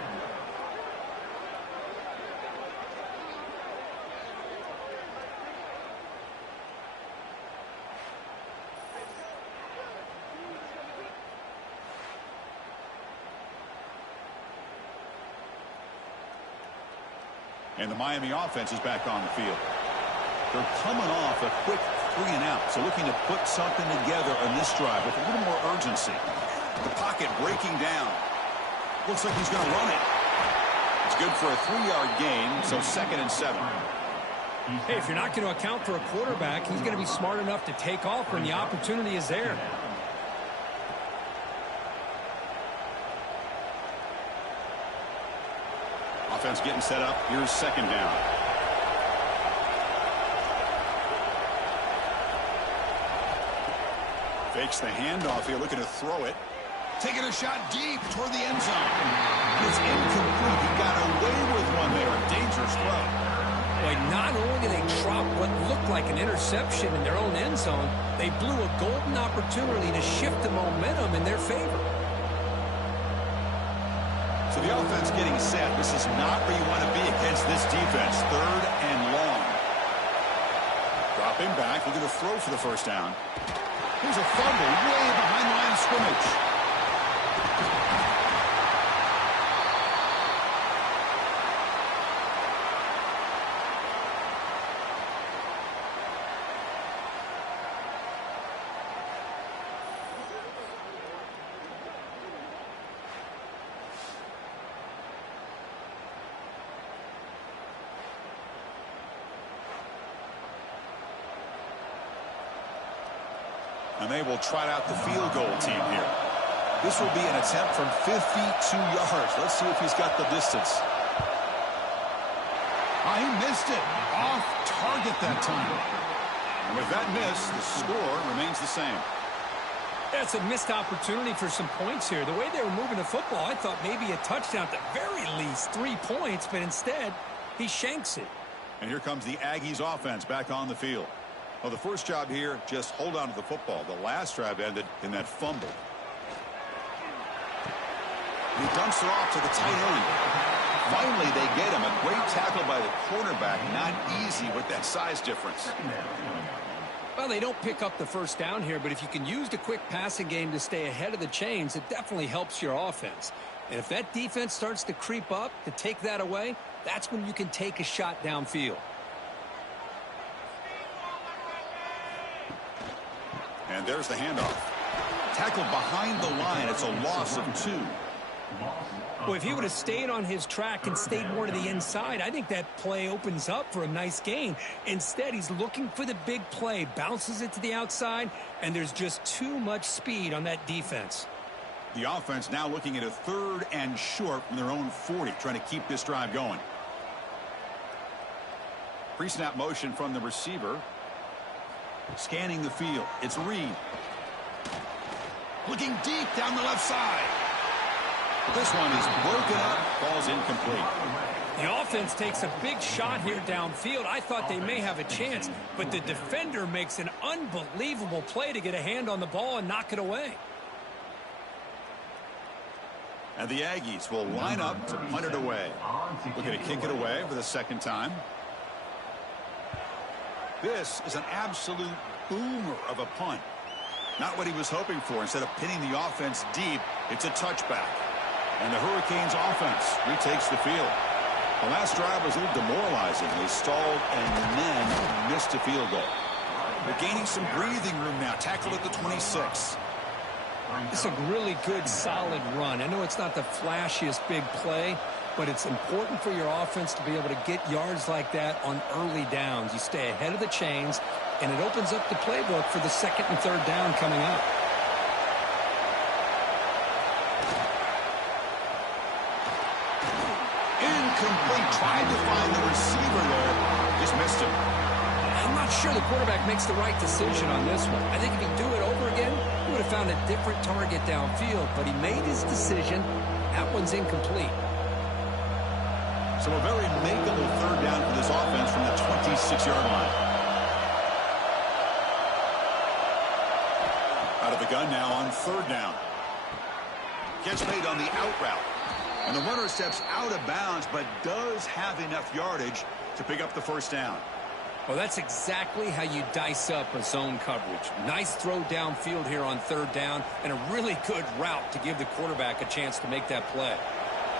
And the Miami offense is back on the field. They're coming off a quick 3 and out, so looking to put something together on this drive with a little more urgency. The pocket breaking down. Looks like he's going to run it. It's good for a 3-yard gain, so 2nd and 7. Hey, if you're not going to account for a quarterback, he's going to be smart enough to take off when the opportunity is there. Offense getting set up. Here's second down. Fakes the handoff here, looking to throw it. Taking a shot deep toward the end zone. And it's incomplete. He got away with one there. A dangerous throw. Boy, not only did they drop what looked like an interception in their own end zone, they blew a golden opportunity to shift the momentum in their favor. So the offense getting set. This is not where you want to be against this defense. 3rd and long. Dropping back, looking to throw for the first down. Here's a fumble way behind the line of scrimmage. And they will trot out the field goal team here. This will be an attempt from 52 yards. Let's see if he's got the distance. He missed it. Off target that time. And with that miss, the score remains the same. That's a missed opportunity for some points here. The way they were moving the football, I thought maybe a touchdown, at the very least 3 points, but instead, he shanks it. And here comes the Aggies offense back on the field. Well, the first job here, just hold on to the football. The last drive ended in that fumble. He dumps it off to the tight end. Finally, they get him. A great tackle by the cornerback. Not easy with that size difference. Well, they don't pick up the first down here, but if you can use the quick passing game to stay ahead of the chains, it definitely helps your offense. And if that defense starts to creep up to take that away, that's when you can take a shot downfield. And there's the handoff. Tackled behind the line. It's a loss of 2. Well, if he would have stayed on his track and stayed more to the inside, I think that play opens up for a nice gain. Instead, he's looking for the big play, bounces it to the outside, and there's just too much speed on that defense. The offense now looking at a 3rd and short from their own 40, trying to keep this drive going. Pre-snap motion from the receiver. Scanning the field. It's Reed. Looking deep down the left side. This one is broken up, falls incomplete. The offense takes a big shot here downfield. I thought they may have a chance, but the defender makes an unbelievable play to get a hand on the ball and knock it away. And the Aggies will line up to punt it away. Looking to kick it away for the 2nd time. This is an absolute boomer of a punt. Not what he was hoping for. Instead of pinning the offense deep, it's a touchback. And the Hurricanes offense retakes the field. The last drive was a little demoralizing. They stalled and then missed a field goal. They're gaining some breathing room now. Tackled at the 26. It's a really good, solid run. I know it's not the flashiest big play, but it's important for your offense to be able to get yards like that on early downs. You stay ahead of the chains, and it opens up the playbook for the 2nd and 3rd down coming up. Incomplete. Tried to find the receiver there. Just missed him. I'm not sure the quarterback makes the right decision on this one. I think if he'd do it over again, he would have found a different target downfield, but he made his decision. That one's incomplete. So a very makeable 3rd down for this offense from the 26-yard line. Out of the gun now on 3rd down. Catch made on the out route. And the runner steps out of bounds, but does have enough yardage to pick up the 1st down. Well, that's exactly how you dice up a zone coverage. Nice throw downfield here on 3rd down, and a really good route to give the quarterback a chance to make that play.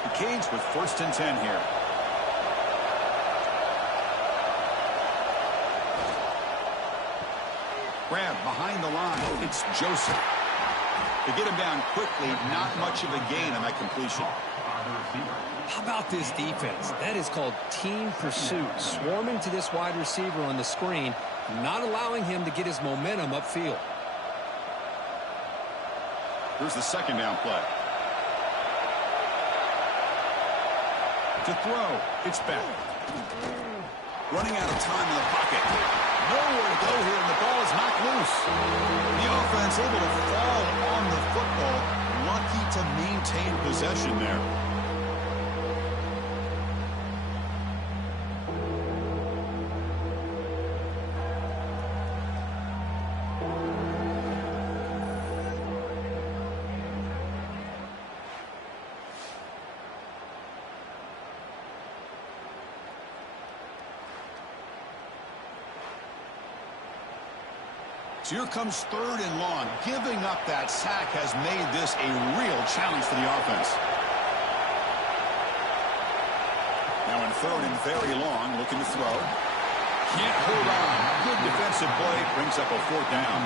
The Canes with 1st and 10 here. Grab behind the line. It's Joseph. To get him down quickly, not much of a gain on that completion. How about this defense? That is called team pursuit. Swarming to this wide receiver on the screen, not allowing him to get his momentum upfield. Here's the 2nd down play. To throw, it's back. Running out of time in the pocket. Nowhere to go here, and the ball is knocked loose. The offense able to fall on the football. Lucky to maintain possession there. So here comes 3rd and long. Giving up that sack has made this a real challenge for the offense. Now in 3rd and very long, looking to throw. Can't hold on. Good defensive play. Brings up a 4th down.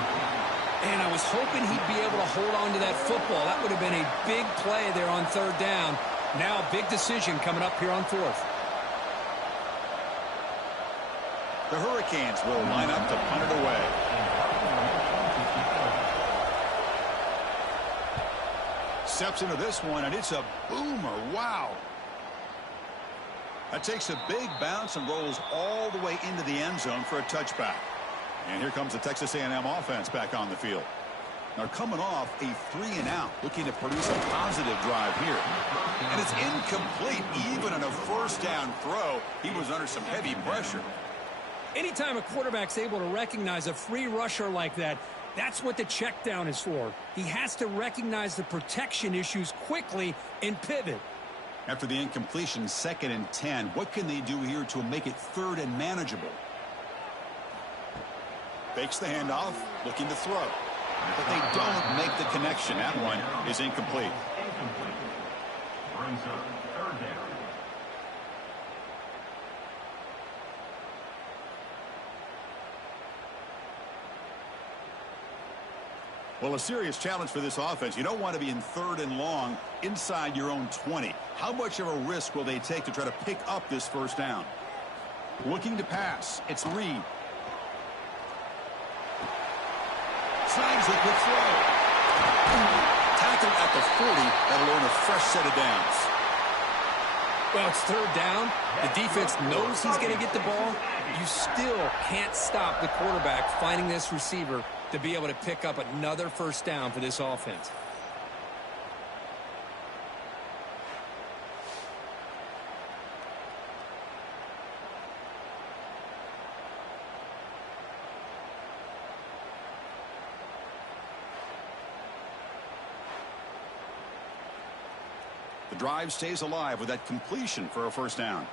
And I was hoping he'd be able to hold on to that football. That would have been a big play there on 3rd down. Now a big decision coming up here on 4th. The Hurricanes will line up to punt it away. Steps into this one, and it's a boomer. Wow. That takes a big bounce and rolls all the way into the end zone for a touchback. And here comes the Texas A&M offense back on the field. Now coming off a 3-and-out, looking to produce a positive drive here. And it's incomplete. Even on a 1st down throw, he was under some heavy pressure. Anytime a quarterback's able to recognize a free rusher like that, that's what the check down is for. He has to recognize the protection issues quickly and pivot. After the incompletion, 2nd and 10, what can they do here to make it 3rd and manageable? Fakes the handoff, looking to throw. But they don't make the connection. That one is incomplete. Brings up 3rd down. Well, a serious challenge for this offense. You don't want to be in 3rd and long inside your own 20. How much of a risk will they take to try to pick up this first down? Looking to pass. It's Reed. Snags the quick throw. Tackled at the 40. That'll earn a fresh set of downs. Well, it's 3rd down. The defense knows he's going to get the ball. You still can't stop the quarterback finding this receiver to be able to pick up another first down for this offense. The drive stays alive with that completion for a first down.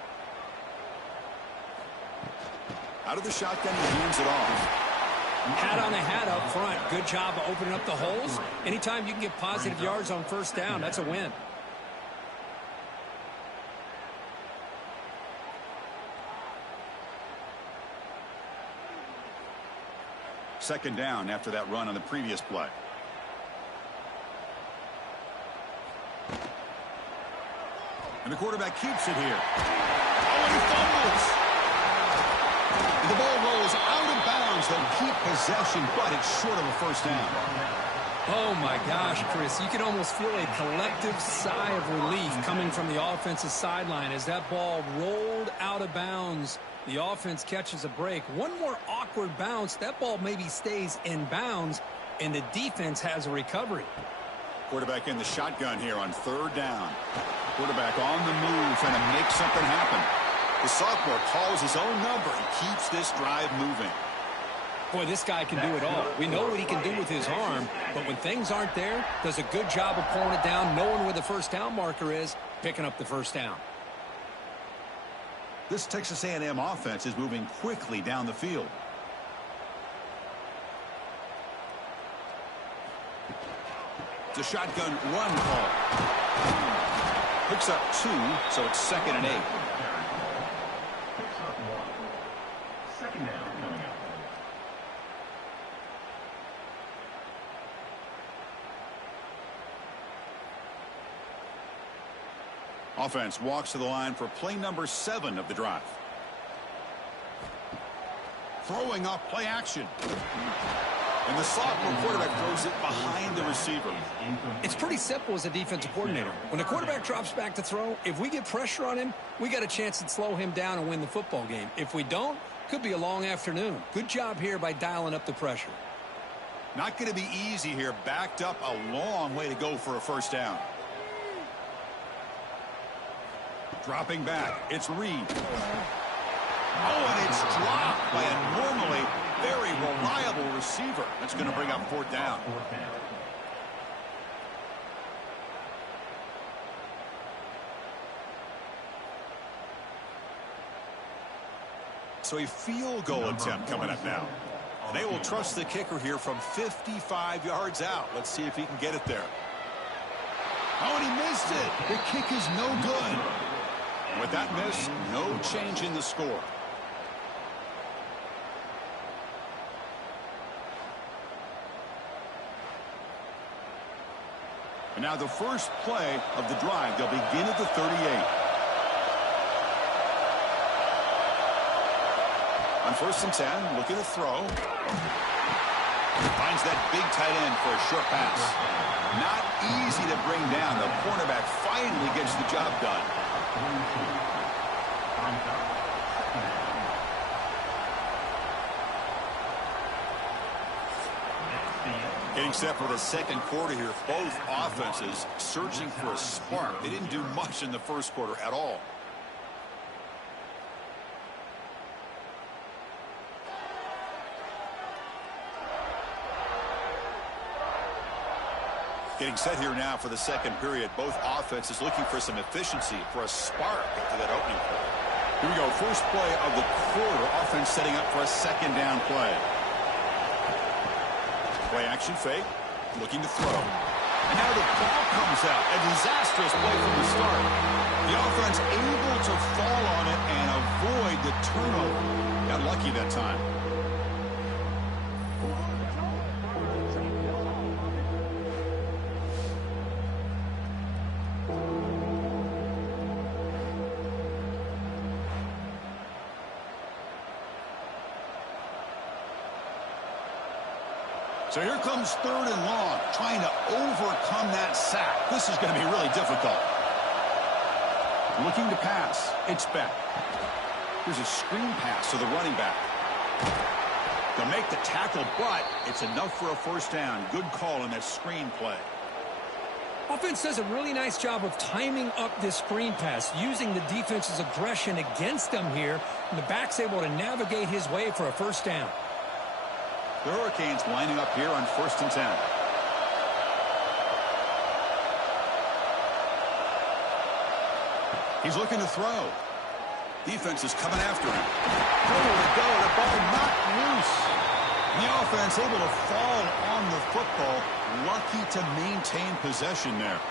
Out of the shotgun, he hands it off. Hat on a hat up front. Good job of opening up the holes. Anytime you can get positive yards on first down, that's a win. Second down after that run on the previous play. And the quarterback keeps it here. Oh, and he fumbles. The ball rolls out of bounds. They'll keep possession, but it's short of a first down. Oh, my gosh, Chris. You can almost feel a collective sigh of relief coming from the offensive sideline as that ball rolled out of bounds. The offense catches a break. One more awkward bounce. That ball maybe stays in bounds, and the defense has a recovery. Quarterback in the shotgun here on 3rd down. Quarterback on the move, trying to make something happen. The sophomore calls his own number and keeps this drive moving. Boy, this guy can do it all. We know what he can do with his arm, but when things aren't there, does a good job of pulling it down, knowing where the first down marker is, picking up the first down. This Texas A&M offense is moving quickly down the field. It's a shotgun run call. Picks up 2, so it's 2nd and 8. Picks up 1. Second down coming up. Offense walks to the line for play number 7 of the drive. Throwing off play action. And the sophomore quarterback throws it behind the receiver. It's pretty simple as a defensive coordinator. When the quarterback drops back to throw, if we get pressure on him, we got a chance to slow him down and win the football game. If we don't, could be a long afternoon. Good job here by dialing up the pressure. Not going to be easy here. Backed up a long way to go for a first down. Dropping back. It's Reed. Oh, and it's dropped by a normally very reliable receiver. That's going to bring up 4th down. So a field goal attempt coming up now. And they will trust the kicker here from 55 yards out. Let's see if he can get it there. Oh, and he missed it. The kick is no good. With that miss, no change in the score. And now the first play of the drive. They'll begin at the 38. On 1st and 10, looking to throw. Finds that big tight end for a short pass. Not easy to bring down. The cornerback finally gets the job done. Getting set for the second quarter here. Both offenses searching for a spark. They didn't do much in the first quarter at all. Getting set here now for the second period. Both offenses looking for some efficiency, for a spark after that opening play. Here we go. First play of the quarter. Offense setting up for a second down play. Play action fake. Looking to throw. And now the ball comes out. A disastrous play from the start. The offense able to fall on it and avoid the turnover. Got lucky that time. So here comes 3rd and long, trying to overcome that sack. This is going to be really difficult. Looking to pass. It's back. Here's a screen pass to the running back. They'll make the tackle, but it's enough for a first down. Good call in that screen play. Offense does a really nice job of timing up this screen pass, using the defense's aggression against them here, and the back's able to navigate his way for a first down. The Hurricanes lining up here on 1st and 10. He's looking to throw. Defense is coming after him. Nowhere to go. The ball knocked loose. And the offense able to fall on the football. Lucky to maintain possession there.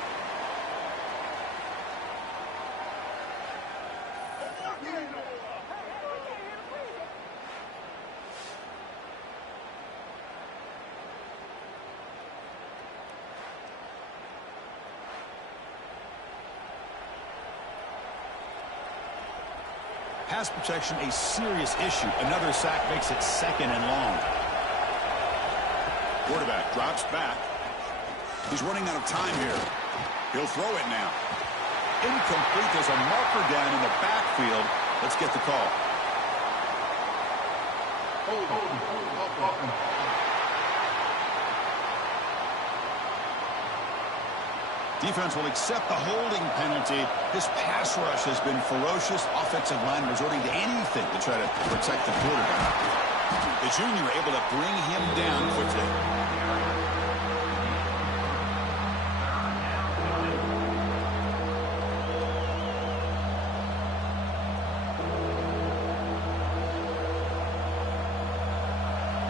Pass protection a serious issue. Another sack makes it 2nd and long. Quarterback drops back. He's running out of time here. He'll throw it now. Incomplete. There's a marker down in the backfield. Let's get the call. Defense will accept the holding penalty. This pass rush has been ferocious. Offensive line resorting to anything to try to protect the quarterback. The junior able to bring him down quickly.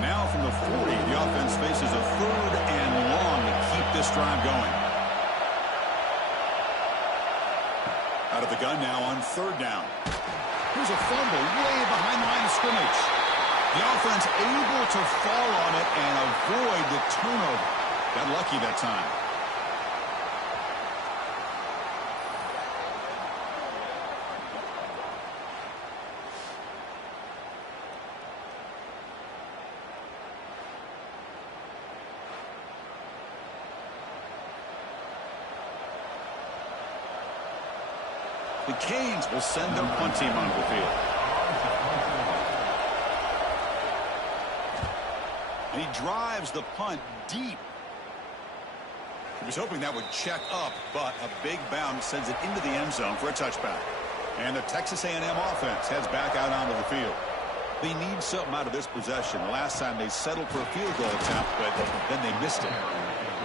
Now from the 40, the offense faces a 3rd and long to keep this drive going. Out of the gun now on 3rd down. Here's a fumble way behind the line of scrimmage. The offense able to fall on it and avoid the turnover. Got lucky that time. The Canes will send their punt team onto the field. And he drives the punt deep. He was hoping that would check up, but a big bounce sends it into the end zone for a touchback. And the Texas A&M offense heads back out onto the field. They need something out of this possession. The last time they settled for a field goal attempt, but then they missed it.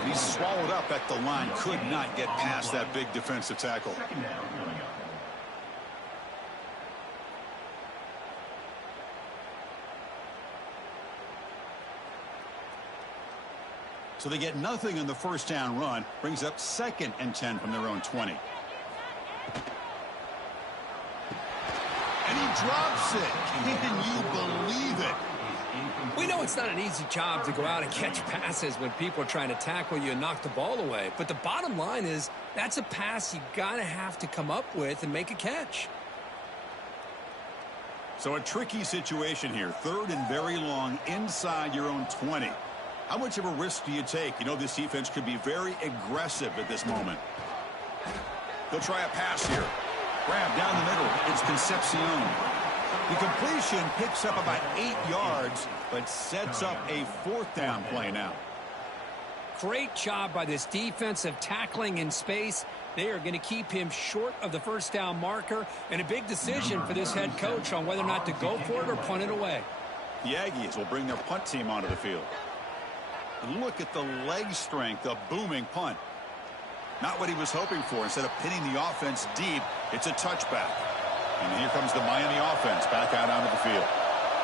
And he's swallowed up at the line. Could not get past that big defensive tackle. So they get nothing in the first down run. Brings up 2nd and 10 from their own 20. And he drops it. Can you believe it? We know it's not an easy job to go out and catch passes when people are trying to tackle you and knock the ball away. But the bottom line is that's a pass you got to have to come up with and make a catch. So a tricky situation here. 3rd and very long inside your own 20. How much of a risk do you take? You know this defense could be very aggressive at this moment. They'll try a pass here. Grab down the middle. It's Concepcion. The completion picks up about 8 yards, but sets up a 4th down play now. Great job by this defensive tackling in space. They are going to keep him short of the first down marker, and a big decision for this head coach on whether or not to go for it or punt it away. The Aggies will bring their punt team onto the field. And look at the leg strength, a booming punt. Not what he was hoping for. Instead of pinning the offense deep, it's a touchback. And here comes the Miami offense back out onto the field.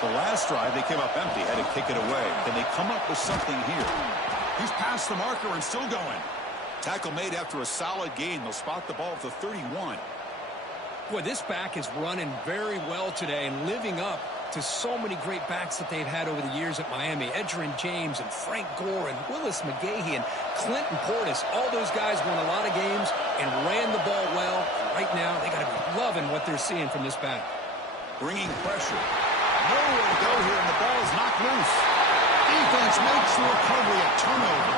The last drive, they came up empty, had to kick it away. Can they come up with something here? He's past the marker and still going. Tackle made after a solid gain. They'll spot the ball at the 31. Boy, this back is running very well today and living up to so many great backs that they've had over the years at Miami. Edgerrin James and Frank Gore and Willis McGahee and Clinton Portis. All those guys won a lot of games and ran the ball well. And right now, they got to be loving what they're seeing from this back. Bringing pressure. Nowhere to go here, and the ball is knocked loose. defense makes the recovery a turnover.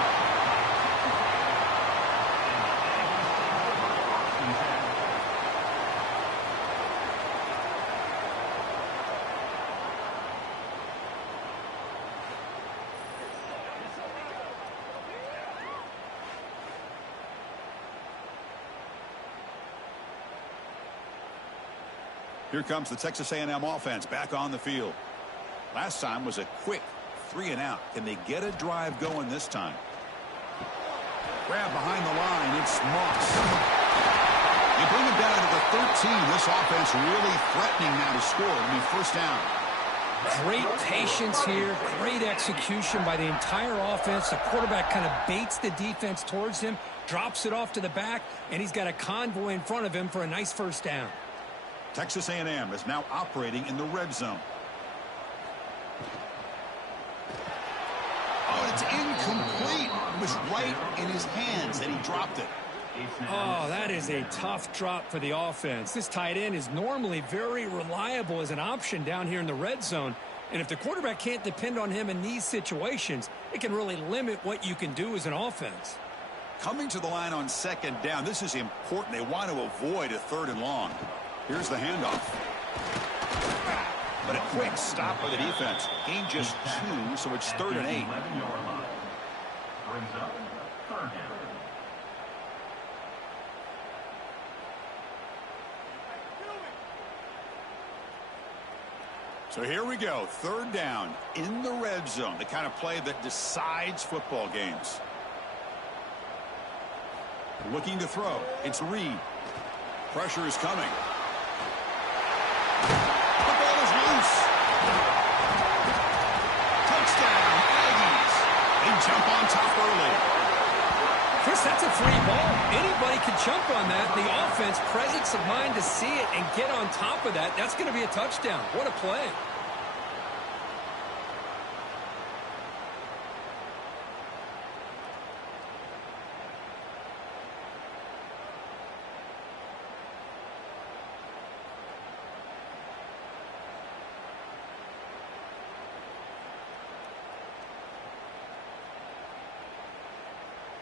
Here comes the Texas A&M offense back on the field. Last time was a quick 3-and-out. Can they get a drive going this time? Grab behind the line. It's Moss. You bring him down to the 13. This offense really threatening now to score. It'll be first down. Great patience here. Great execution by the entire offense. The quarterback kind of baits the defense towards him, drops it off to the back, and he's got a convoy in front of him for a nice first down. Texas A&M is now operating in the red zone. Oh, it's incomplete. It was right in his hands, and he dropped it. Oh, that is a tough drop for the offense. This tight end is normally very reliable as an option down here in the red zone. And if the quarterback can't depend on him in these situations, it can really limit what you can do as an offense. Coming to the line on second down, this is important. They want to avoid a 3rd and long. Here's the handoff. But a quick stop by the defense. Gain just 2, so it's 3rd and 8. Brings up 3rd down. So here we go. 3rd down in the red zone. The kind of play that decides football games. Looking to throw. It's Reed. Pressure is coming. The ball is loose. Touchdown, Aggies. They jump on top early. Chris, that's a free ball. Anybody can jump on that. The offense, presence of mind to see it and get on top of that. That's going to be a touchdown. What a play.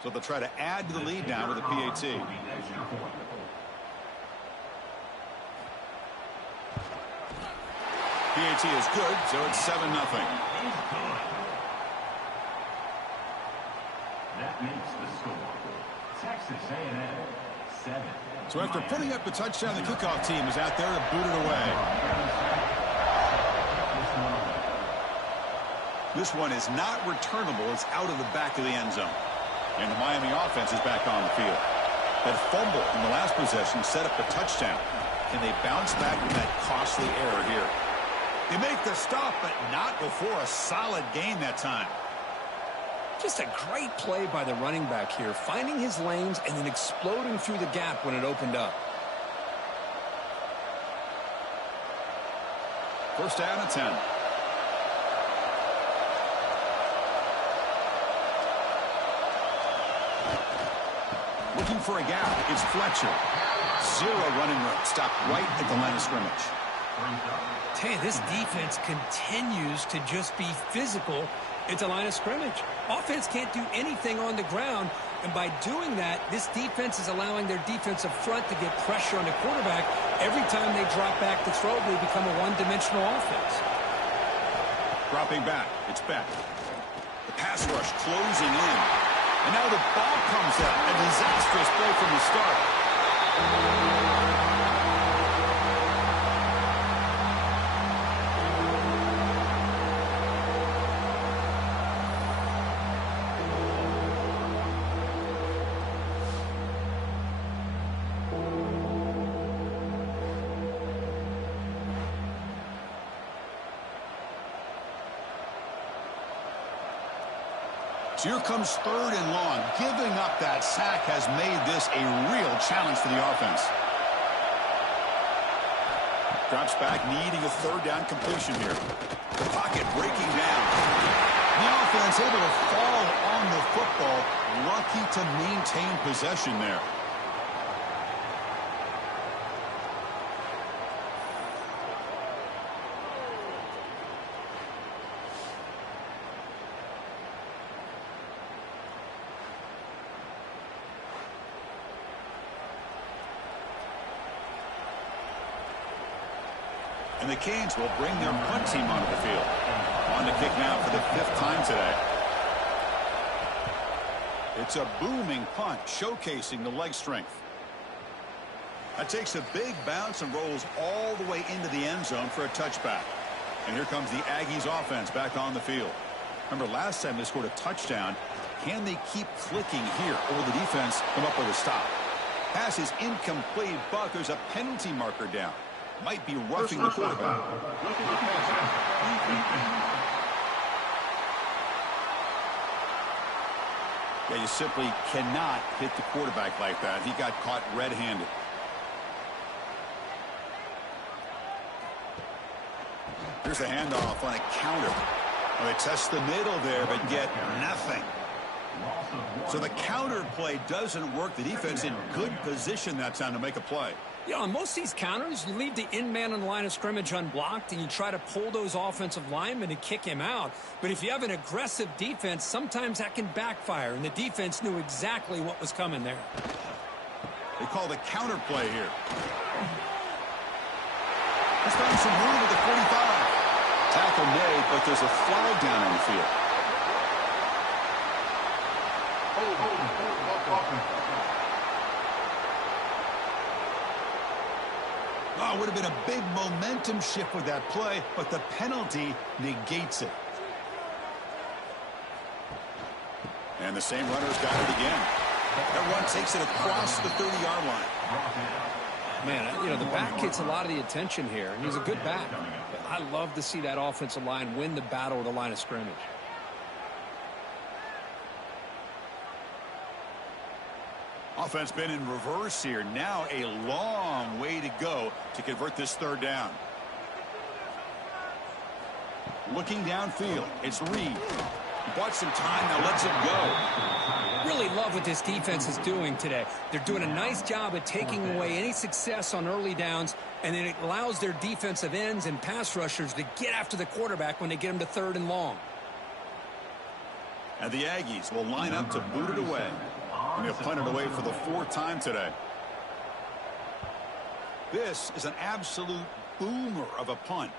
So they'll try to add to the lead now with a PAT. PAT is good, so it's 7-0. That makes the score. Texas A&M 7. So after putting up the touchdown, the kickoff team is out there to boot it away. This one is not returnable. It's out of the back of the end zone. And the Miami offense is back on the field. That fumble in the last possession set up the touchdown. Can they bounce back from that costly error here? They make the stop, but not before a solid gain that time. Just a great play by the running back here, finding his lanes and then exploding through the gap when it opened up. First down and 10. Looking for a gap. It's Fletcher. 0 running room. Stopped right at the line of scrimmage. Hey, this defense continues to just be physical at the line of scrimmage. Offense can't do anything on the ground, and by doing that, this defense is allowing their defensive front to get pressure on the quarterback. Every time they drop back to throw, they become a one-dimensional offense. Dropping back. It's Beck. The pass rush closing in. And now the ball comes out. A disastrous play from the start. So here comes 3rd and long. Giving up that sack has made this a real challenge for the offense. Drops back, needing a 3rd down completion here. Pocket breaking down. The offense able to fall on the football. Lucky to maintain possession there. And the Canes will bring their punt team onto the field. On to kick now for the 5th time today. It's a booming punt, showcasing the leg strength. That takes a big bounce and rolls all the way into the end zone for a touchback. And here comes the Aggies offense back on the field. Remember last time they scored a touchdown. Can they keep clicking here, or will the defense come up with a stop? Pass is incomplete, but there's a penalty marker down. Might be roughing the quarterback. Yeah, you simply cannot hit the quarterback like that. He got caught red-handed. Here's a handoff on a counter. Well, they test the middle there, but get nothing. So the counter play doesn't work. The defense in good position that time to make a play. Yeah, on most of these counters, you leave the in man on the line of scrimmage unblocked, and you try to pull those offensive linemen to kick him out. But if you have an aggressive defense, sometimes that can backfire, and the defense knew exactly what was coming there. They call the counter play here. Let's find some room at the 45. Tackle made, but there's a flag down on the field. Oh, it would have been a big momentum shift with that play, but the penalty negates it. And the same runner's got it again. That run takes it across the 30-yard line. Man, you know, the back gets a lot of the attention here, and he's a good back. But I love to see that offensive line win the battle at the line of scrimmage. Offense been in reverse here. Now a long way to go to convert this 3rd down. Looking downfield, it's Reed. He bought some time, now lets it go. Really love what this defense is doing today. They're doing a nice job of taking away any success on early downs, and then it allows their defensive ends and pass rushers to get after the quarterback when they get him to 3rd and long. And the Aggies will line up to boot it away. And they'll punt it away for the 4th time today. This is an absolute boomer of a punt.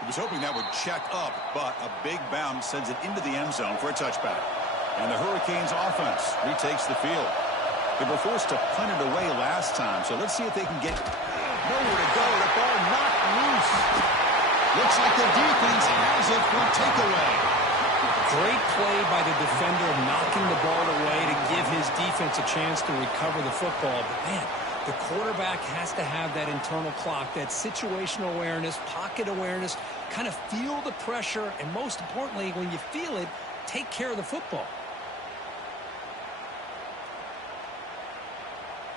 He was hoping that would check up, but a big bounce sends it into the end zone for a touchback. And the Hurricanes offense retakes the field. They were forced to punt it away last time, so let's see if they can get nowhere to go. The ball knocked loose. Looks like the defense has it for a takeaway. Great play by the defender of knocking the ball away to give his defense a chance to recover the football. But, man, the quarterback has to have that internal clock, that situational awareness, pocket awareness, kind of feel the pressure, and most importantly, when you feel it, take care of the football.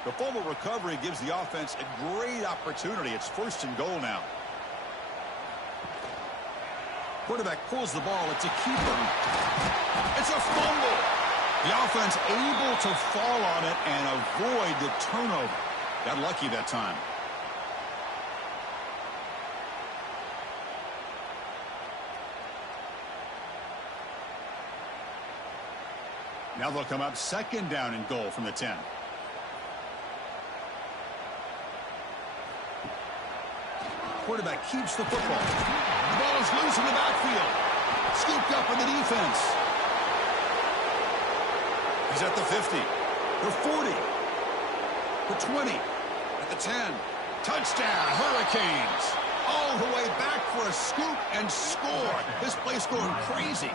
The fumble recovery gives the offense a great opportunity. It's 1st and goal now. Quarterback pulls the ball. It's a keeper. It's a fumble. The offense able to fall on it and avoid the turnover. Got lucky that time. Now they'll come up 2nd down and goal from the 10. Quarterback keeps the football. The ball is loose in the backfield. Scooped up in the defense. He's at the 50. The 40. The 20. At the 10. Touchdown, Hurricanes. All the way back for a scoop and score. This place going crazy.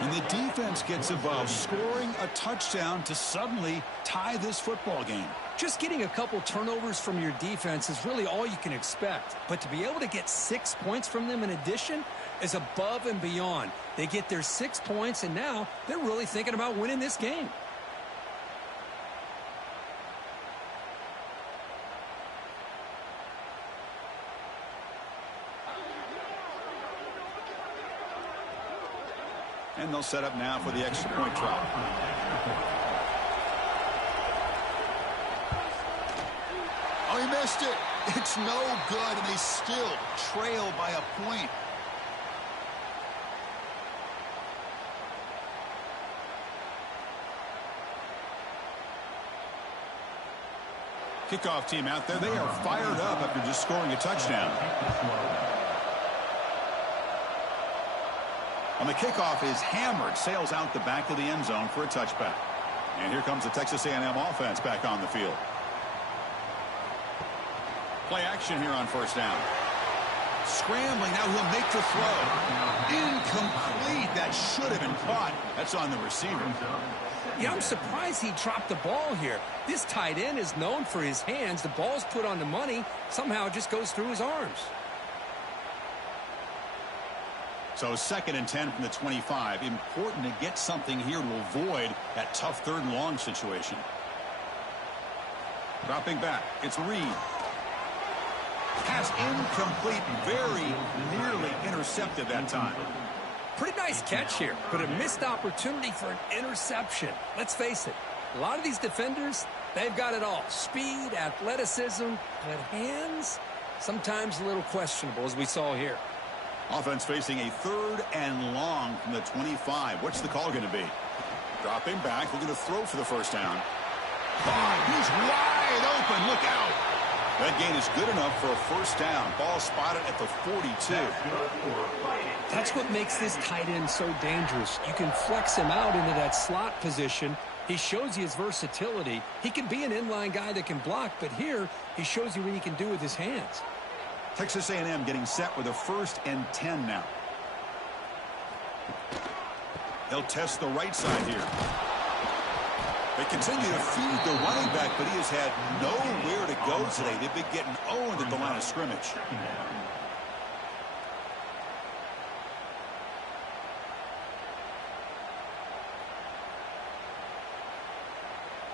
And the defense gets involved, scoring a touchdown to suddenly tie this football game. Just getting a couple turnovers from your defense is really all you can expect. But to be able to get 6 points from them in addition is above and beyond. They get their 6 points, and now they're really thinking about winning this game. And they'll set up now for the extra point try. Oh, he missed it. It's no good, and they still trail by a point. Kickoff team out there, they are fired up after just scoring a touchdown. On the kickoff is hammered, sails out the back of the end zone for a touchback. And here comes the Texas A&M offense back on the field. Play action here on first down. Scrambling, now he'll make the throw. Incomplete. That should have been caught. That's on the receiver. Yeah, I'm surprised he dropped the ball here. This tight end is known for his hands. The ball's put on the money. Somehow it just goes through his arms. So 2nd and 10 from the 25. Important to get something here to avoid that tough 3rd and long situation. Dropping back. It's Reed. Pass incomplete. Very nearly intercepted that time. Pretty nice catch here, but a missed opportunity for an interception. Let's face it, a lot of these defenders, they've got it all. Speed, athleticism, but hands, sometimes a little questionable, as we saw here. Offense facing a 3rd and long from the 25. What's the call going to be? Dropping back, looking to throw for the first down. He's wide open. Look out. That gain is good enough for a first down. Ball spotted at the 42. That's what makes this tight end so dangerous. You can flex him out into that slot position. He shows you his versatility. He can be an inline guy that can block, but here he shows you what he can do with his hands. Texas A&M getting set with a 1st and 10 now. They'll test the right side here. They continue to feed the running back, but he has had nowhere to go today. They've been getting owned at the line of scrimmage.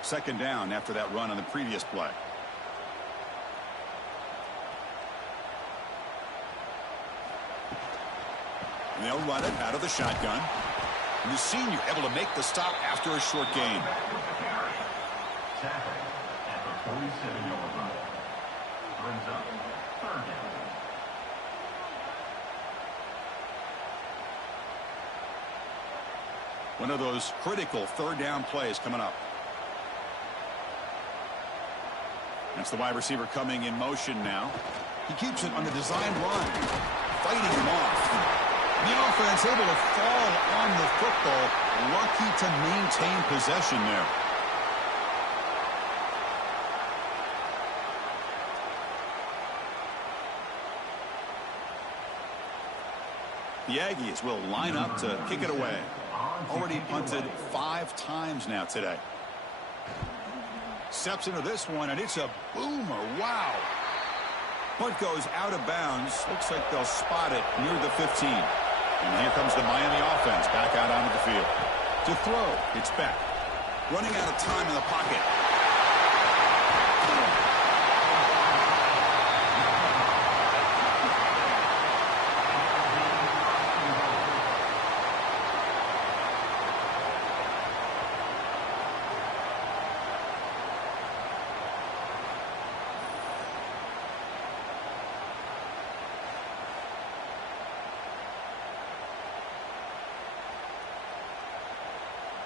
Second down after that run on the previous play. And they'll run it out of the shotgun. And the senior able to make the stop after a short gain. Tackle at the 47-yard line. Brings up 3rd down. One of those critical 3rd down plays coming up. That's the wide receiver coming in motion now. He keeps it on the design run, fighting him off. The offense able to fall on the football, lucky to maintain possession there. The Aggies will line up to kick it away. Already punted 5 times now today. Steps into this one, and it's a boomer. Wow. Punt goes out of bounds. Looks like they'll spot it near the 15. And here comes the Miami offense back out onto the field. To throw, it's back. Running out of time in the pocket.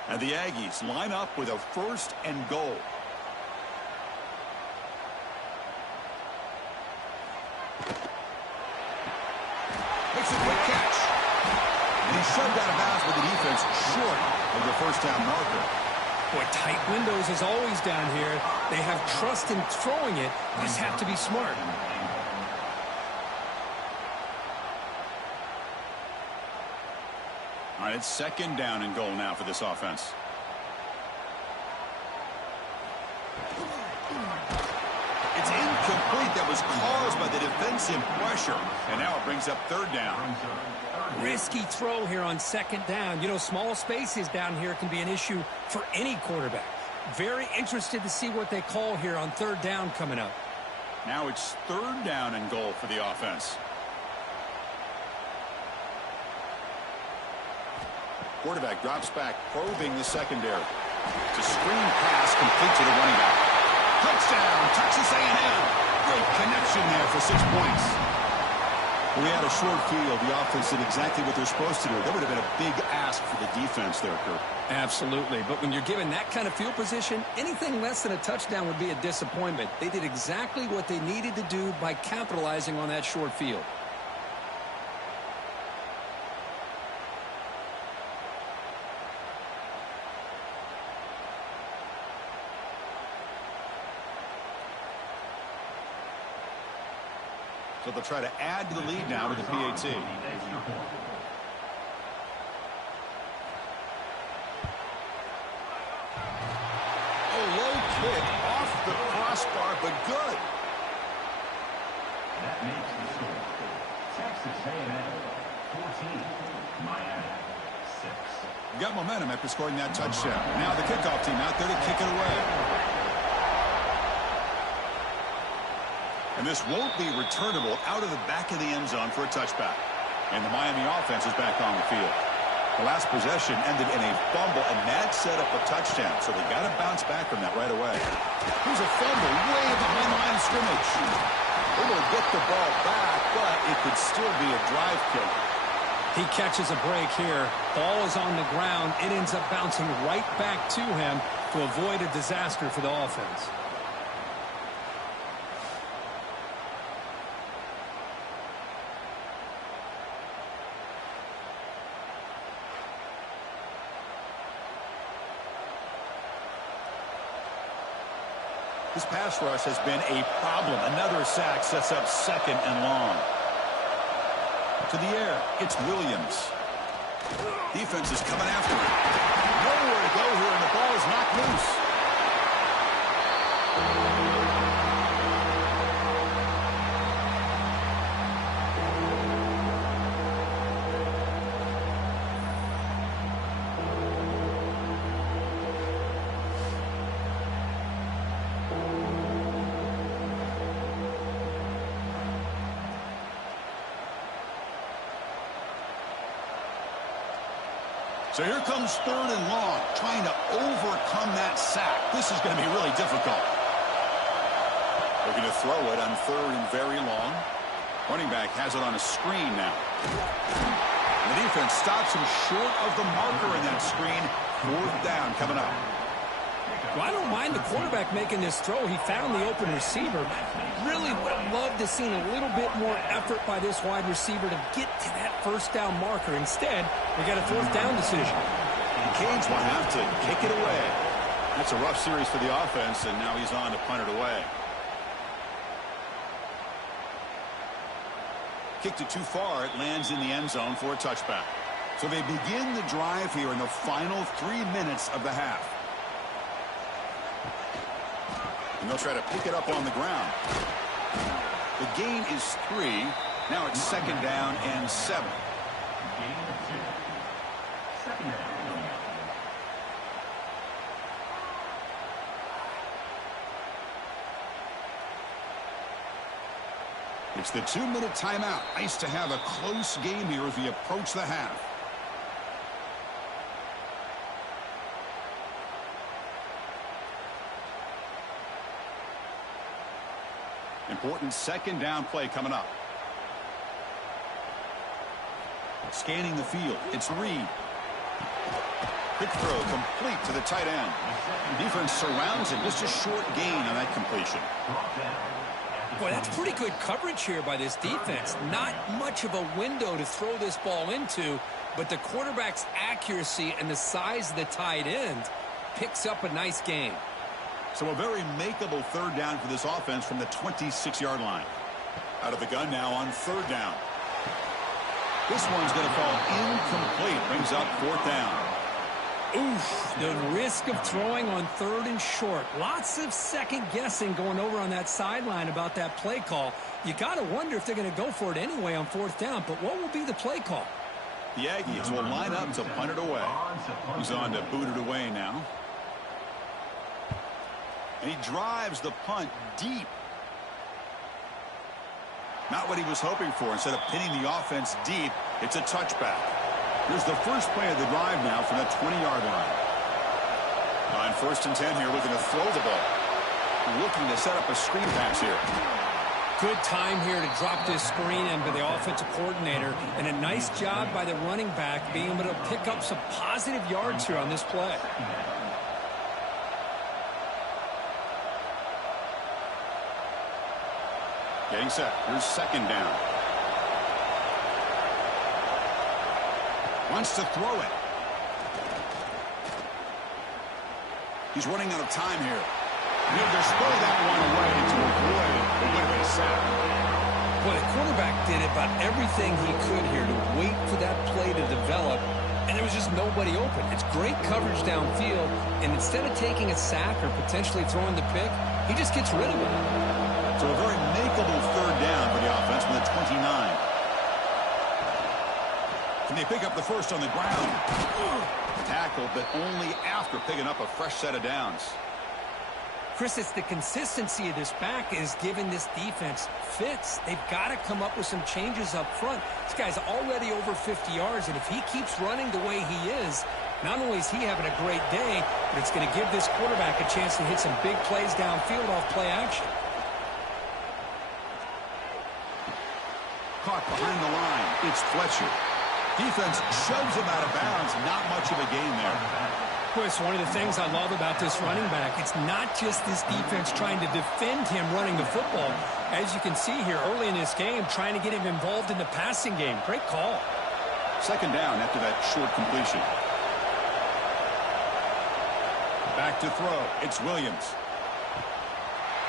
And the Aggies line up with a 1st and goal. Makes a quick catch. And he's shoved out of bounds with the defense short of the first down marker. Boy, tight windows is always down here. They have trust in throwing it. Just have to be smart. All right, it's 2nd down and goal now for this offense. It's incomplete. That was caused by the defensive pressure. And now it brings up 3rd down. Risky throw here on 2nd down. You know, small spaces down here can be an issue for any quarterback. Very interested to see what they call here on 3rd down coming up. Now it's 3rd down and goal for the offense. Quarterback drops back, probing the secondary. It's a screen pass complete to the running back. Touchdown, Texas A&M. Great connection there for 6 points. When we had a short field, the offense did exactly what they're supposed to do. That would have been a big ask for the defense there, Kurt. Absolutely. But when you're given that kind of field position, anything less than a touchdown would be a disappointment. They did exactly what they needed to do by capitalizing on that short field. So they'll try to add to the lead now with the PAT. A low kick off the crossbar, but good. That makes the score. Texas A&M 14, Miami 6. Got momentum after scoring that touchdown. Now the kickoff team out there to kick it away. And this won't be returnable out of the back of the end zone for a touchback. And the Miami offense is back on the field. The last possession ended in a fumble, and that set up a touchdown. So they got to bounce back from that right away. Here's a fumble way behind the line of scrimmage. Able to get the ball back, but it could still be a drive kick. He catches a break here. Ball is on the ground. It ends up bouncing right back to him to avoid a disaster for the offense. This pass rush has been a problem. Another sack sets up second and long. To the air, it's Williams. Defense is coming after him. Nowhere to go here, and the ball is knocked loose. So here comes third and long, trying to overcome that sack. This is going to be really difficult. They're going to throw it on third and very long. Running back has it on a screen now. And the defense stops him short of the marker in that screen. Fourth down coming up. Well, I don't mind the quarterback making this throw. He found the open receiver. Really would have loved to seen a little bit more effort by this wide receiver to get to that first down marker. Instead, we got a fourth down decision. The Canes will have to kick it away. That's a rough series for the offense, and now he's on to punt it away. Kicked it too far. It lands in the end zone for a touchback. So they begin the drive here in the final 3 minutes of the half. And they'll try to pick it up on the ground. The gain is 3. Now it's second down and 7. Second down. It's the 2-minute timeout. Nice to have a close game here as we approach the half. Important second down play coming up. Scanning the field. It's Reed. Quick throw complete to the tight end. Defense surrounds him. Just a short gain on that completion. Boy, that's pretty good coverage here by this defense. Not much of a window to throw this ball into, but the quarterback's accuracy and the size of the tight end picks up a nice gain. So a very makeable third down for this offense from the 26-yard line. Out of the gun now on third down. This one's going to fall incomplete. Brings up fourth down. Oof, the risk of throwing on third and short. Lots of second guessing going over on that sideline about that play call. You got to wonder if they're going to go for it anyway on fourth down, but what will be the play call? The Aggies will line up to punt it away. He's on to boot it away now. And he drives the punt deep. Not what he was hoping for. Instead of pinning the offense deep, it's a touchback. Here's the first play of the drive now from the 20-yard line. On first and 10 here, looking to throw the ball. Looking to set up a screen pass here. Good time here to drop this screen in by the offensive coordinator, and a nice job by the running back being able to pick up some positive yards here on this play. Getting set. Here's second down. Wants to throw it. He's running out of time here. He'll just throw that one away to avoid the would-have-been sack. Well, the quarterback did about everything he could here to wait for that play to develop, and there was just nobody open. It's great coverage downfield, and instead of taking a sack or potentially throwing the pick, he just gets rid of it. So a very makeable third down for the offense from the 29. Can they pick up the first on the ground? Tackled, but only after picking up a fresh set of downs. Chris, it's the consistency of this back is giving this defense fits. They've got to come up with some changes up front. This guy's already over 50 yards, and if he keeps running the way he is, not only is he having a great day, but it's going to give this quarterback a chance to hit some big plays downfield off play action. Caught behind the line. It's Fletcher. Defense shoves him out of bounds. Not much of a gain there. Chris, one of the things I love about this running back, it's not just this defense trying to defend him running the football. As you can see here early in this game, trying to get him involved in the passing game. Great call. Second down after that short completion. Back to throw. It's Williams.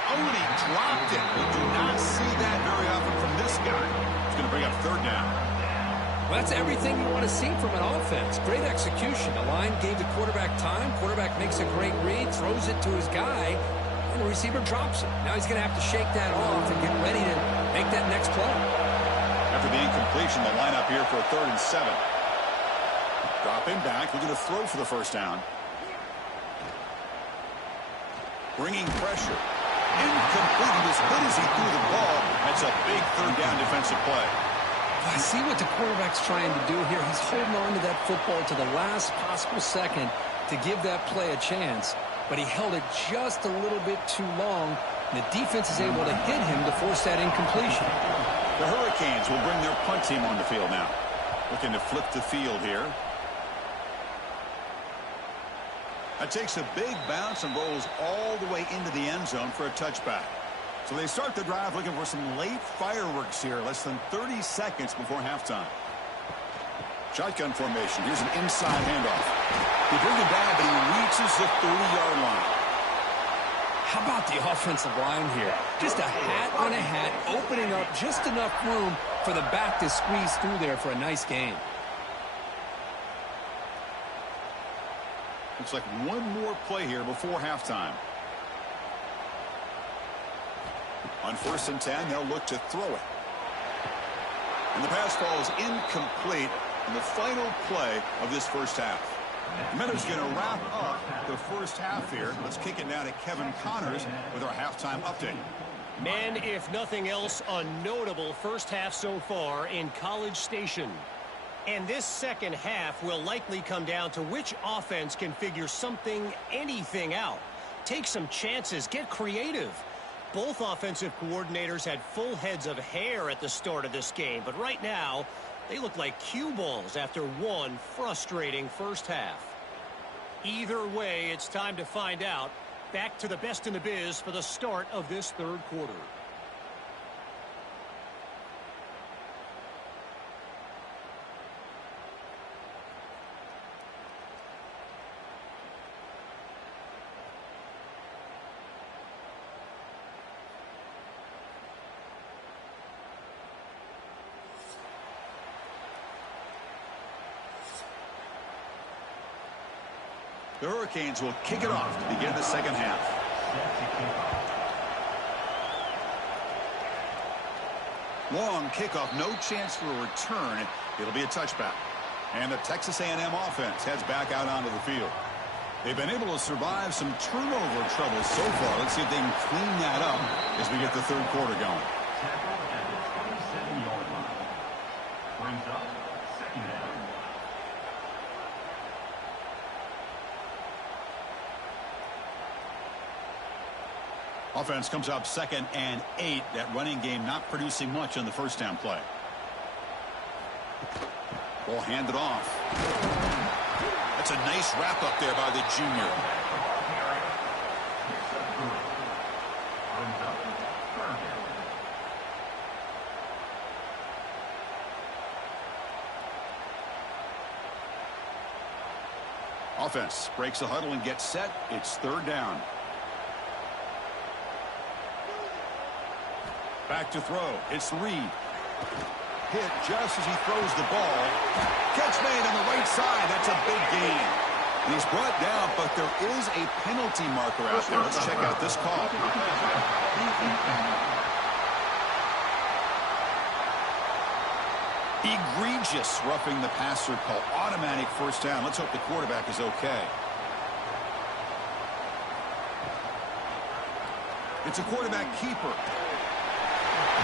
Oh, and he dropped it. We do not see that very often from this guy. He's going to bring up third down. Well, that's everything you want to see from an offense. Great execution. The line gave the quarterback time. Quarterback makes a great read, throws it to his guy, and the receiver drops it. Now he's going to have to shake that off and get ready to make that next play. After the incompletion, the lineup here for a 3rd and 7. Drop him back. We're going to throw for the first down. Bringing pressure. Incomplete. As good as he threw the ball, that's a big third down defensive play. I see what the quarterback's trying to do here. He's holding on to that football to the last possible second to give that play a chance, but he held it just a little bit too long, and the defense is able to hit him to force that incompletion. The Hurricanes will bring their punt team on the field now. Looking to flip the field here. That takes a big bounce and rolls all the way into the end zone for a touchback. So they start the drive looking for some late fireworks here, less than 30 seconds before halftime. Shotgun formation. Here's an inside handoff. He brings it down, but he reaches the 30-yard line. How about the offensive line here? Just a hat on a hat, opening up just enough room for the back to squeeze through there for a nice gain. Looks like one more play here before halftime. On 1st and 10, they'll look to throw it. And the pass falls incomplete in the final play of this first half. The Meadows going to wrap up the first half here. Let's kick it now to Kevin Connors with our halftime update. Man, if nothing else, a notable first half so far in College Station. And this second half will likely come down to which offense can figure something, anything out. Take some chances, get creative. Both offensive coordinators had full heads of hair at the start of this game, but right now they look like cue balls after one frustrating first half. Either way, it's time to find out. Back to the best in the biz for the start of this third quarter. The Hurricanes will kick it off to begin the second half. Long kickoff, no chance for a return. It'll be a touchback. And the Texas A&M offense heads back out onto the field. They've been able to survive some turnover trouble so far. Let's see if they can clean that up as we get the third quarter going. Tackle at the 27-yard line. Brings up second down. Offense comes up 2nd and 8. That running game not producing much on the first down play. Ball handed off. That's a nice wrap up there by the junior. Offense breaks the huddle and gets set. It's 3rd down. Back to throw. It's Reed. Hit just as he throws the ball. Catch made on the right side. That's a big gain. And he's brought down, but there is a penalty marker out there. Let's check out this call. Egregious roughing the passer call. Automatic first down. Let's hope the quarterback is okay. It's a quarterback keeper.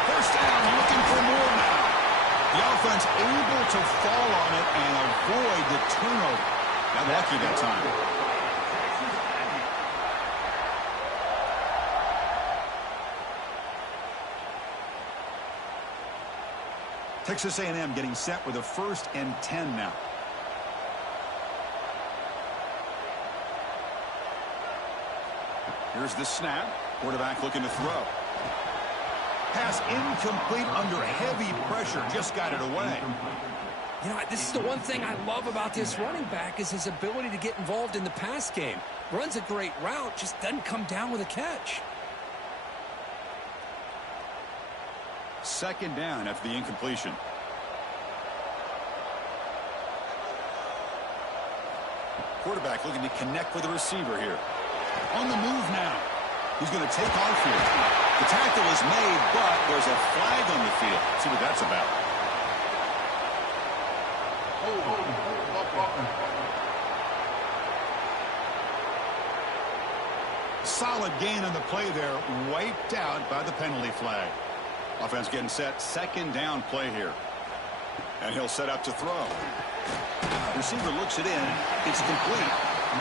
First down, looking for more now. The offense able to fall on it and avoid the turnover. Got lucky that time. Texas A&M getting set with a 1st and 10 now. Here's the snap. Quarterback looking to throw. Pass incomplete under heavy pressure. Just got it away. You know, this is the one thing I love about this running back is his ability to get involved in the pass game. Runs a great route, just doesn't come down with a catch. 2nd down after the incompletion. Quarterback looking to connect with the receiver here. On the move now. He's going to take off here. The tackle is made, but there's a flag on the field. See what that's about. Solid gain on the play there. Wiped out by the penalty flag. Offense getting set. 2nd down play here. And he'll set up to throw. Receiver looks it in. It's complete.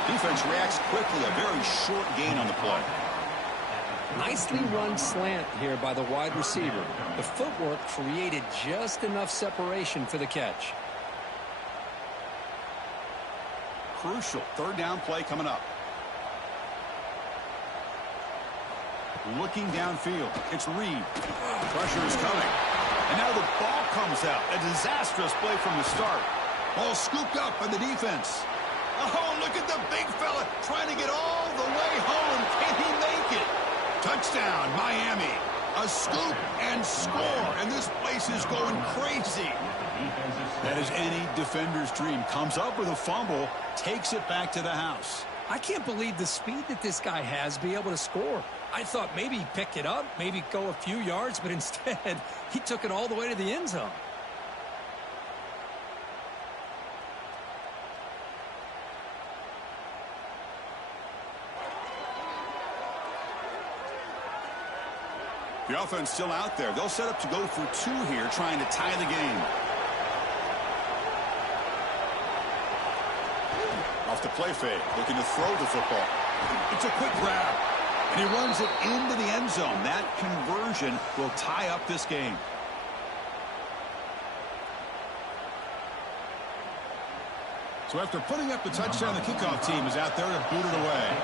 Defense reacts quickly. A very short gain on the play. Nicely run slant here by the wide receiver. The footwork created just enough separation for the catch. Crucial 3rd down play coming up. Looking downfield. It's Reed. Pressure is coming. And now the ball comes out. A disastrous play from the start. Ball scooped up by the defense. Oh, look at the big fella trying to get all the way home. Can he make it? Touchdown, Miami. A scoop and score. And this place is going crazy. That is any defender's dream. Comes up with a fumble, takes it back to the house. I can't believe the speed that this guy has to be able to score. I thought maybe he'd pick it up, maybe go a few yards, but instead he took it all the way to the end zone. The offense still out there. They'll set up to go for 2 here, trying to tie the game. Off the play fake, looking to throw the football. It's a quick grab, and he runs it into the end zone. That conversion will tie up this game. So after putting up the touchdown, the kickoff team is out there to boot it away.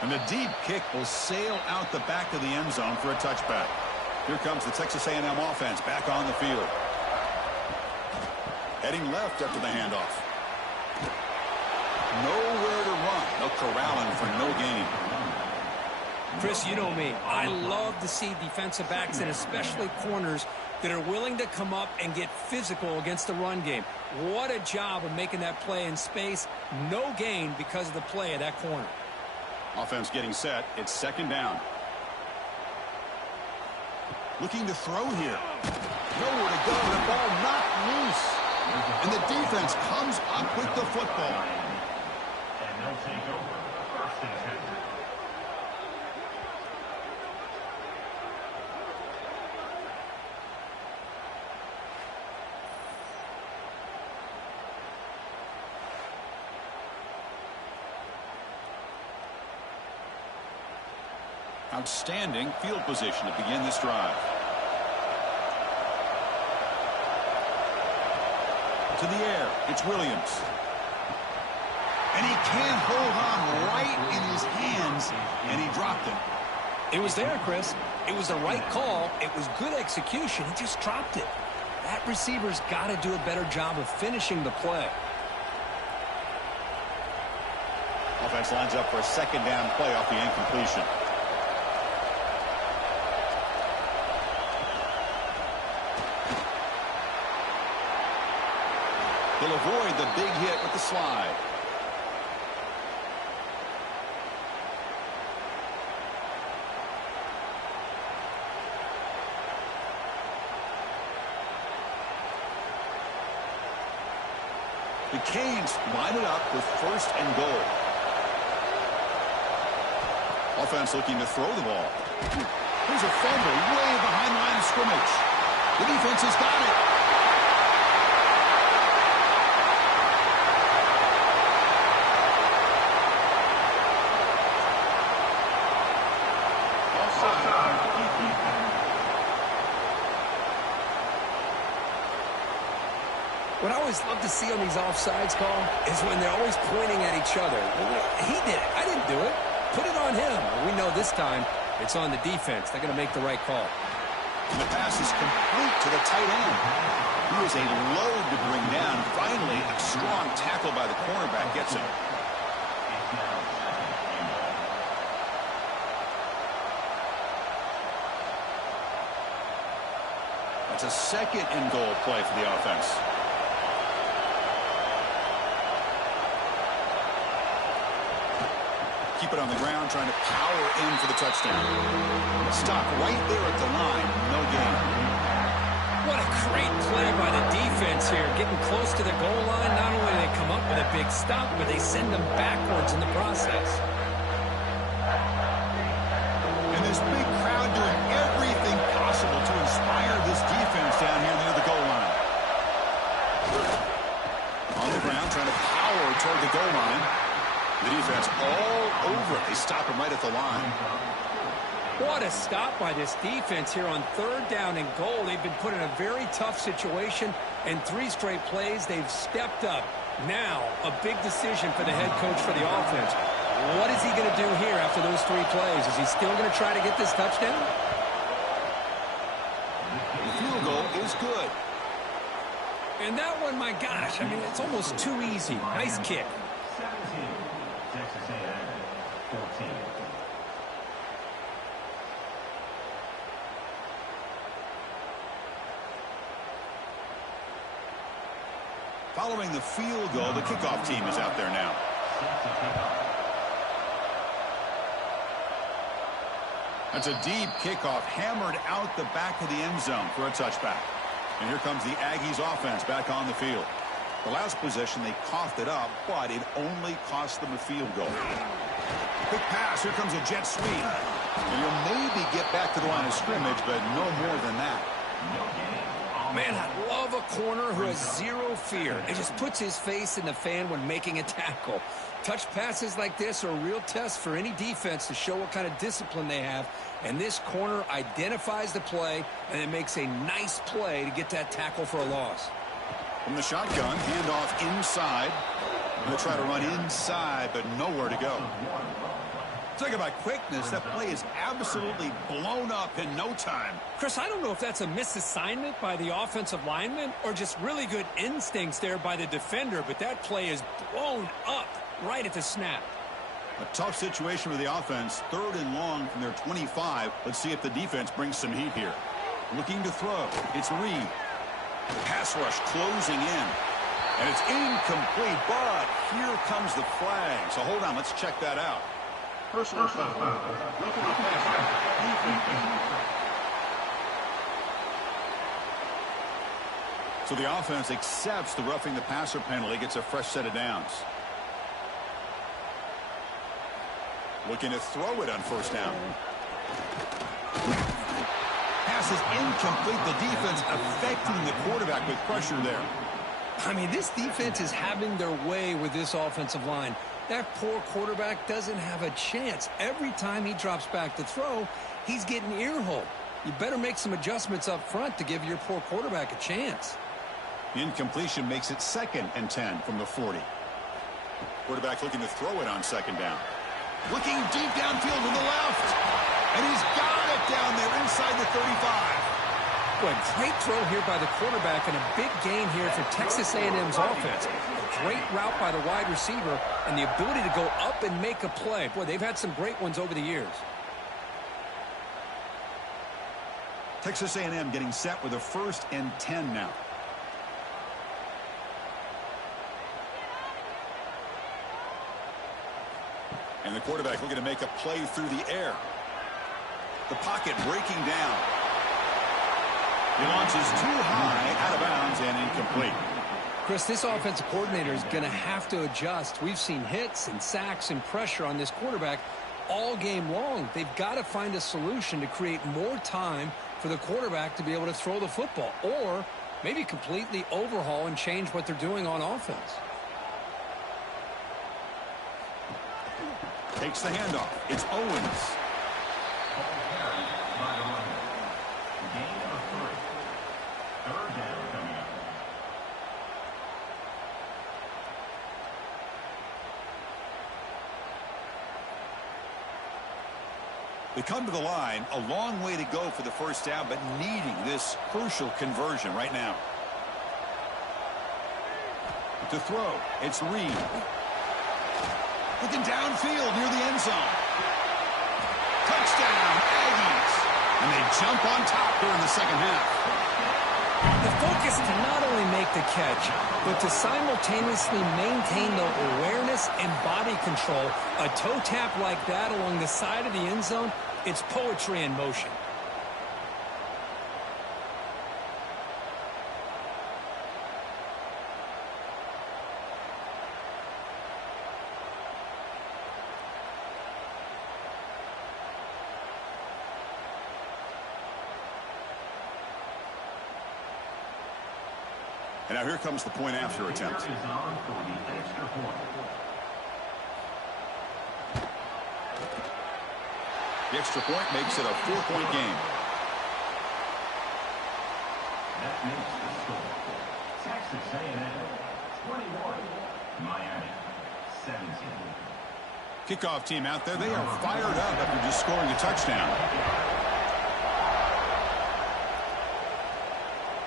And the deep kick will sail out the back of the end zone for a touchback. Here comes the Texas A&M offense back on the field. Heading left after the handoff. Nowhere to run. No corralling for no gain. Chris, you know me. I love to see defensive backs and especially corners that are willing to come up and get physical against the run game. What a job of making that play in space. No gain because of the play of that corner. Offense getting set. It's 2nd down. Looking to throw here. Nowhere to go. The ball knocked loose. And the defense comes up with the football. And they'll take over 1st and 10. Outstanding field position to begin this drive. To the air, it's Williams. And he can't hold on right in his hands, and he dropped it. It was there, Chris. It was the right call. It was good execution. He just dropped it. That receiver's got to do a better job of finishing the play. Offense lines up for a second down play off the incompletion. They'll avoid the big hit with the slide. The Canes line it up with 1st and goal. Offense looking to throw the ball. There's a fumble way behind the line of scrimmage. The defense has got it. What I always love to see on these offsides call is when they're always pointing at each other. He did it. I didn't do it. Put it on him. We know this time it's on the defense. They're going to make the right call. And the pass is complete to the tight end. He was a load to bring down. Finally, a strong tackle by the cornerback gets him. That's a 2nd and goal play for the offense. Keep it on the ground, trying to power in for the touchdown. Stop right there at the line. No gain. What a great play by the defense here. Getting close to the goal line. Not only do they come up with a big stop, but they send them backwards in the process. And this big crowd doing everything possible to inspire this defense down here near the goal line. On the ground, trying to power toward the goal line. The defense all over it. They stop him right at the line. What a stop by this defense here on 3rd down and goal. They've been put in a very tough situation, and 3 straight plays, they've stepped up. Now, a big decision for the head coach for the offense. What is he going to do here after those 3 plays? Is he still going to try to get this touchdown? The field goal is good. And that one, my gosh, I mean, it's almost too easy. Nice kick. 17, Texas A&M, 14. Following the field goal, the kickoff team is out there now. That's a deep kickoff, hammered out the back of the end zone for a touchback. And here comes the Aggies offense back on the field. The last possession, they coughed it up, but it only cost them a field goal. Quick pass. Here comes a jet sweep. And you'll maybe get back to the line of scrimmage, but no more than that. Man, I love a corner who has zero fear. It just puts his face in the fan when making a tackle. Touch passes like this are a real test for any defense to show what kind of discipline they have. And this corner identifies the play, and it makes a nice play to get that tackle for a loss. From the shotgun, handoff inside. Going to try to run inside, but nowhere to go. Talk about quickness. That play is absolutely blown up in no time. Chris, I don't know if that's a misassignment by the offensive lineman or just really good instincts there by the defender, but that play is blown up right at the snap. A tough situation for the offense. 3rd and long from their 25. Let's see if the defense brings some heat here. Looking to throw. It's Reed. Pass rush closing in. And it's incomplete, but here comes the flag. So hold on, let's check that out. Personal foul. Roughing the passer. So the offense accepts the roughing the passer penalty, gets a fresh set of downs. Looking to throw it on 1st down. Pass is incomplete. The defense affecting the quarterback with pressure there. I mean, this defense is having their way with this offensive line. That poor quarterback doesn't have a chance. Every time he drops back to throw, he's getting ear-hole. You better make some adjustments up front to give your poor quarterback a chance. Incompletion makes it 2nd and 10 from the 40. Quarterback looking to throw it on 2nd down. Looking deep downfield to the left. And he's got it down there inside the 35. Boy, great throw here by the quarterback and a big gain here for Texas A&M's offense. A great route by the wide receiver and the ability to go up and make a play. Boy, they've had some great ones over the years. Texas A&M getting set with a 1st and 10 now. And the quarterback looking to make a play through the air. The pocket breaking down. He launches too high, out of bounds, and incomplete. Chris, this offensive coordinator is going to have to adjust. We've seen hits and sacks and pressure on this quarterback all game long. They've got to find a solution to create more time for the quarterback to be able to throw the football, or maybe completely overhaul and change what they're doing on offense. Takes the handoff. It's Owens. They come to the line, a long way to go for the 1st down, but needing this crucial conversion right now. To throw, it's Reed. Looking downfield near the end zone. Touchdown, Aggies. And they jump on top here in the 2nd half. The focus to not only make the catch, but to simultaneously maintain the awareness and body control. A toe tap like that along the side of the end zone, it's poetry in motion. And now here comes the point after attempt. The extra point makes it a 4-point game. That makes the score. Texas A&M 21, Miami 17. Kickoff team out there. They are fired up after just scoring a touchdown.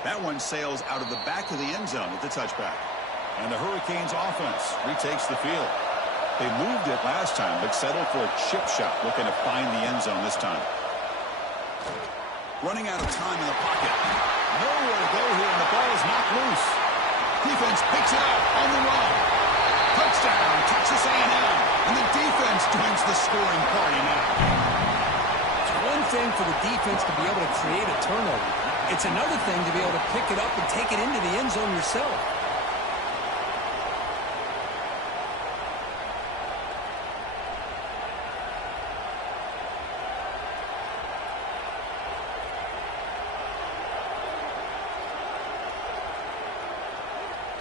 That one sails out of the back of the end zone with the touchback. And the Hurricanes offense retakes the field. They moved it last time, but settled for a chip shot, looking to find the end zone this time. Running out of time in the pocket. Nowhere to go here, and the ball is knocked loose. Defense picks it up on the run. Touchdown, Texas A&M. And the defense joins the scoring party now. It's one thing for the defense to be able to create a turnover. It's another thing to be able to pick it up and take it into the end zone yourself.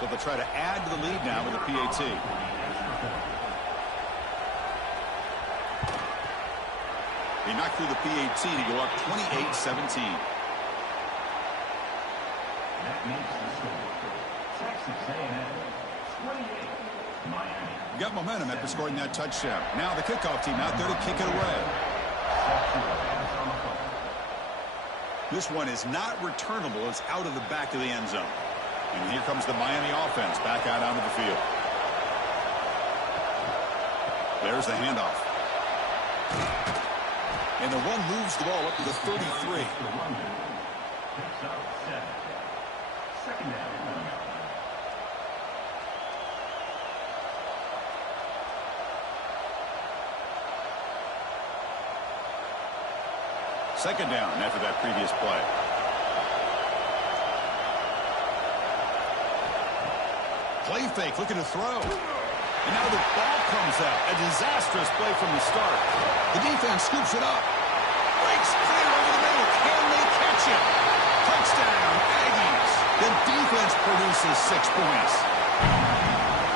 So they'll try to add to the lead now with the PAT. They knocked through the PAT to go up 28-17. That makes the score. Texas A&M 28, Miami. Got momentum after scoring that touchdown. Now the kickoff team out there to kick it away. This one is not returnable. It's out of the back of the end zone. And here comes the Miami offense back out onto the field. There's the handoff. And the one moves the ball up to the 33. Second down. Second down after that previous play. Play fake, looking to throw. And now the ball comes out. A disastrous play from the start. The defense scoops it up. Breaks clear over the middle. Can they catch it? Touchdown, Aggies. The defense produces 6 points.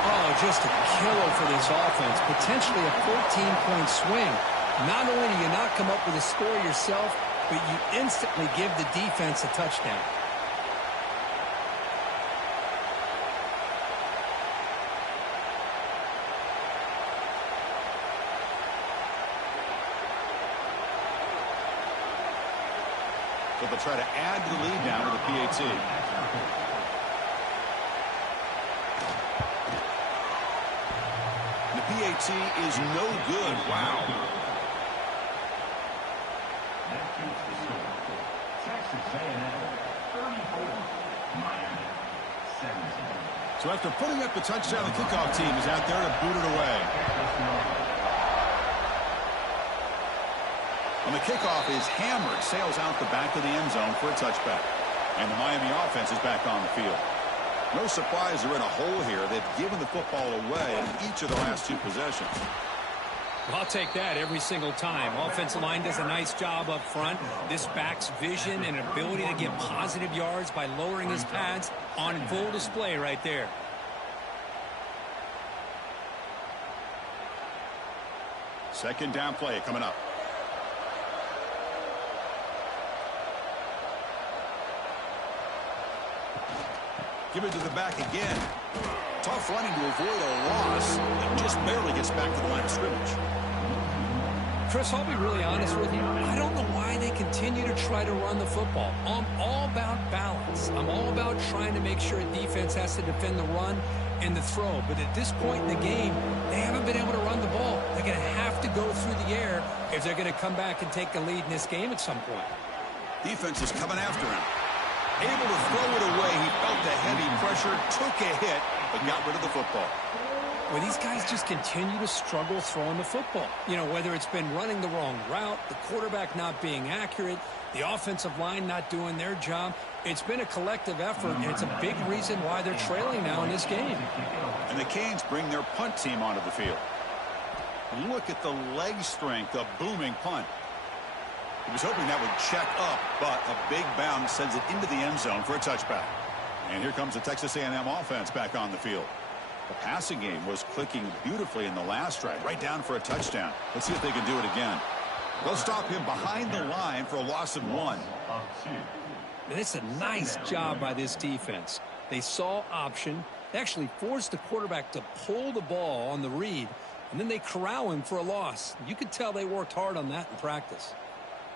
Oh, just a killer for this offense. Potentially a 14-point swing. Not only do you not come up with a score yourself, but you instantly give the defense a touchdown. So they'll try to add to the lead now with a PAT. The PAT is no good. Wow. That keeps the score. Texas A&M 34, Miami 17. So after putting up the touchdown, the kickoff team is out there to boot it away. And the kickoff is hammered, sails out the back of the end zone for a touchback. And the Miami offense is back on the field. No surprise they're in a hole here. They've given the football away in each of the last two possessions. Well, I'll take that every single time. Offensive line does a nice job up front. This back's vision and ability to get positive yards by lowering his pads on full display right there. Second down play coming up. Give it to the back again. Tough running to avoid a loss. And just barely gets back to the line of scrimmage. Chris, I'll be really honest with you. I don't know why they continue to try to run the football. I'm all about balance. I'm all about trying to make sure a defense has to defend the run and the throw. But at this point in the game, they haven't been able to run the ball. They're going to have to go through the air if they're going to come back and take the lead in this game at some point. Defense is coming after him. Able to throw it away. He felt the heavy pressure, took a hit, but got rid of the football. Well, these guys just continue to struggle throwing the football. You know, whether it's been running the wrong route, the quarterback not being accurate, the offensive line not doing their job. It's been a collective effort, and it's a big reason why they're trailing now in this game. And the Canes bring their punt team onto the field. Look at the leg strength, a booming punt. He was hoping that would check up, but a big bounce sends it into the end zone for a touchback. And here comes the Texas A&M offense back on the field. The passing game was clicking beautifully in the last drive, right down for a touchdown. Let's see if they can do it again. They'll stop him behind the line for a loss of 1. And it's a nice job by this defense. They saw option. They actually forced the quarterback to pull the ball on the read, and then they corral him for a loss. You could tell they worked hard on that in practice.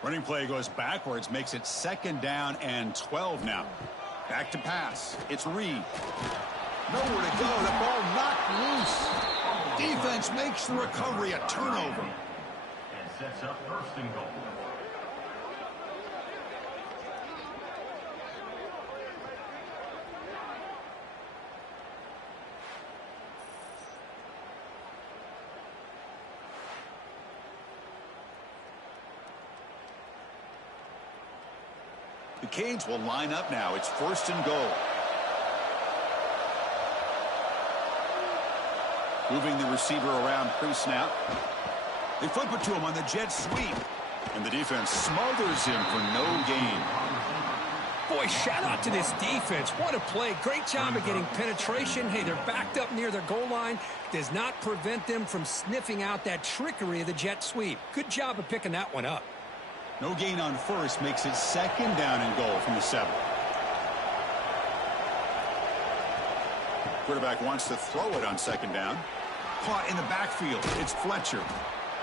Running play goes backwards, makes it 2nd down and 12 now. Back to pass. It's Reed. Nowhere to go. The ball knocked loose. Defense makes the recovery a turnover. And sets up 1st and goal. The Canes will line up now. It's 1st and goal. Moving the receiver around pre-snap. They flip it to him on the jet sweep. And the defense smothers him for no gain. Boy, shout out to this defense. What a play. Great job of getting penetration. Hey, they're backed up near their goal line. Does not prevent them from sniffing out that trickery of the jet sweep. Good job of picking that one up. No gain on 1st makes it 2nd down and goal from the 7. Quarterback wants to throw it on 2nd down. Caught in the backfield. It's Fletcher.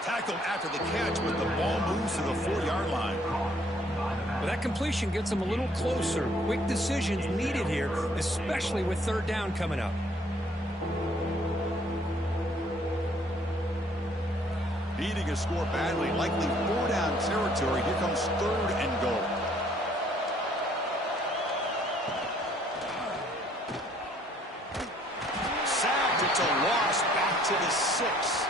Tackled after the catch, but the ball moves to the 4-yard line. Well, that completion gets them a little closer. Quick decisions needed here, especially with 3rd down coming up. Needing a score badly, likely 4-down territory. Here comes 3rd and goal. Sacked. It's a loss back to the 6.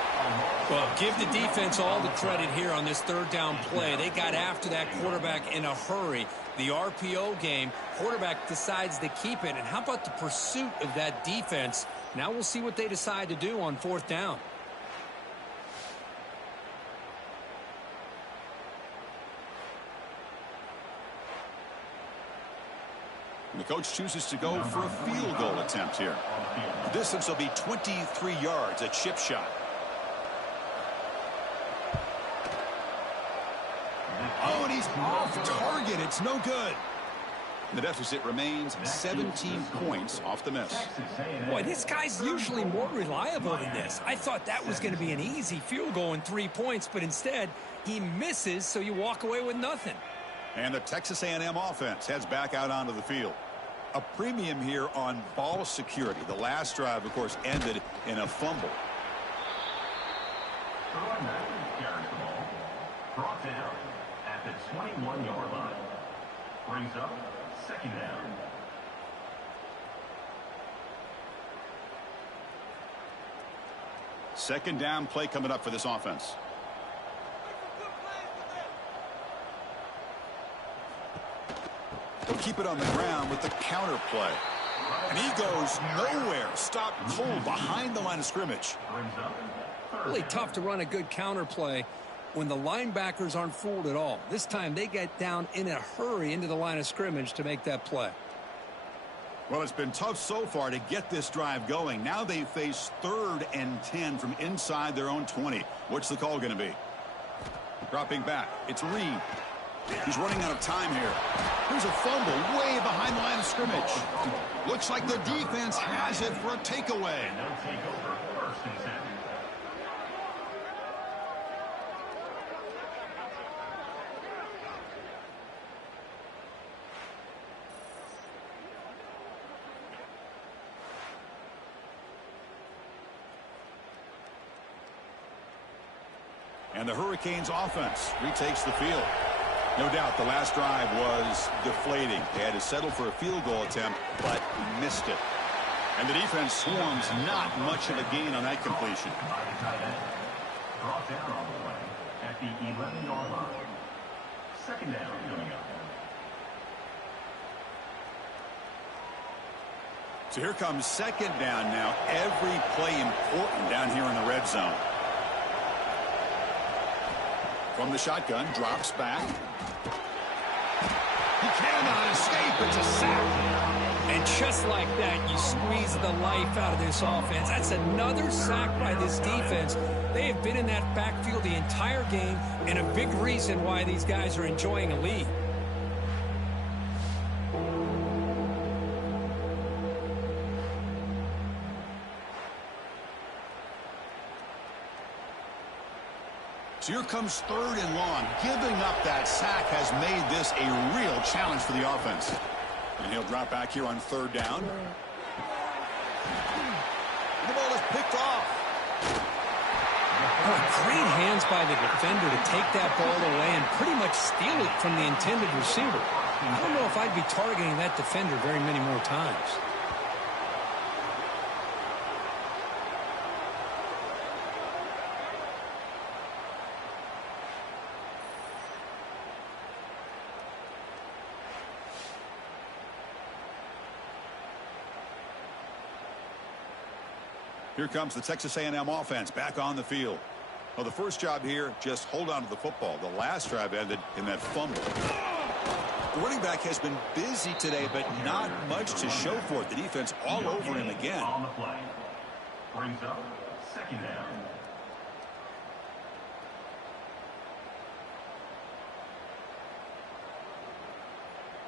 Well, give the defense all the credit here on this 3rd down play. They got after that quarterback in a hurry. The RPO game, quarterback decides to keep it. And how about the pursuit of that defense? Now we'll see what they decide to do on 4th down. And the coach chooses to go for a field goal attempt here. The distance will be 23 yards, a chip shot. Oh, and he's off target. It's no good. The deficit remains 17 points off the miss. Boy, this guy's usually more reliable than this. I thought that was going to be an easy field goal and 3 points, but instead he misses, so you walk away with nothing. And the Texas A&M offense heads back out onto the field. A premium here on ball security. The last drive, of course, ended in a fumble. Carries the ball. Brought down at the 21-yard line. Brings up second down. Second down play coming up for this offense. They'll keep it on the ground with the counter play. And he goes nowhere. Stopped cold behind the line of scrimmage. Really tough to run a good counter play when the linebackers aren't fooled at all. This time they get down in a hurry into the line of scrimmage to make that play. Well, it's been tough so far to get this drive going. Now they face 3rd and 10 from inside their own 20. What's the call going to be? Dropping back. It's Reed. He's running out of time here. Here's a fumble way behind the line of scrimmage. Looks like the defense has it for a takeaway. And the Hurricanes offense retakes the field. No doubt the last drive was deflating. They had to settle for a field goal attempt, but missed it. And the defense swarms not much of a gain on that completion. Brought down on the way at the 11-yard line. Second down coming up. So here comes second down now. Every play important down here in the red zone. From the shotgun, drops back. He cannot escape. It's a sack. And just like that, you squeeze the life out of this offense. That's another sack by this defense. They have been in that backfield the entire game, and a big reason why these guys are enjoying a lead. So here comes 3rd and long. Giving up that sack has made this a real challenge for the offense. And he'll drop back here on 3rd down. The ball is picked off. Oh, great hands by the defender to take that ball away and pretty much steal it from the intended receiver. I don't know if I'd be targeting that defender very many more times. Here comes the Texas A&M offense back on the field. Well, the first job here, just hold on to the football. The last drive ended in that fumble. The running back has been busy today, but not much to show for it. The defense all over him again. On the play. Brings up second down.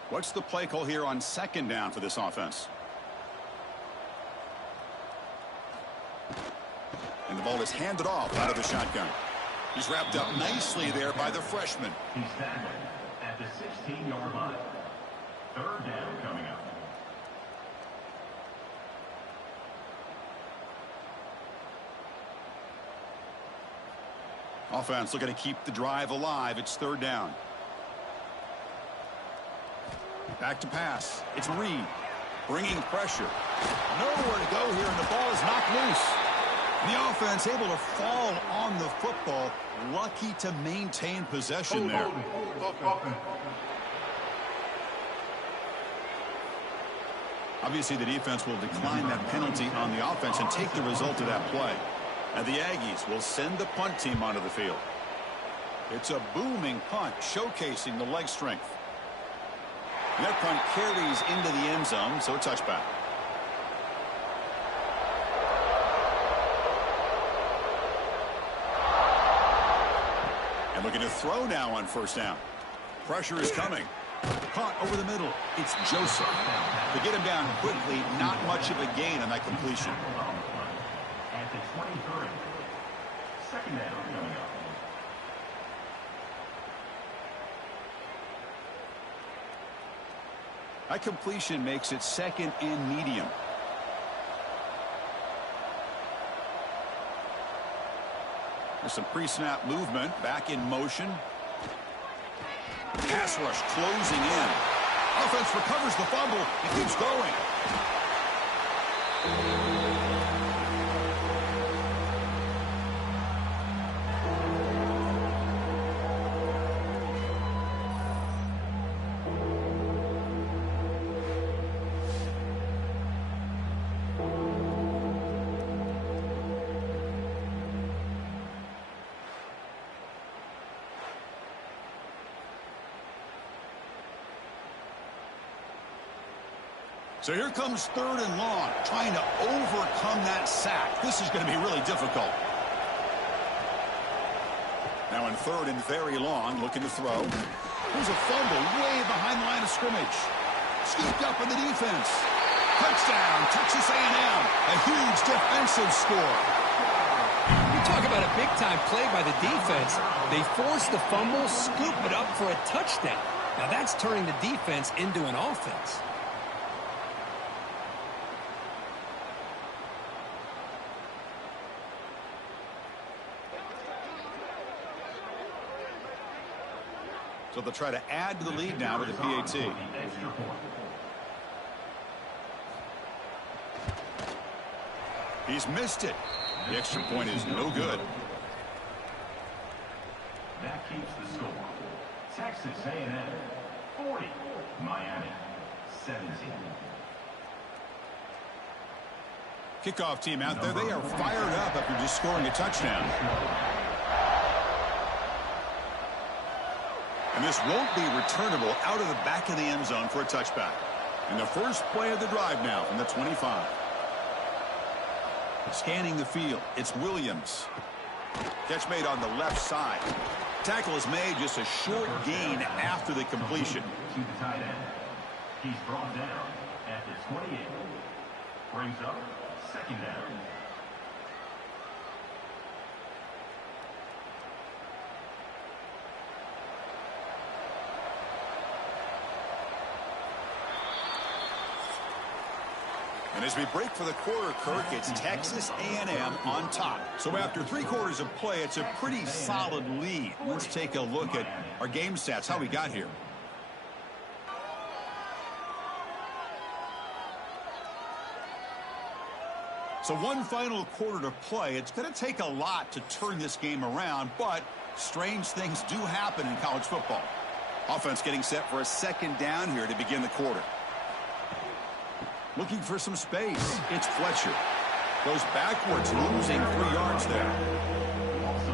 What's the play call here on second down for this offense? And the ball is handed off out of the shotgun. He's wrapped up nicely there by the freshman. He's tackled at the 16-yard line. 3rd down coming up. Offense looking to keep the drive alive. It's 3rd down. Back to pass. It's Reed bringing pressure. Nowhere to go here, and the ball is knocked loose. The offense able to fall on the football. Lucky to maintain possession there. Obviously, the defense will decline that penalty on the offense and take the result of that play. And the Aggies will send the punt team onto the field. It's a booming punt, showcasing the leg strength. And that punt carries into the end zone, so a touchback. And looking to throw now on first down. Pressure is coming. Caught over the middle. It's Joseph. To get him down quickly, not much of a gain on that completion. At the 23. Second down coming up. That completion makes it second and medium. There's some pre-snap movement. Back in motion. Pass rush closing in. Offense recovers the fumble and keeps going. So here comes third and long, trying to overcome that sack. This is going to be really difficult. Now in third and very long, looking to throw. Here's a fumble way behind the line of scrimmage. Scooped up in the defense. Touchdown, Texas A&M. A huge defensive score. You talk about a big-time play by the defense. They force the fumble, scoop it up for a touchdown. Now that's turning the defense into an offense. So they'll try to add to the lead now with the PAT. He's missed it. The extra point is no good. That keeps the score. Texas A&M 40, Miami 17. Kickoff team out there. They are fired up after just scoring a touchdown. And this won't be returnable out of the back of the end zone for a touchback. And the first play of the drive now from the 25. Scanning the field, it's Williams. Catch made on the left side. Tackle is made, just a short gain after the completion. To the tight end. He's brought down at the 28. Brings up second down. And as we break for the quarter, Kirk, it's Texas A&M on top. So after 3 quarters of play, it's a pretty solid lead. Let's take a look at our game stats, how we got here. So one final quarter to play. It's going to take a lot to turn this game around, but strange things do happen in college football. Offense getting set for a second down here to begin the quarter. Looking for some space. It's Fletcher. Goes backwards, losing 3 yards there.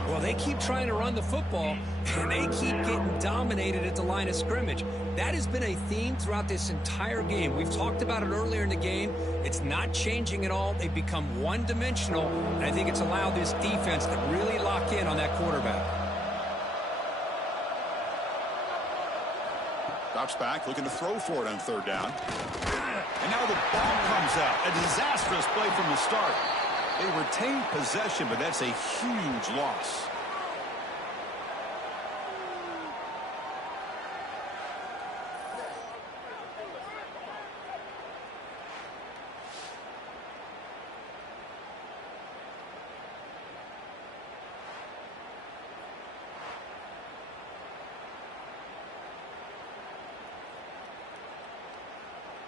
Well, they keep trying to run the football, and they keep getting dominated at the line of scrimmage. That has been a theme throughout this entire game. We've talked about it earlier in the game. It's not changing at all. They've become one-dimensional, and I think it's allowed this defense to really lock in on that quarterback. Drops back, looking to throw for it on third down. And now the ball comes out. A disastrous play from the start. They retain possession, but that's a huge loss.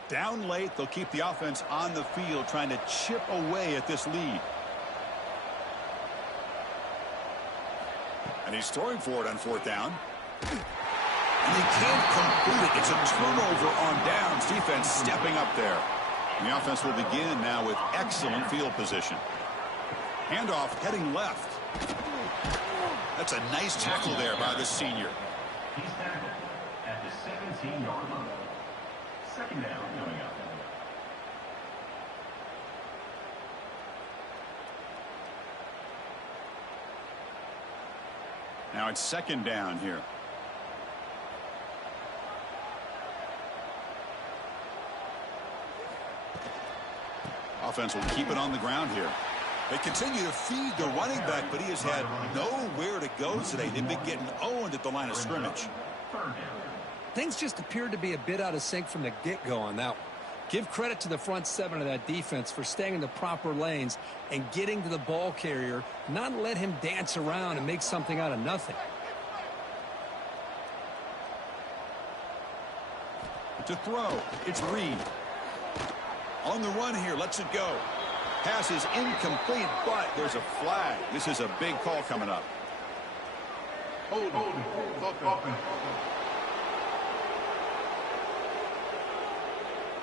Down late, they'll keep the offense on the field, trying to chip away at this lead. And he's throwing for it on fourth down. And they can't complete it. It's a turnover on downs. Defense stepping up there. And the offense will begin now with excellent field position. Handoff heading left. That's a nice tackle there by the senior. He's tackled at the 17-yard line. Second down coming up. Now it's second down here. Offense will keep it on the ground here. They continue to feed the running back, but he has had nowhere to go today. They've been getting owned at the line of scrimmage. Things just appeared to be a bit out of sync from the get-go on that one. Give credit to the front seven of that defense for staying in the proper lanes and getting to the ball carrier, not let him dance around and make something out of nothing. To throw, it's Reed. On the run here, lets it go. Pass is incomplete, but there's a flag. This is a big call coming up.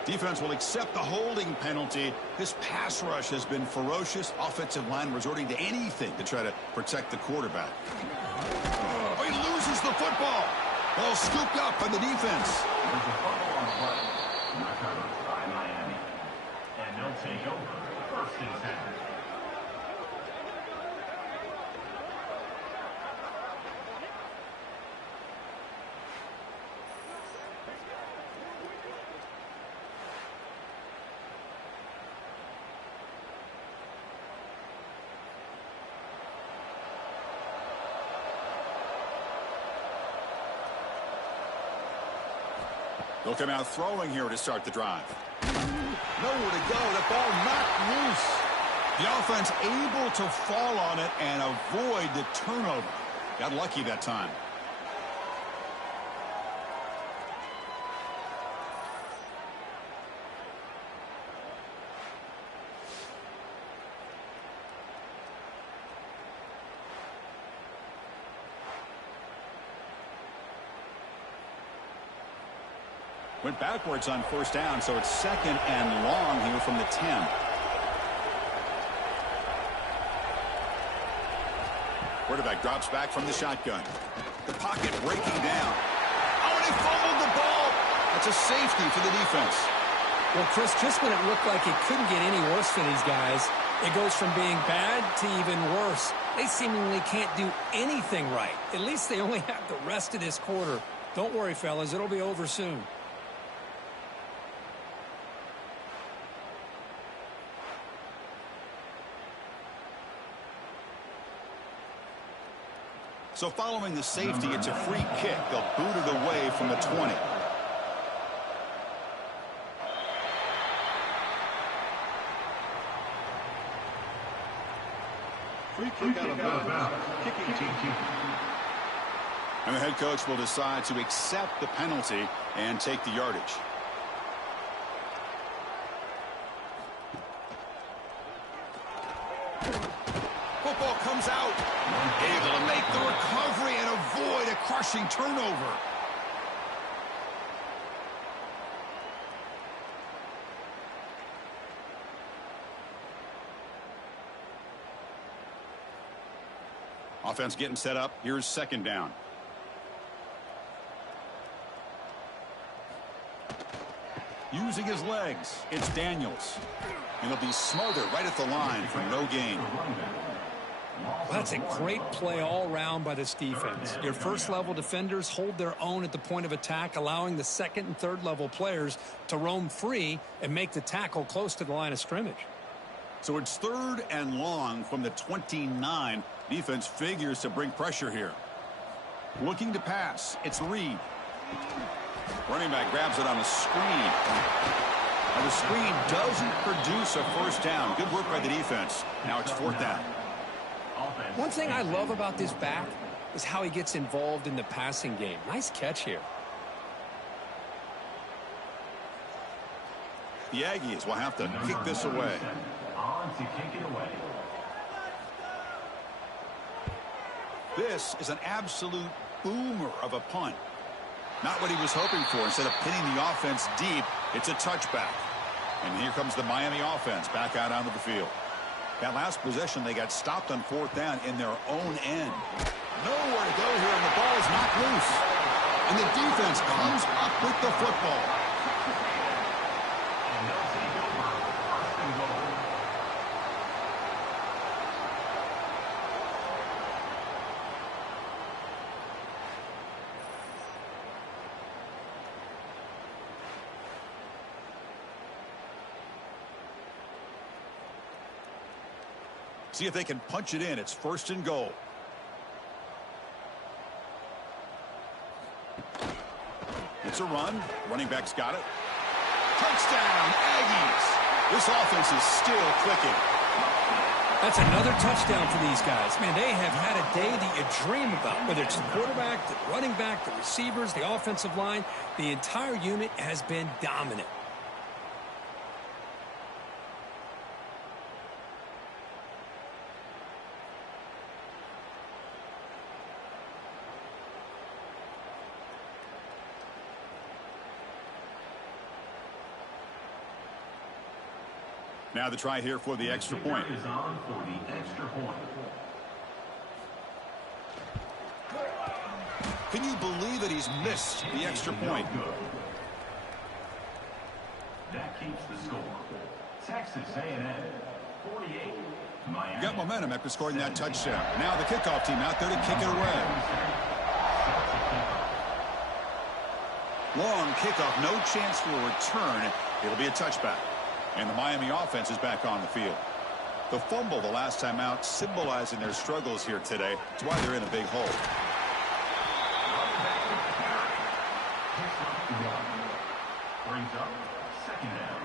Defense will accept the holding penalty. This pass rush has been ferocious. Offensive line resorting to anything to try to protect the quarterback. Oh, he loses the football. Ball scooped up by the defense. There's a fumble on the play. Recovered by Miami. And they'll take over. First and 10. They'll come out throwing here to start the drive. Nowhere to go. The ball knocked loose. The offense able to fall on it and avoid the turnover. Got lucky that time. Went backwards on first down, so it's second and long here from the 10. Quarterback drops back from the shotgun. The pocket breaking down. Oh, and he fumbled the ball. That's a safety for the defense. Well, Chris, just when it looked like it couldn't get any worse for these guys, it goes from being bad to even worse. They seemingly can't do anything right. At least they only have the rest of this quarter. Don't worry, fellas. It'll be over soon. So following the safety, it's a free kick. They'll boot it away from the 20. Free kick out of bounds. Kicking team. And the head coach will decide to accept the penalty and take the yardage. Football comes out. Able to make the recovery and avoid a crushing turnover. Offense getting set up. Here's second down. Using his legs, it's Daniels. And he'll be smothered right at the line for no gain. That's a great play all around by this defense. Your first-level defenders hold their own at the point of attack, allowing the second and third-level players to roam free and make the tackle close to the line of scrimmage. So it's third and long from the 29. Defense figures to bring pressure here. Looking to pass. It's Reed. Running back grabs it on a screen. Now the screen doesn't produce a first down. Good work by the defense. Now it's fourth down. One thing I love about this back is how he gets involved in the passing game. Nice catch here. The Aggies will have to kick this away. On to kick it away. This is an absolute boomer of a punt. Not what he was hoping for. Instead of pinning the offense deep, it's a touchback. And here comes the Miami offense back out onto the field. That last possession, they got stopped on fourth down in their own end. Nowhere to go here, and the ball is knocked loose. And the defense comes up with the football. See if they can punch it in. It's 1st and goal. It's a run. Running back's got it. Touchdown, Aggies. This offense is still clicking. That's another touchdown for these guys. Man, they have had a day that you dream about. Whether it's the quarterback, the running back, the receivers, the offensive line, the entire unit has been dominant. Now the try here for the extra point. Is on for the extra point. Can you believe that he's missed the extra point? That keeps the score. Texas A&M 48. Miami. Got momentum after scoring that touchdown. Now the kickoff team out there to kick it away. Long kickoff, no chance for a return. It'll be a touchback. And the Miami offense is back on the field. The fumble the last time out symbolizing their struggles here today. That's why they're in a big hole. Brings up 2nd down.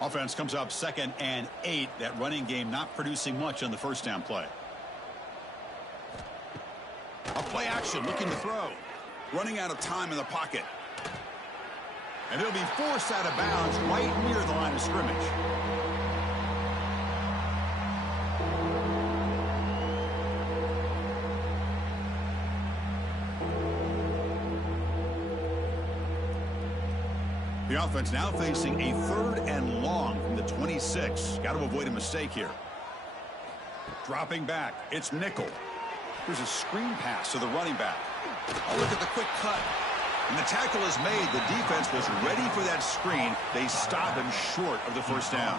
Offense comes up 2nd and 8. That running game not producing much on the 1st down play. A play action, looking to throw. Running out of time in the pocket. And it'll be forced out of bounds right near the line of scrimmage. The offense now facing a 3rd and long from the 26. Got to avoid a mistake here. Dropping back, it's nickel. Here's a screen pass to the running back. Oh, look at the quick cut. And the tackle is made. The defense was ready for that screen. They stop him short of the 1st down.